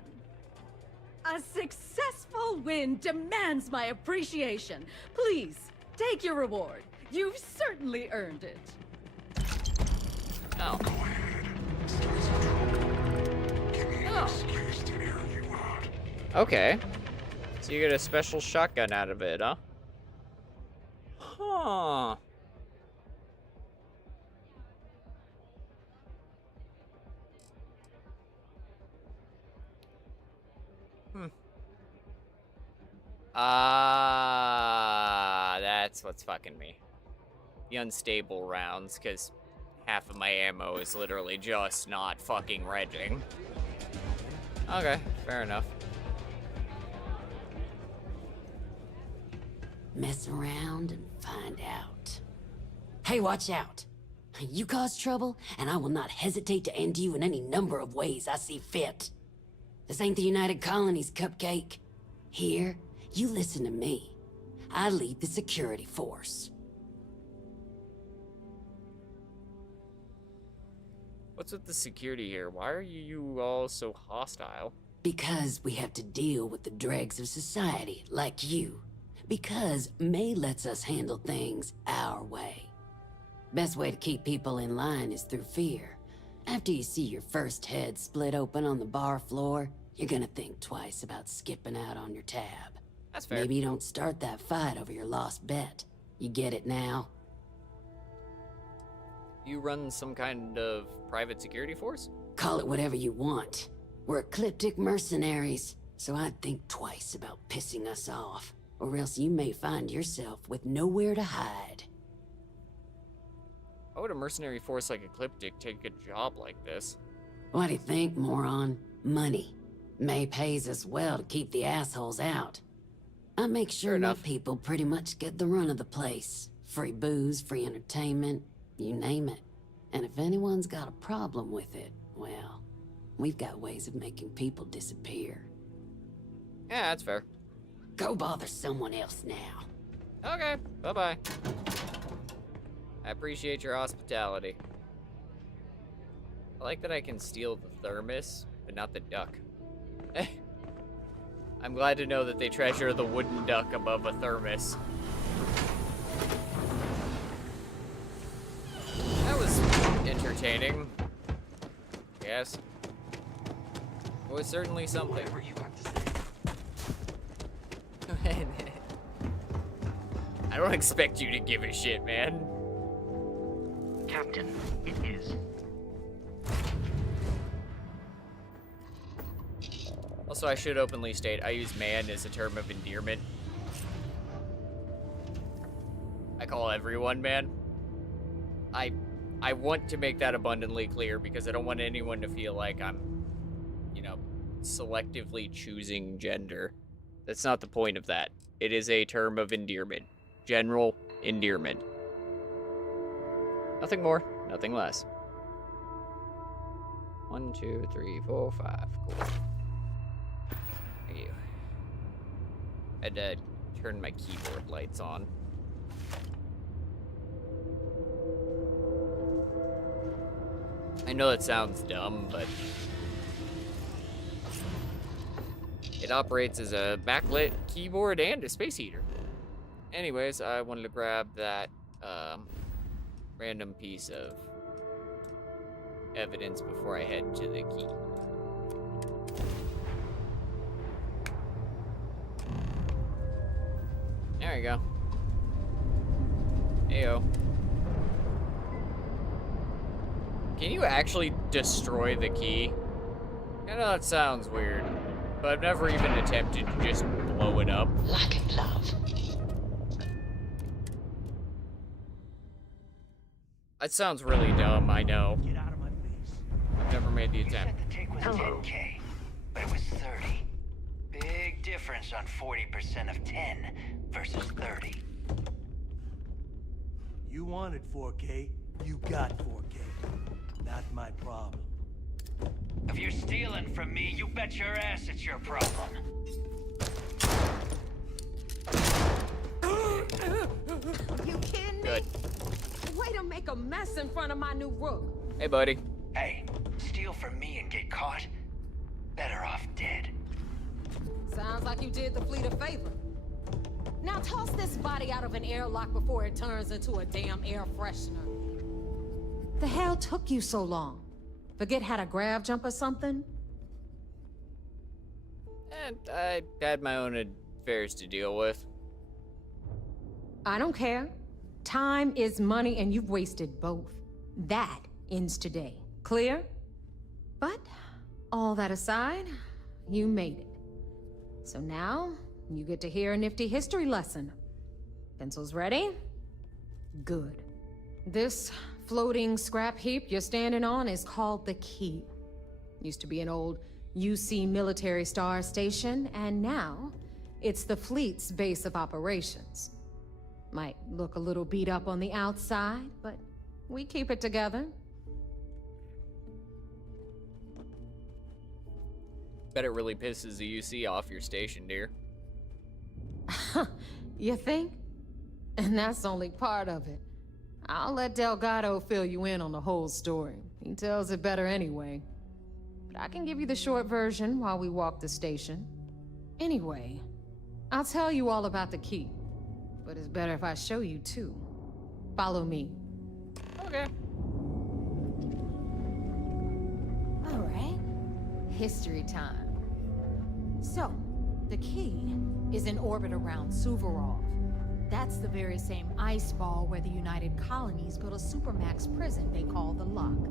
A successful win demands my appreciation. Please, take your reward. You've certainly earned it. Oh. Go ahead. Start some trouble. Give me an excuse to air you out. Okay. So you get a special shotgun out of it, huh? Huh. That's what's fucking me. The unstable rounds, because half of my ammo is literally just not fucking regging. Okay, fair enough. Mess around and find out. Hey, watch out! You cause trouble, and I will not hesitate to end you in any number of ways I see fit. This ain't the United Colonies, Cupcake. Here, you listen to me. I lead the security force. What's with the security here? Why are you all so hostile? Because we have to deal with the dregs of society, like you. Because May lets us handle things our way. Best way to keep people in line is through fear. After you see your first head split open on the bar floor, you're gonna think twice about skipping out on your tab. That's fair. Maybe you don't start that fight over your lost bet. You get it now? You run some kind of private security force? Call it whatever you want. We're ecliptic mercenaries, so I'd think twice about pissing us off, or else you may find yourself with nowhere to hide. Why would a mercenary force like Ecliptic take a job like this? What do you think, moron? Money. May pays us well to keep the assholes out. I make sure my people pretty much get the run of the place. Free booze, free entertainment, you name it. And if anyone's got a problem with it, well, we've got ways of making people disappear. Yeah, that's fair. Go bother someone else now. Okay, bye-bye. I appreciate your hospitality. I like that I can steal the thermos, but not the duck. I'm glad to know that they treasure the wooden duck above a thermos. That was entertaining. Yes. It was certainly something. Whatever you got to say. I don't expect you to give a shit, man. Captain, it is. Also, I should openly state, I use man as a term of endearment. I call everyone man. I want to make that abundantly clear because I don't want anyone to feel like I'm, you know, selectively choosing gender. That's not the point of that. It is a term of endearment. General endearment. Nothing more, nothing less. 1, 2, 3, 4, 5. Cool. Thank you. I had to turn my keyboard lights on. I know that sounds dumb, but it operates as a backlit keyboard and a space heater. Anyways, I wanted to grab that random piece of evidence before I head to the key. There you go. Heyo. Can you actually destroy the key? I know that sounds weird, but I've never even attempted to just blow it up. Like a glove. That sounds really dumb, I know. Get out of my face. I've never made the You attempt. said the take was 10K, but it was 30. Big difference on 40% of 10 versus 30. You wanted 4K, you got 4K. Not my problem. If you're stealing from me, you bet your ass it's your problem. good. Way to make a mess in front of my new rook. Hey, buddy. Hey, steal from me and get caught? Better off dead. Sounds like you did the fleet a favor. Now toss this body out of an airlock before it turns into a damn air freshener. The hell took you so long? Forget how to grav jump or something? And I had my own affairs to deal with. I don't care. Time is money and you've wasted both. That ends today. Clear? But, all that aside, you made it. So now, you get to hear a nifty history lesson. Pencils ready? Good. This floating scrap heap you're standing on is called the Key. Used to be an old UC military star station, and now it's the fleet's base of operations. Might look a little beat up on the outside, but we keep it together. Bet it really pisses the UC off your station, dear. You think? And that's only part of it. I'll let Delgado fill you in on the whole story. He tells it better anyway. But I can give you the short version while we walk the station. Anyway, I'll tell you all about the Key. But it's better if I show you too. Follow me. Okay. All right. History time. So, the Key is in orbit around Suvorov. That's the very same ice ball where the United Colonies built a supermax prison they call the Lock.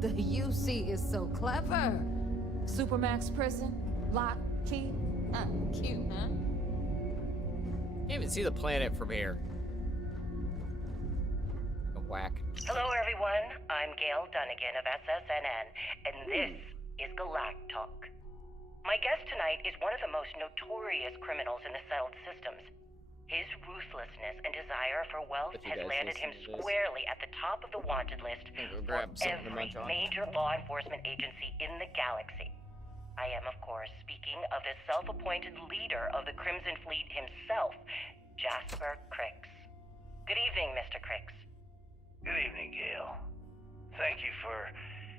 The UC is so clever. Supermax prison, Lock, Key. Cute, huh? Can't even see the planet from here. A whack. Hello, everyone. I'm Gail Dunnigan of SSNN, and this is Galactalk. My guest tonight is one of the most notorious criminals in the settled systems. His ruthlessness and desire for wealth has landed him squarely at the top of the wanted list for every major law enforcement agency in the galaxy. I am, of course, speaking of the self-appointed leader of the Crimson Fleet himself, Jasper Crix. Good evening, Mr. Crix. Good evening, Gail. Thank you for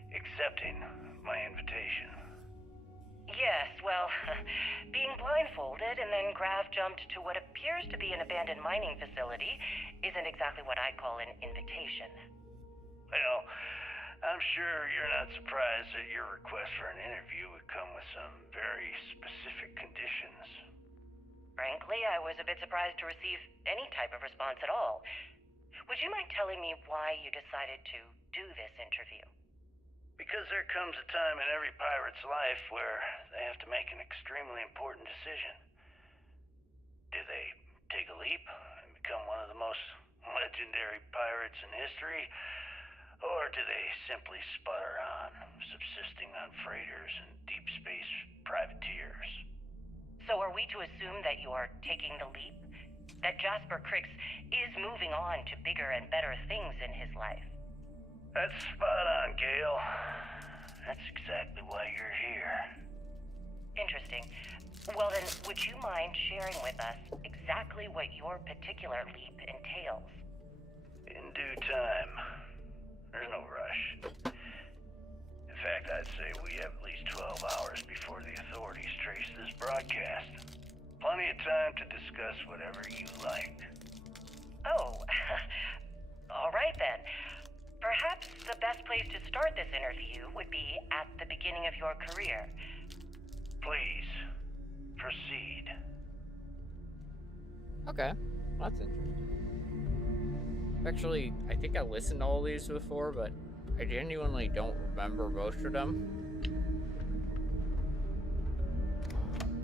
accepting my invitation. Yes, well, being blindfolded and then grav-jumped to what appears to be an abandoned mining facility isn't exactly what I'd call an invitation. Well, I'm sure you're not surprised that your request for an interview would come with some very specific conditions. Frankly, I was a bit surprised to receive any type of response at all. Would you mind telling me why you decided to do this interview? Because there comes a time in every pirate's life where they have to make an extremely important decision. Do they take a leap and become one of the most legendary pirates in history? Or do they simply sputter on, subsisting on freighters and deep space privateers? So are we to assume that you are taking the leap? That Jasper Crix is moving on to bigger and better things in his life? That's spot on, Gail. That's exactly why you're here. Interesting. Well then, would you mind sharing with us exactly what your particular leap entails? In due time. There's no rush. In fact, I'd say we have at least 12 hours before the authorities trace this broadcast. Plenty of time to discuss whatever you like. Oh, all right then. Perhaps the best place to start this interview would be at the beginning of your career. Please, proceed. Okay, that's interesting. Actually, I think I listened to all these before, but I genuinely don't remember most of them.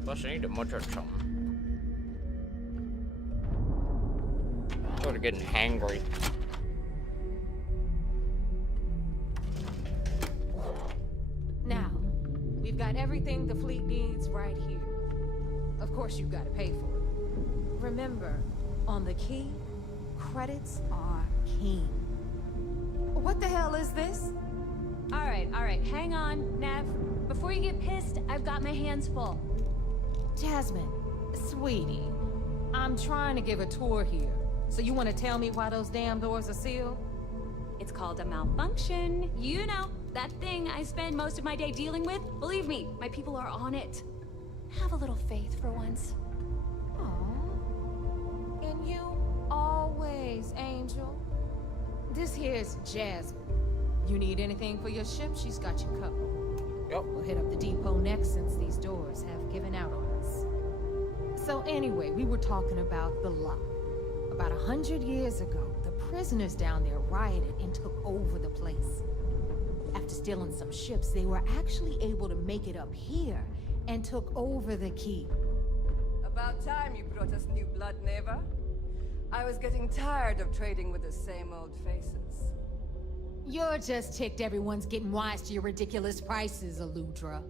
Plus, I need to munch on something. I'm sort of getting hangry. Now, we've got everything the fleet needs right here. Of course, you've got to pay for it. Remember, on the Key, credits are king. What the hell is this? All right, hang on, Nev. Before you get pissed, I've got my hands full. Jasmine, sweetie, I'm trying to give a tour here. So you want to tell me why those damn doors are sealed? It's called a malfunction. You know, that thing I spend most of my day dealing with. Believe me, my people are on it. Have a little faith for once. Aww. And you always, Angel. This here's Jasmine. You need anything for your ship, she's got you covered. Yep. We'll hit up the depot next since these doors have given out on us. So anyway, we were talking about the lock. About 100 years ago, the prisoners down there rioted and took over the place. After stealing some ships, they were actually able to make it up here and took over the key. About time you brought us new blood, Neva. I was getting tired of trading with the same old faces. You're just ticked everyone's getting wise to your ridiculous prices, Aludra.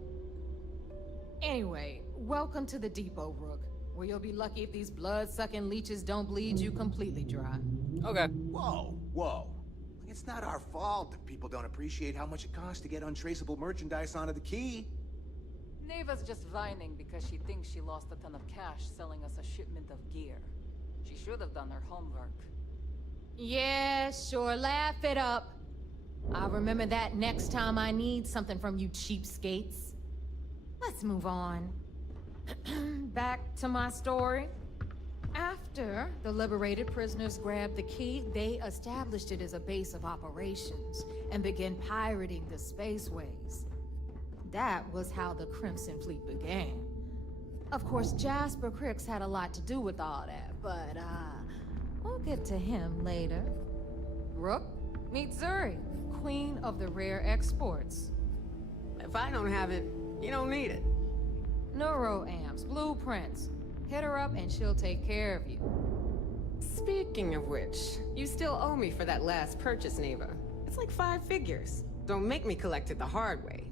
Anyway, welcome to the depot, Rook, where you'll be lucky if these blood-sucking leeches don't bleed you completely dry. Okay. Whoa, whoa. It's not our fault that people don't appreciate how much it costs to get untraceable merchandise onto the key. Neva's just whining because she thinks she lost a ton of cash selling us a shipment of gear. She should have done her homework. Yeah, sure, laugh it up. I'll remember that next time I need something from you cheapskates. Let's move on. Back to my story. After the liberated prisoners grabbed the key, they established it as a base of operations and began pirating the spaceways. That was how the Crimson Fleet began. Of course, Jasper Cricks had a lot to do with all that, but we'll get to him later. Rook, meet Zuri, Queen of the Rare Exports. If I don't have it, you don't need it. Neuroamps, blueprints. Hit her up and she'll take care of you. Speaking of which, you still owe me for that last purchase, Neva. It's like 5 figures. Don't make me collect it the hard way.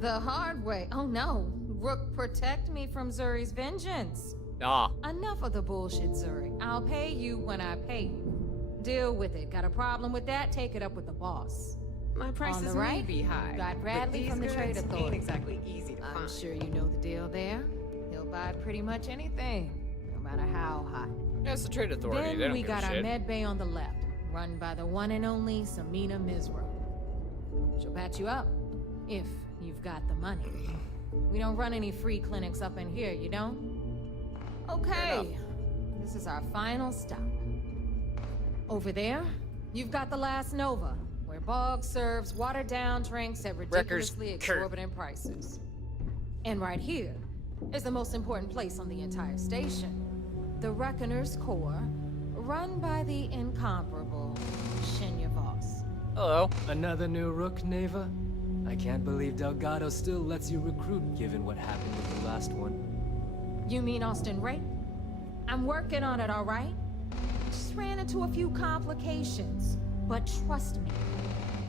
The hard way? Oh no. Rook, protect me from Zuri's vengeance. Ah. Enough of the bullshit, Zuri. I'll pay you when I pay you. Deal with it. Got a problem with that? Take it up with the boss. My prices may be high, got Bradley but from the these Trade goods Authority. ain't exactly easy to find. I'm sure you know the deal there. He'll buy pretty much anything, no matter how hot. That's the Trade Authority. Then they don't we give got a our shit. med bay on the left, run by the one and only Samina Mizro. She'll patch you up, if you've got the money. We don't run any free clinics up in here, you don't? Okay, this is our final stop. Over there, you've got the Last Nova, where Bog serves watered-down drinks at ridiculously exorbitant prices. And right here is the most important place on the entire station, the Reckoner's Core, run by the incomparable Shinya Voss. Hello. Another new Rook, Neva? I can't believe Delgado still lets you recruit, given what happened with the last one. You mean Austin Ray? I'm working on it, all right? Just ran into a few complications, but trust me,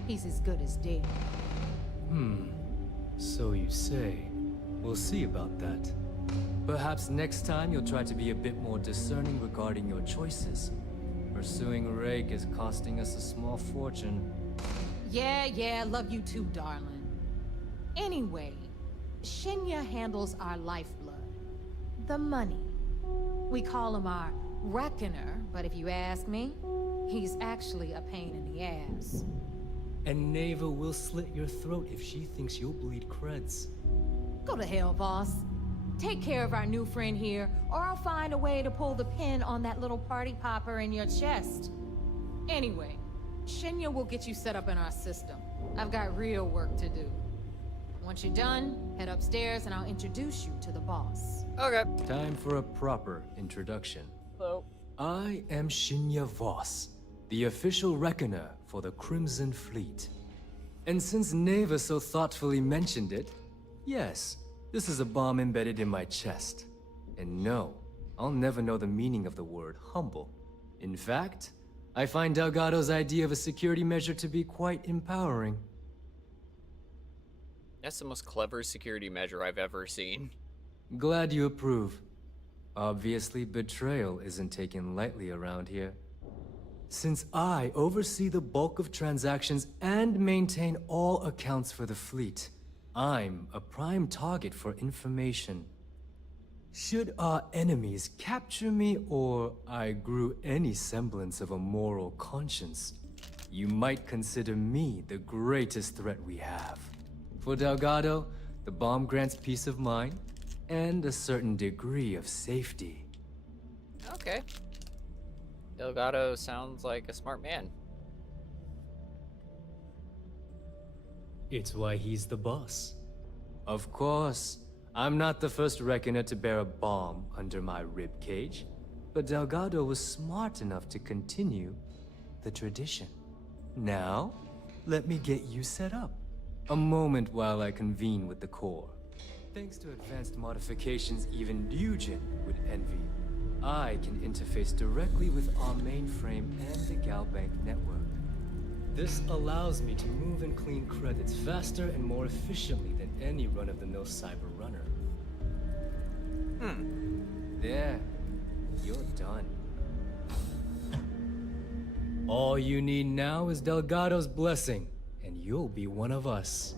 he's as good as dead. So you say. We'll see about that. Perhaps next time you'll try to be a bit more discerning regarding your choices. Pursuing Rake is costing us a small fortune. Yeah, love you too, darling. Anyway, Shinya handles our lifeblood. The money. We call him our Reckoner, but if you ask me, he's actually a pain in the ass. And Neva will slit your throat if she thinks you'll bleed creds. Go to hell, boss. Take care of our new friend here, or I'll find a way to pull the pin on that little party popper in your chest. Anyway, Shinya will get you set up in our system. I've got real work to do. Once you're done, head upstairs and I'll introduce you to the boss. Okay. Time for a proper introduction. Hello. I am Shinya Voss, the official reckoner for the Crimson Fleet. And since Neva so thoughtfully mentioned it, yes, this is a bomb embedded in my chest. And no, I'll never know the meaning of the word humble. In fact, I find Delgado's idea of a security measure to be quite empowering. That's the most clever security measure I've ever seen. Glad you approve. Obviously, betrayal isn't taken lightly around here. Since I oversee the bulk of transactions and maintain all accounts for the fleet, I'm a prime target for information. Should our enemies capture me or I grew any semblance of a moral conscience, you might consider me the greatest threat we have. For Delgado, the bomb grants peace of mind and a certain degree of safety. Okay. Delgado sounds like a smart man. It's why he's the boss. Of course, I'm not the first reckoner to bear a bomb under my rib cage, but Delgado was smart enough to continue the tradition. Now, let me get you set up. A moment while I convene with the core. Thanks to advanced modifications even Nugent would envy, I can interface directly with our mainframe and the Galbank network. This allows me to move and clean credits faster and more efficiently than any run-of-the-mill cyber runner. There. You're done. All you need now is Delgado's blessing, and you'll be one of us.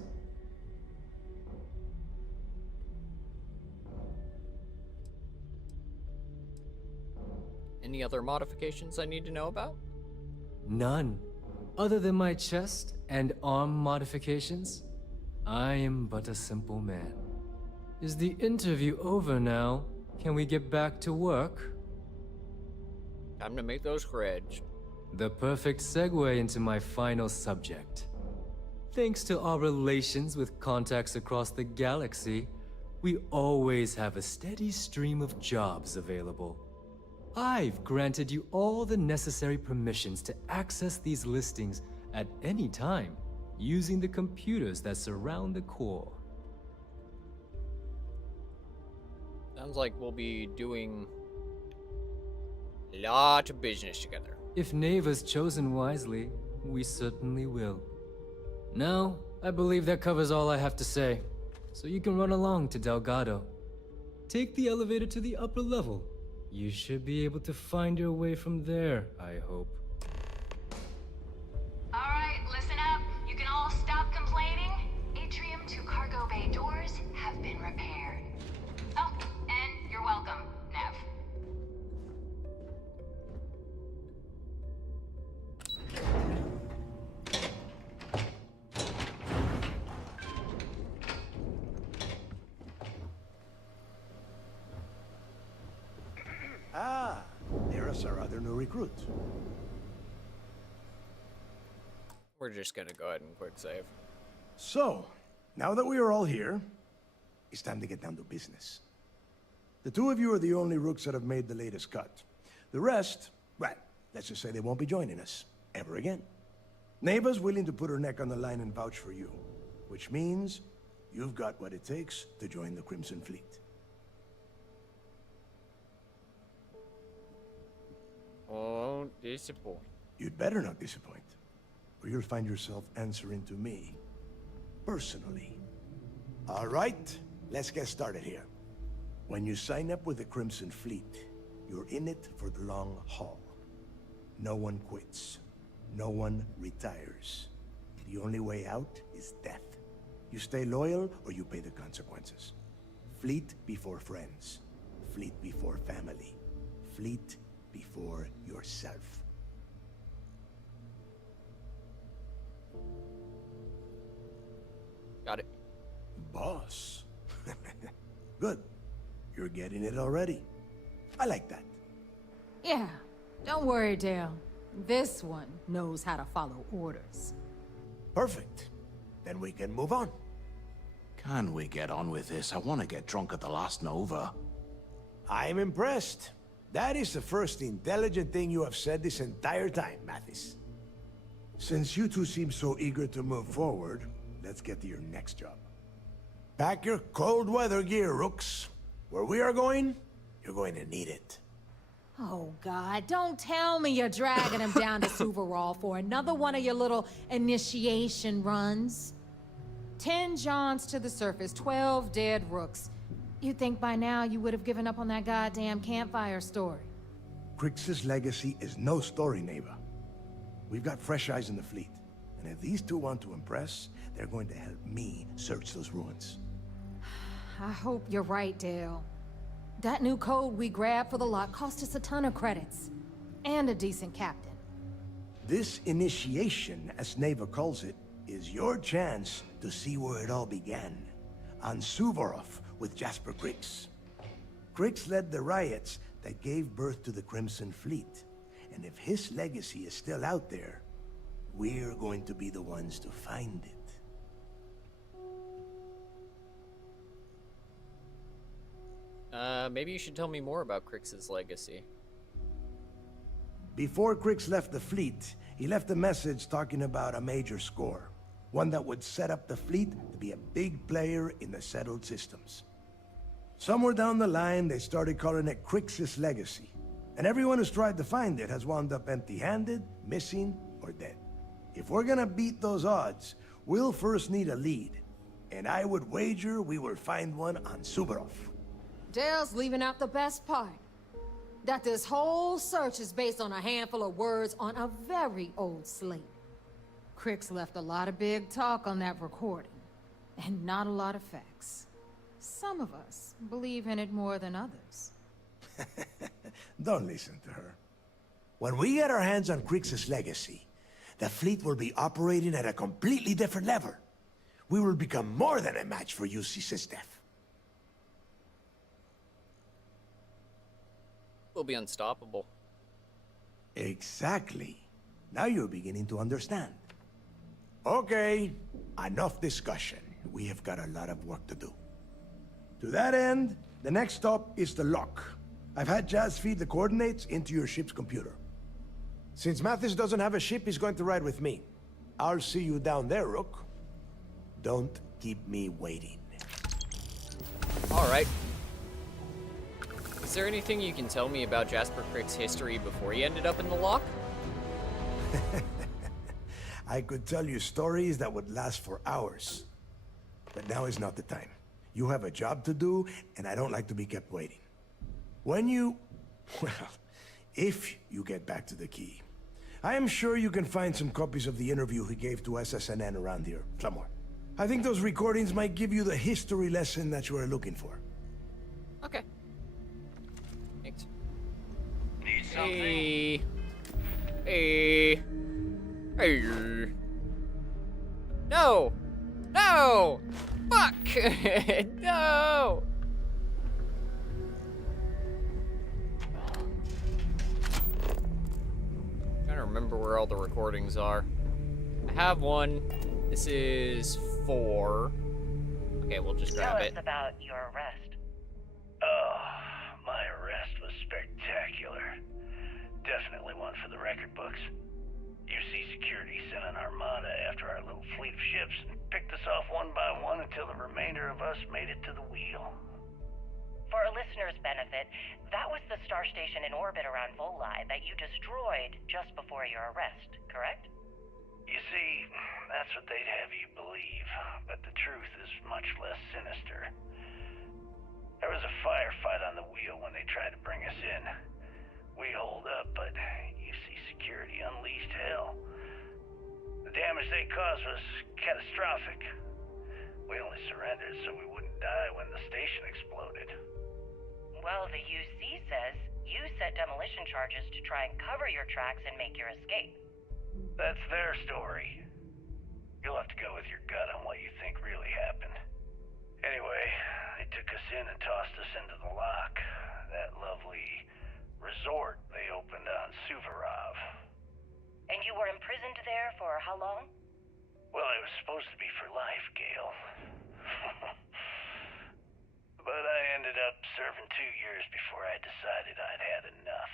Any other modifications I need to know about? None. Other than my chest and arm modifications, I am but a simple man. Is the interview over now? Can we get back to work? Time to make those creds. The perfect segue into my final subject. Thanks to our relations with contacts across the galaxy, we always have a steady stream of jobs available. I've granted you all the necessary permissions to access these listings at any time, using the computers that surround the core. Sounds like we'll be doing a lot of business together. If Neva's chosen wisely, we certainly will. Now, I believe that covers all I have to say, so you can run along to Delgado. Take the elevator to the upper level. You should be able to find your way from there, I hope. Alright, listen up. You can all stop complaining. Atrium to cargo bay doors have been repaired. Oh, and you're welcome, Nev. Ah, there's our other new recruit. We're just gonna go ahead and quick save. So, now that we are all here, it's time to get down to business. The two of you are the only rooks that have made the latest cut. The rest, well, let's just say they won't be joining us ever again. Neva's willing to put her neck on the line and vouch for you, which means you've got what it takes to join the Crimson Fleet. Oh, disappoint. You'd better not disappoint, or you'll find yourself answering to me, personally. All right, let's get started here. When you sign up with the Crimson Fleet, you're in it for the long haul. No one quits. No one retires. The only way out is death. You stay loyal or you pay the consequences. Fleet before friends. Fleet before family. Fleet before yourself. Got it. Boss. Good. You're getting it already. I like that. Yeah, don't worry, Dale. This one knows how to follow orders. Perfect. Then we can move on. Can we get on with this? I want to get drunk at the last Nova. I'm impressed. That is the first intelligent thing you have said this entire time, Mathis. Since you two seem so eager to move forward, let's get to your next job. Pack your cold weather gear, Rooks. Where we are going, you're going to need it. Oh, God, don't tell me you're dragging him down to Suvarall for another one of your little initiation runs. 10 Johns to the surface, 12 dead Rooks. You'd think by now you would have given up on that goddamn campfire story. Crix's legacy is no story, Neva. We've got fresh eyes in the fleet. And if these two want to impress, they're going to help me search those ruins. I hope you're right, Dale. That new code we grabbed for the lock cost us a ton of credits. And a decent captain. This initiation, as Neva calls it, is your chance to see where it all began. On Suvorov with Jasper Krix. Krix led the riots that gave birth to the Crimson Fleet. And if his legacy is still out there, we're going to be the ones to find it. Maybe you should tell me more about Krix's legacy. Before Krix left the fleet, he left a message talking about a major score. One that would set up the fleet to be a big player in the settled systems. Somewhere down the line, they started calling it Krix's legacy. And everyone who's tried to find it has wound up empty-handed, missing, or dead. If we're gonna beat those odds, we'll first need a lead. And I would wager we will find one on Suvorov. Dale's leaving out the best part. That this whole search is based on a handful of words on a very old slate. Krix left a lot of big talk on that recording, and not a lot of facts. Some of us believe in it more than others. Don't listen to her. When we get our hands on Krix's legacy, the fleet will be operating at a completely different level. We will become more than a match for UC SysDef. We'll be unstoppable. Exactly. Now you're beginning to understand. Okay, enough discussion. We have got a lot of work to do. To that end, the next stop is the lock. I've had Jazz feed the coordinates into your ship's computer. Since Mathis doesn't have a ship, he's going to ride with me. I'll see you down there, Rook. Don't keep me waiting. All right. Is there anything you can tell me about Jasper Krix's history before he ended up in the lock? I could tell you stories that would last for hours. But now is not the time. You have a job to do, and I don't like to be kept waiting. When you... well, if you get back to the key, I am sure you can find some copies of the interview he gave to SSNN around here, somewhere. I think those recordings might give you the history lesson that you are looking for. Okay. Thanks. Need something? Hey. Hey. Hey. No! No! Fuck! No! Trying to remember where all the recordings are. I have one. This is 4. Okay, we'll just grab it. Tell us about your arrest. Oh, my arrest was spectacular. Definitely one for the record books. UC Security sent an armada after our little fleet of ships and picked us off one by one until the remainder of us made it to the wheel. For a listener's benefit, that was the star station in orbit around Voli that you destroyed just before your arrest, correct? You see, that's what they'd have you believe, but the truth is much less sinister. There was a firefight on the wheel when they tried to bring us in. We holed up, but UC Security unleashed hell. The damage they caused was catastrophic. We only surrendered so we wouldn't die when the station exploded. Well, the UC says you set demolition charges to try and cover your tracks and make your escape. That's their story. You'll have to go with your gut on what you think really happened. Anyway, they took us in and tossed us into the lock. That lovely resort they opened on Suvorov. And you were imprisoned there for how long? Well, it was supposed to be for life, Gale. But I ended up serving 2 years before I decided I'd had enough.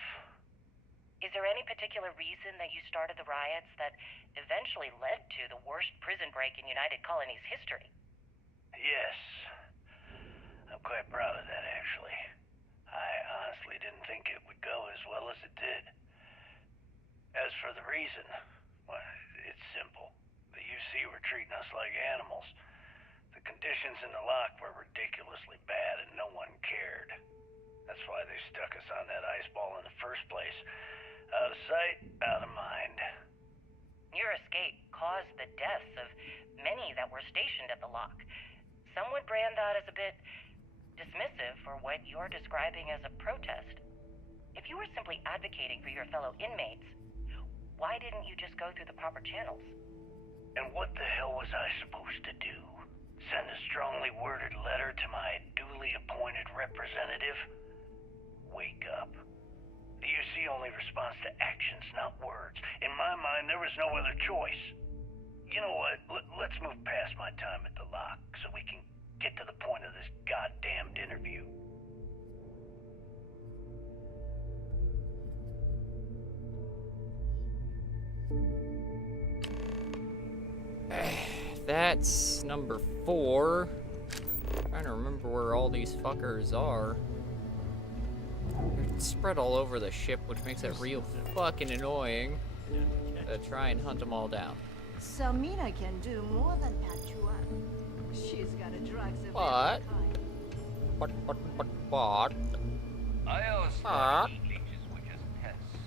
Is there any particular reason that you started the riots that eventually led to the worst prison break in United Colonies history? Yes. I'm quite proud of that, actually. I honestly didn't think it would go as well as it did. As for the reason, well, it's simple. The UC were treating us like animals. The conditions in the lock were ridiculously bad and no one cared. That's why they stuck us on that ice ball in the first place. Out of sight, out of mind. Your escape caused the deaths of many that were stationed at the lock. Some would brand that as a bit dismissive for what you're describing as a protest. If you were simply advocating for your fellow inmates, why didn't you just go through the proper channels? And what the hell was I supposed to do? Send a strongly worded letter to my duly appointed representative? Wake up. The UC only responds to actions, not words. In my mind, there was no other choice. You know what? Let's move past my time at the lock so we can get to the point of this goddamned interview. That's number 4. Trying to remember where all these fuckers are. They're spread all over the ship, which makes it real fucking annoying to try and hunt them all down. Samina can do more than patch you up. She's got a drugs of What? What? I also leeches, which is pests.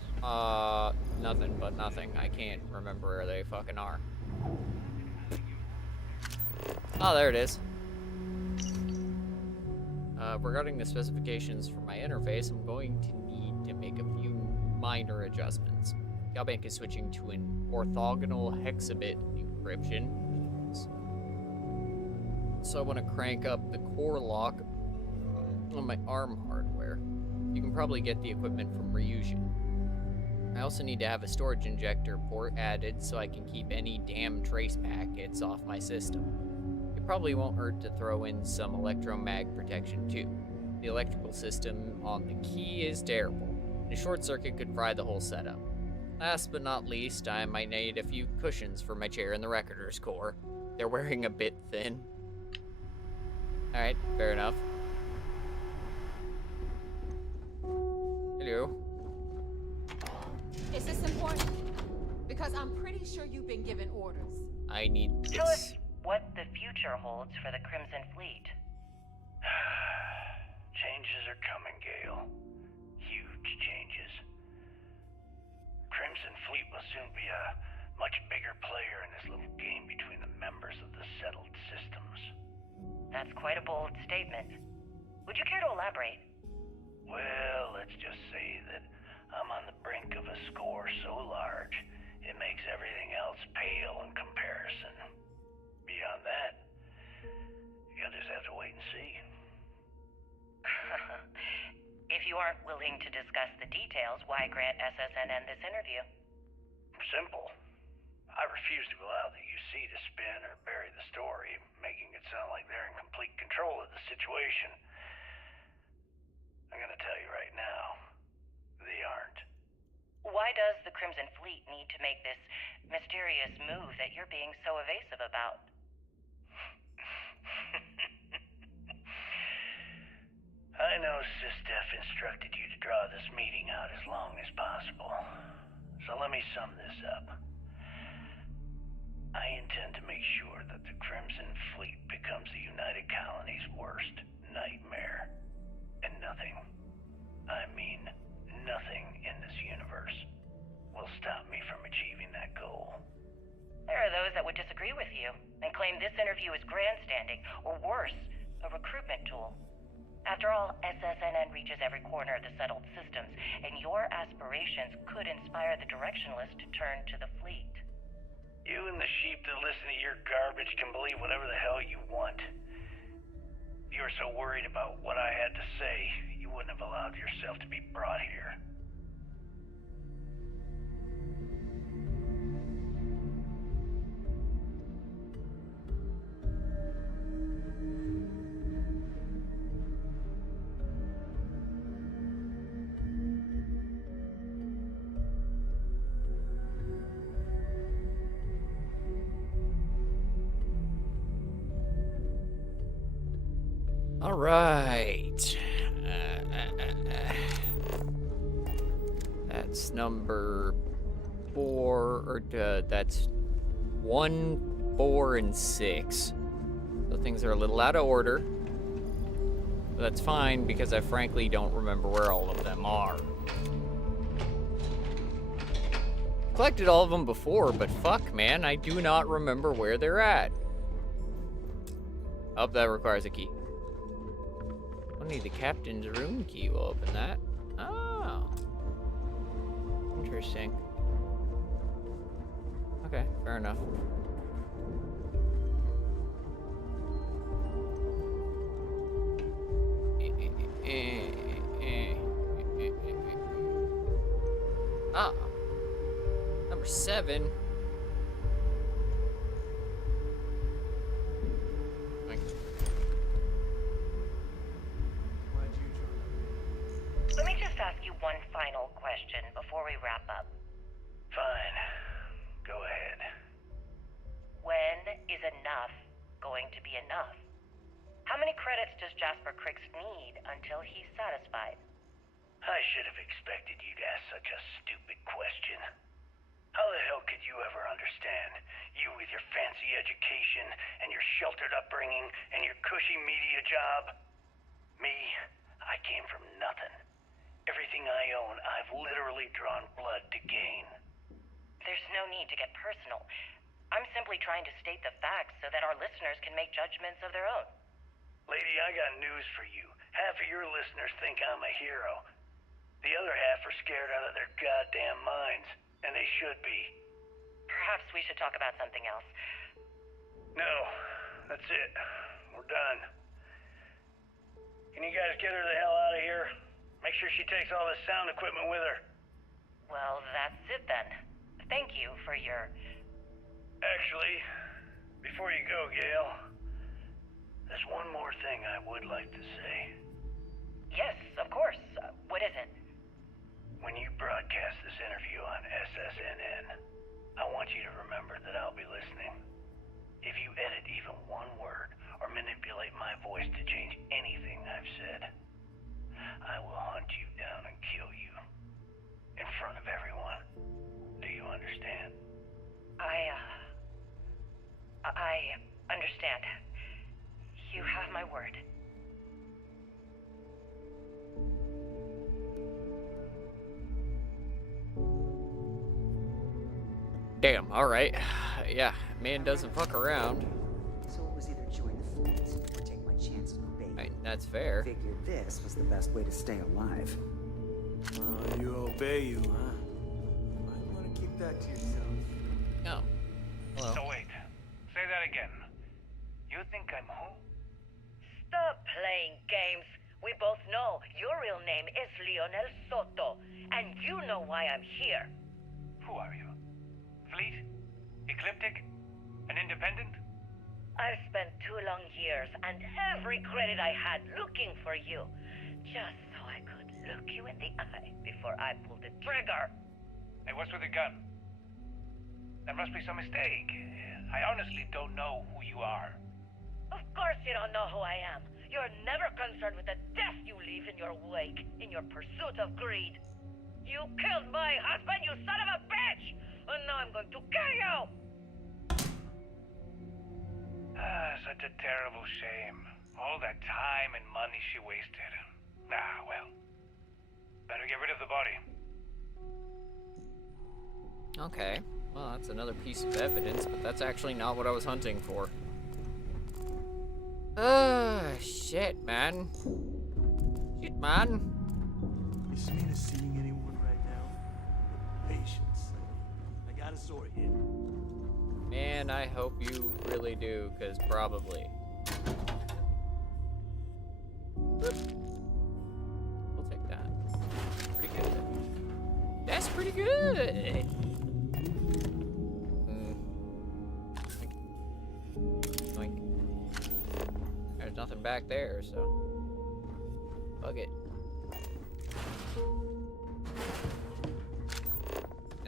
Nothing but nothing. I can't remember where they fucking are. Oh, there it is. Regarding the specifications for my interface, I'm going to need to make a few minor adjustments. Galbank is switching to an orthogonal hexabit encryption. So I want to crank up the core lock on my ARM hardware. You can probably get the equipment from Reunion. I also need to have a storage injector port added so I can keep any damn trace packets off my system. It probably won't hurt to throw in some electromag protection too. The electrical system on the key is terrible. A short circuit could fry the whole setup. Last but not least, I might need a few cushions for my chair in the recorder's core. They're wearing a bit thin. Alright, fair enough. Hello. Is this important? Because I'm pretty sure you've been given orders. I need Tell us this. what the future holds for the Crimson Fleet. Changes are coming, Gale. Huge changes. Crimson Fleet will soon be a much bigger player in this little game between the members of the settled systems. That's quite a bold statement. Would you care to elaborate? Well, let's just say that I'm on the brink of a score so large, it makes everything else pale in comparison. Beyond that, you'll just have to wait and see. If you aren't willing to discuss the details, why grant SSNN this interview? Simple. I refuse to allow the UC to spin or bury the story, making it sound like they're in complete control of the situation. I'm gonna tell you right now, they aren't. Why does the Crimson Fleet need to make this mysterious move that you're being so evasive about? I know SysDef instructed you to draw this meeting out as long as possible. So let me sum this up. I intend to make sure that the Crimson Fleet becomes the United Colony's worst nightmare. And nothing, I mean nothing in this universe, will stop me from achieving that goal. There are those that would disagree with you and claim this interview is grandstanding, or worse, a recruitment tool. After all, SSNN reaches every corner of the settled systems, and your aspirations could inspire the Directionalist to turn to the fleet. You and the sheep that listen to your garbage can believe whatever the hell you want. If you were so worried about what I had to say, you wouldn't have allowed yourself to be brought here. All right. That's number 4, or that's 1, 4, and 6. So things are a little out of order. But that's fine because I frankly don't remember where all of them are. Collected all of them before, but fuck, man, I do not remember where they're at. Oh, that requires a key. We'll need the captain's room key. We'll open that. Oh. Interesting. Okay, fair enough. Ah. Number 7. Let me just ask you one final question before we wrap up. Fine. Go ahead. When is enough going to be enough? How many credits does Jasper Cricks need until he's satisfied? I should have expected you to ask such a stupid question. How the hell could you ever understand? You with your fancy education and your sheltered upbringing and your cushy media job? Me, I came from nothing. Everything I own, I've literally drawn blood to gain. There's no need to get personal. I'm simply trying to state the facts so that our listeners can make judgments of their own. Lady, I got news for you. Half of your listeners think I'm a hero. The other half are scared out of their goddamn minds, and they should be. Perhaps we should talk about something else. No, that's it. We're done. Can you guys get her the hell out of here? Make sure she takes all this sound equipment with her. Well, that's it then. Thank you for your... Actually, before you go, Gail, there's one more thing I would like to say. Yes, of course. What is it? When you broadcast this interview on SSNN, I want you to remember that I'll be listening. If you edit even one word or manipulate my voice to change anything I've said, I will hunt you down and kill you. In front of everyone. Do you understand? I understand. You have my word. Damn, alright. Yeah, man doesn't fuck around. So it was either join the fleet or take my chances with baby. Right, that's fair. Figured this was the best way to stay alive. You obey you, huh? Might want to keep that to yourself. Oh. Hello. So wait. Say that again. You think I'm who? Stop playing games. We both know your real name is Lionel Soto, and you know why I'm here. Who are you? Fleet? Ecliptic? An independent? I've spent 2 long years and every credit I had looking for you, just so I could look you in the eye before I pulled the trigger. Hey, what's with the gun? There must be some mistake. I honestly don't know who you are. Of course you don't know who I am. You're never concerned with the death you leave in your wake, in your pursuit of greed. You killed my husband, you son of a bitch! And now I'm going to kill you! Such a terrible shame. All that time and money she wasted. Ah, well. Better get rid of the body. Okay. Well, that's another piece of evidence, but that's actually not what I was hunting for. Shit, man. Shit, man. Is Smina seeing anyone right now? Patience. I got a sword here. Man, I hope you really do, because probably. We'll take that. Pretty good. That's pretty good. Oink. There's nothing back there, so. Fuck it.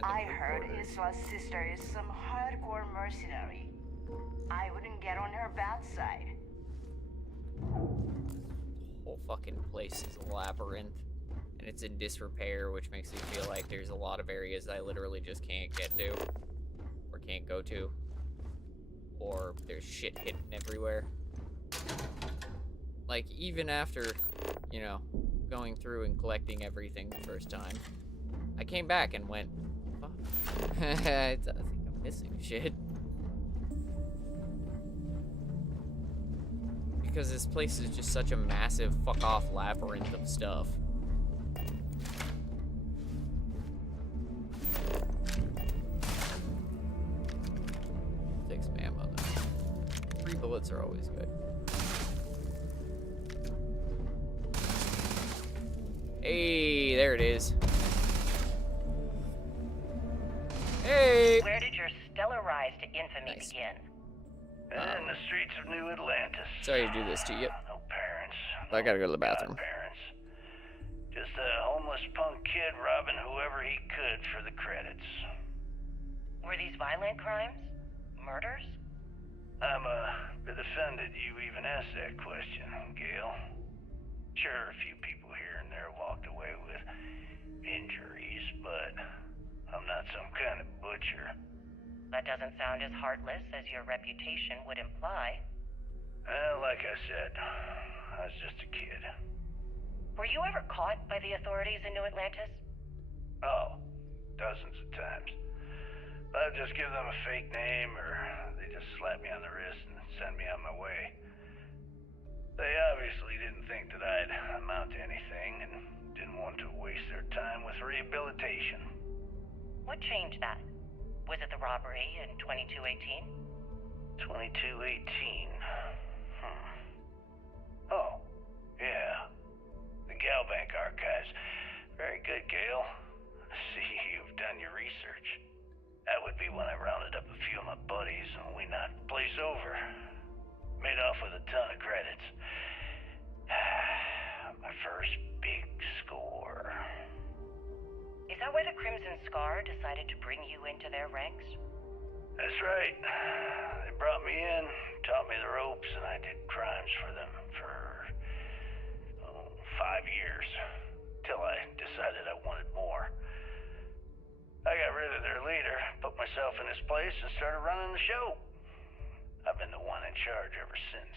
I heard Isla's sister is some hardcore mercenary. I wouldn't get on her bad side. Whole fucking place is a labyrinth, and it's in disrepair, which makes me feel like there's a lot of areas I literally just can't get to, or can't go to, or there's shit hidden everywhere. Like, even after, you know, going through and collecting everything the first time, I came back and went, fuck. I think I'm missing shit. because this place is just such a massive fuck-off labyrinth of stuff. Take some ammo though. 3 bullets are always good. Hey, there it is. Hey! Where did your stellar rise to infamy begin? In the streets of New Atlantis. Sorry to do this to you. No parents. I gotta go to the bathroom. Parents. Just a homeless punk kid robbing whoever he could for the credits. Were these violent crimes? Murders? I'm a bit offended you even asked that question, Gail. Sure, a few people here and there walked away with injuries, but I'm not some kind of butcher. That doesn't sound as heartless as your reputation would imply. Well, like I said, I was just a kid. Were you ever caught by the authorities in New Atlantis? Oh, dozens of times. I'd just give them a fake name, or they just slap me on the wrist and send me on my way. They obviously didn't think that I'd amount to anything and didn't want to waste their time with rehabilitation. What changed that? Was it the robbery in 2218? 2218. Oh, yeah. The Galbank archives. Very good, Gail. See, you've done your research. That would be when I rounded up a few of my buddies and we knocked the place over. Made off with a ton of credits. My first big score. Is that why the Crimson Scar decided to bring you into their ranks? That's right. They brought me in, taught me the ropes, and I did crimes for them for 5 years. Till I decided I wanted more. I got rid of their leader, put myself in his place, and started running the show. I've been the one in charge ever since.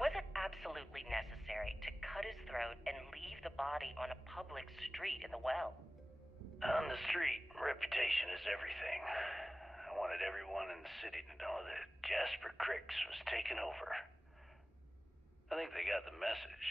Was it absolutely necessary to cut his throat and leave the body on a public street in the well? On the street, reputation is everything. I wanted everyone in the city to know that Jasper Cricks was taking over. I think they got the message.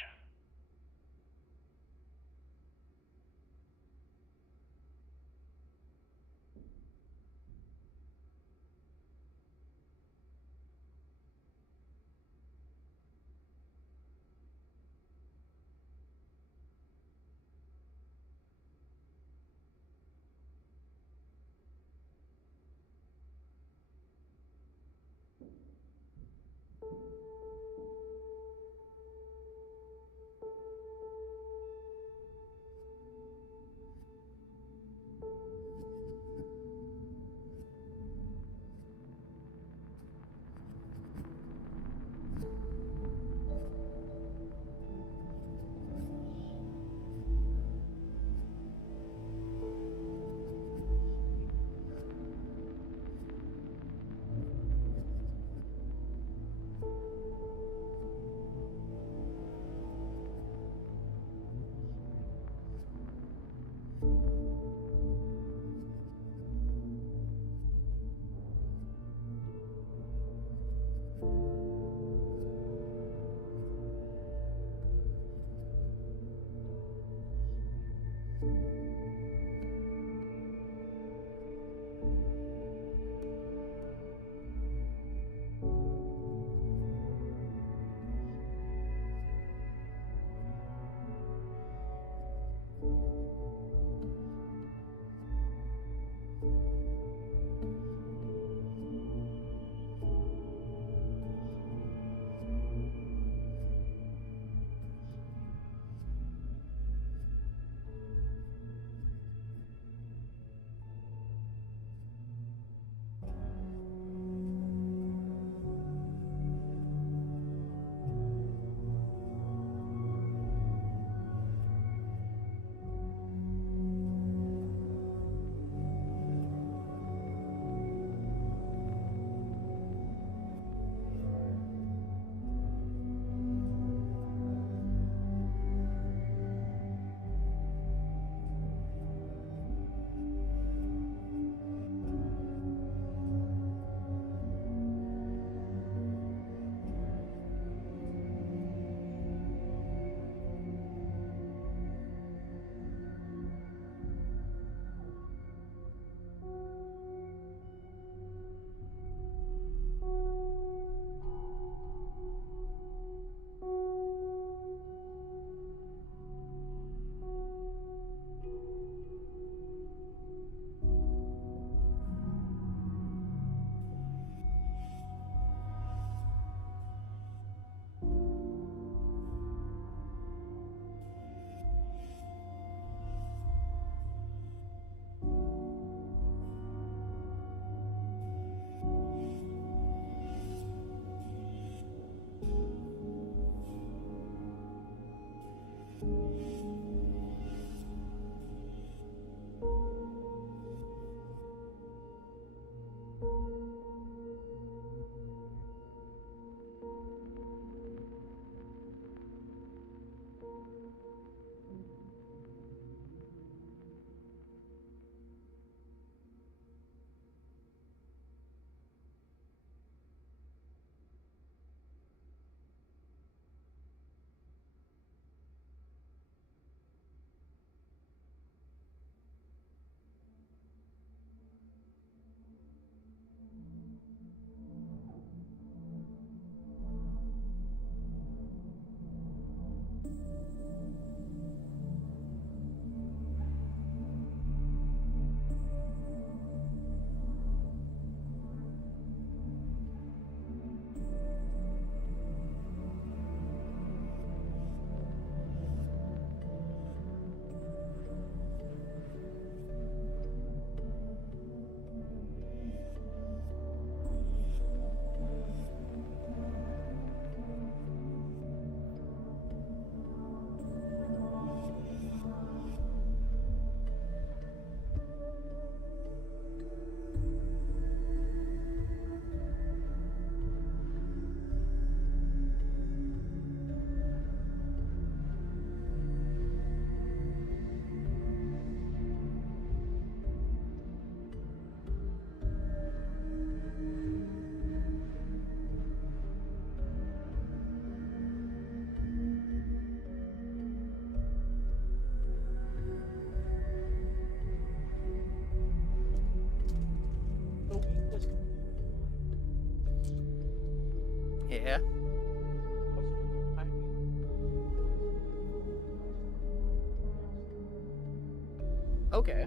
Okay.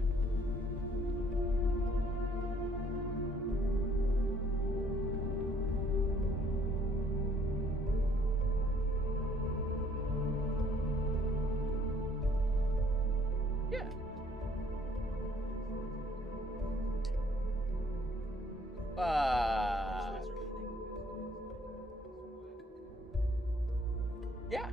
Yeah. Yeah.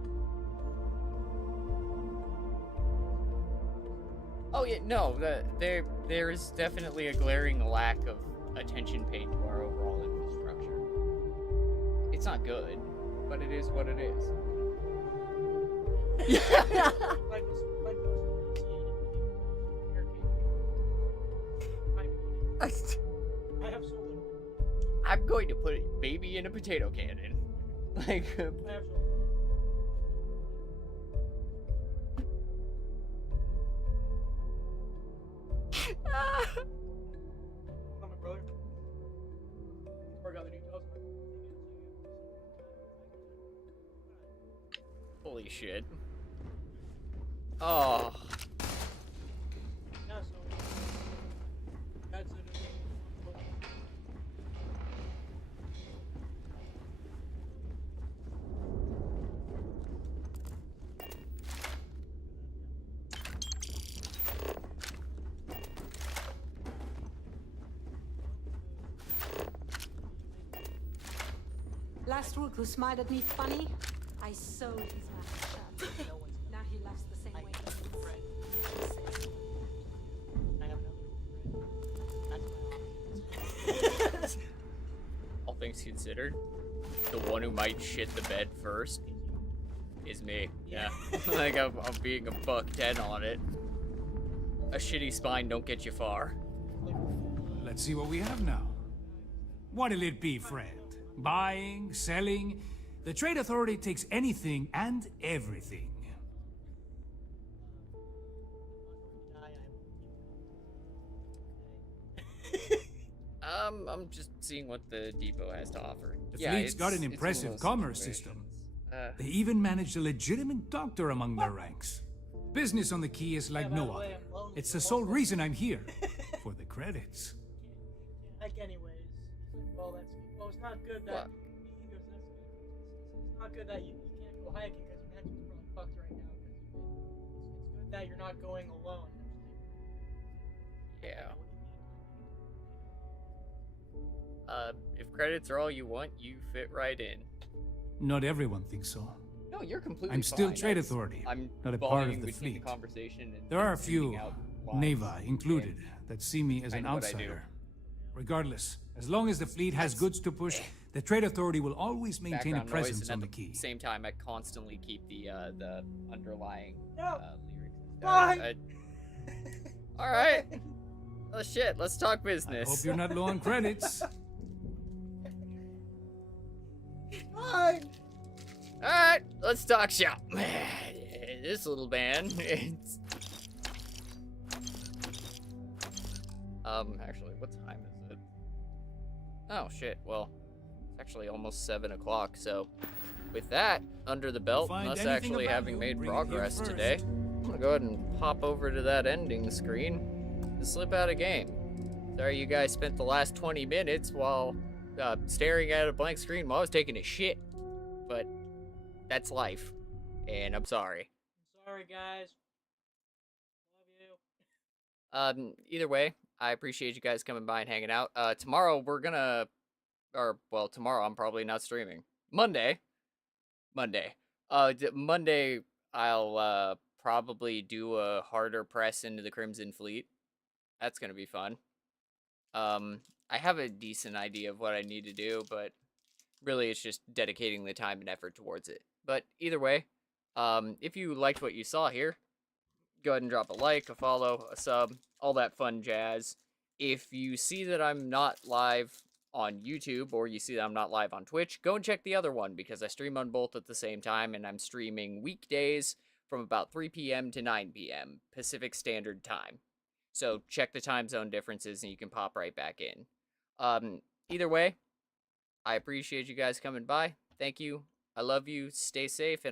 Oh yeah, no, there is definitely a glaring lack of attention paid to our overall infrastructure. It's not good, but it is what it is. I'm going to put a baby in a potato cannon. Like, holy shit. Oh. Last week, who smiled at me funny? I sewed his mouth shut. Now he laughs the same way. All things considered, the one who might shit the bed first is me. Yeah. Like, I'm being a $110 on it. A shitty spine don't get you far. Let's see what we have now. What'll it be, friend? Buying, selling? The Trade Authority takes anything and everything. I'm just seeing what the depot has to offer. The Yeah, fleet's got an it's one of impressive those commerce situations. system. They even managed a legitimate doctor among their ranks. Business on the Key is like no other. It's the sole reason I'm here. For the credits. Like anyways. Well, it's not good that he goes, that's good. It's not good that you can't go hiking because your matches are probably fucked right now. It's good that you're not going alone. Yeah. If credits are all you want, you fit right in. Not everyone thinks so. No, you're completely I'm still fine. Trade Authority, I'm not a part volume of the between fleet. The conversation and There are a tuning few, out Neva lines included, and that see me as I an know what I do. outsider. Regardless, as long as the fleet has goods to push, the Trade Authority will always maintain a background noise, presence and on the at Key. same time, I constantly keep the underlying lyrics. Bye. All right. Oh shit, let's talk business. Hope you're not low on credits. Bye. All right, let's talk shop. This little band. Actually, what time is it? Oh shit. Well, it's actually almost 7 o'clock. So, with that under the belt, and us actually having made progress today, I'm gonna go ahead and pop over to that ending screen and slip out a game. Sorry, you guys spent the last 20 minutes while staring at a blank screen while I was taking a shit. But that's life, and I'm sorry. Sorry, guys. Love you. Either way, I appreciate you guys coming by and hanging out. Tomorrow we're gonna, tomorrow I'm probably not streaming. Monday, I'll probably do a harder press into the Crimson Fleet. That's gonna be fun. I have a decent idea of what I need to do, but really it's just dedicating the time and effort towards it. But either way, if you liked what you saw here, go ahead and drop a like, a follow, a sub, all that fun jazz. If you see that I'm not live on YouTube, or you see that I'm not live on Twitch, go and check the other one, because I stream on both at the same time, and I'm streaming weekdays from about 3 p.m. to 9 p.m. Pacific Standard Time. So check the time zone differences, and you can pop right back in. Either way, I appreciate you guys coming by. Thank you. I love you. Stay safe. And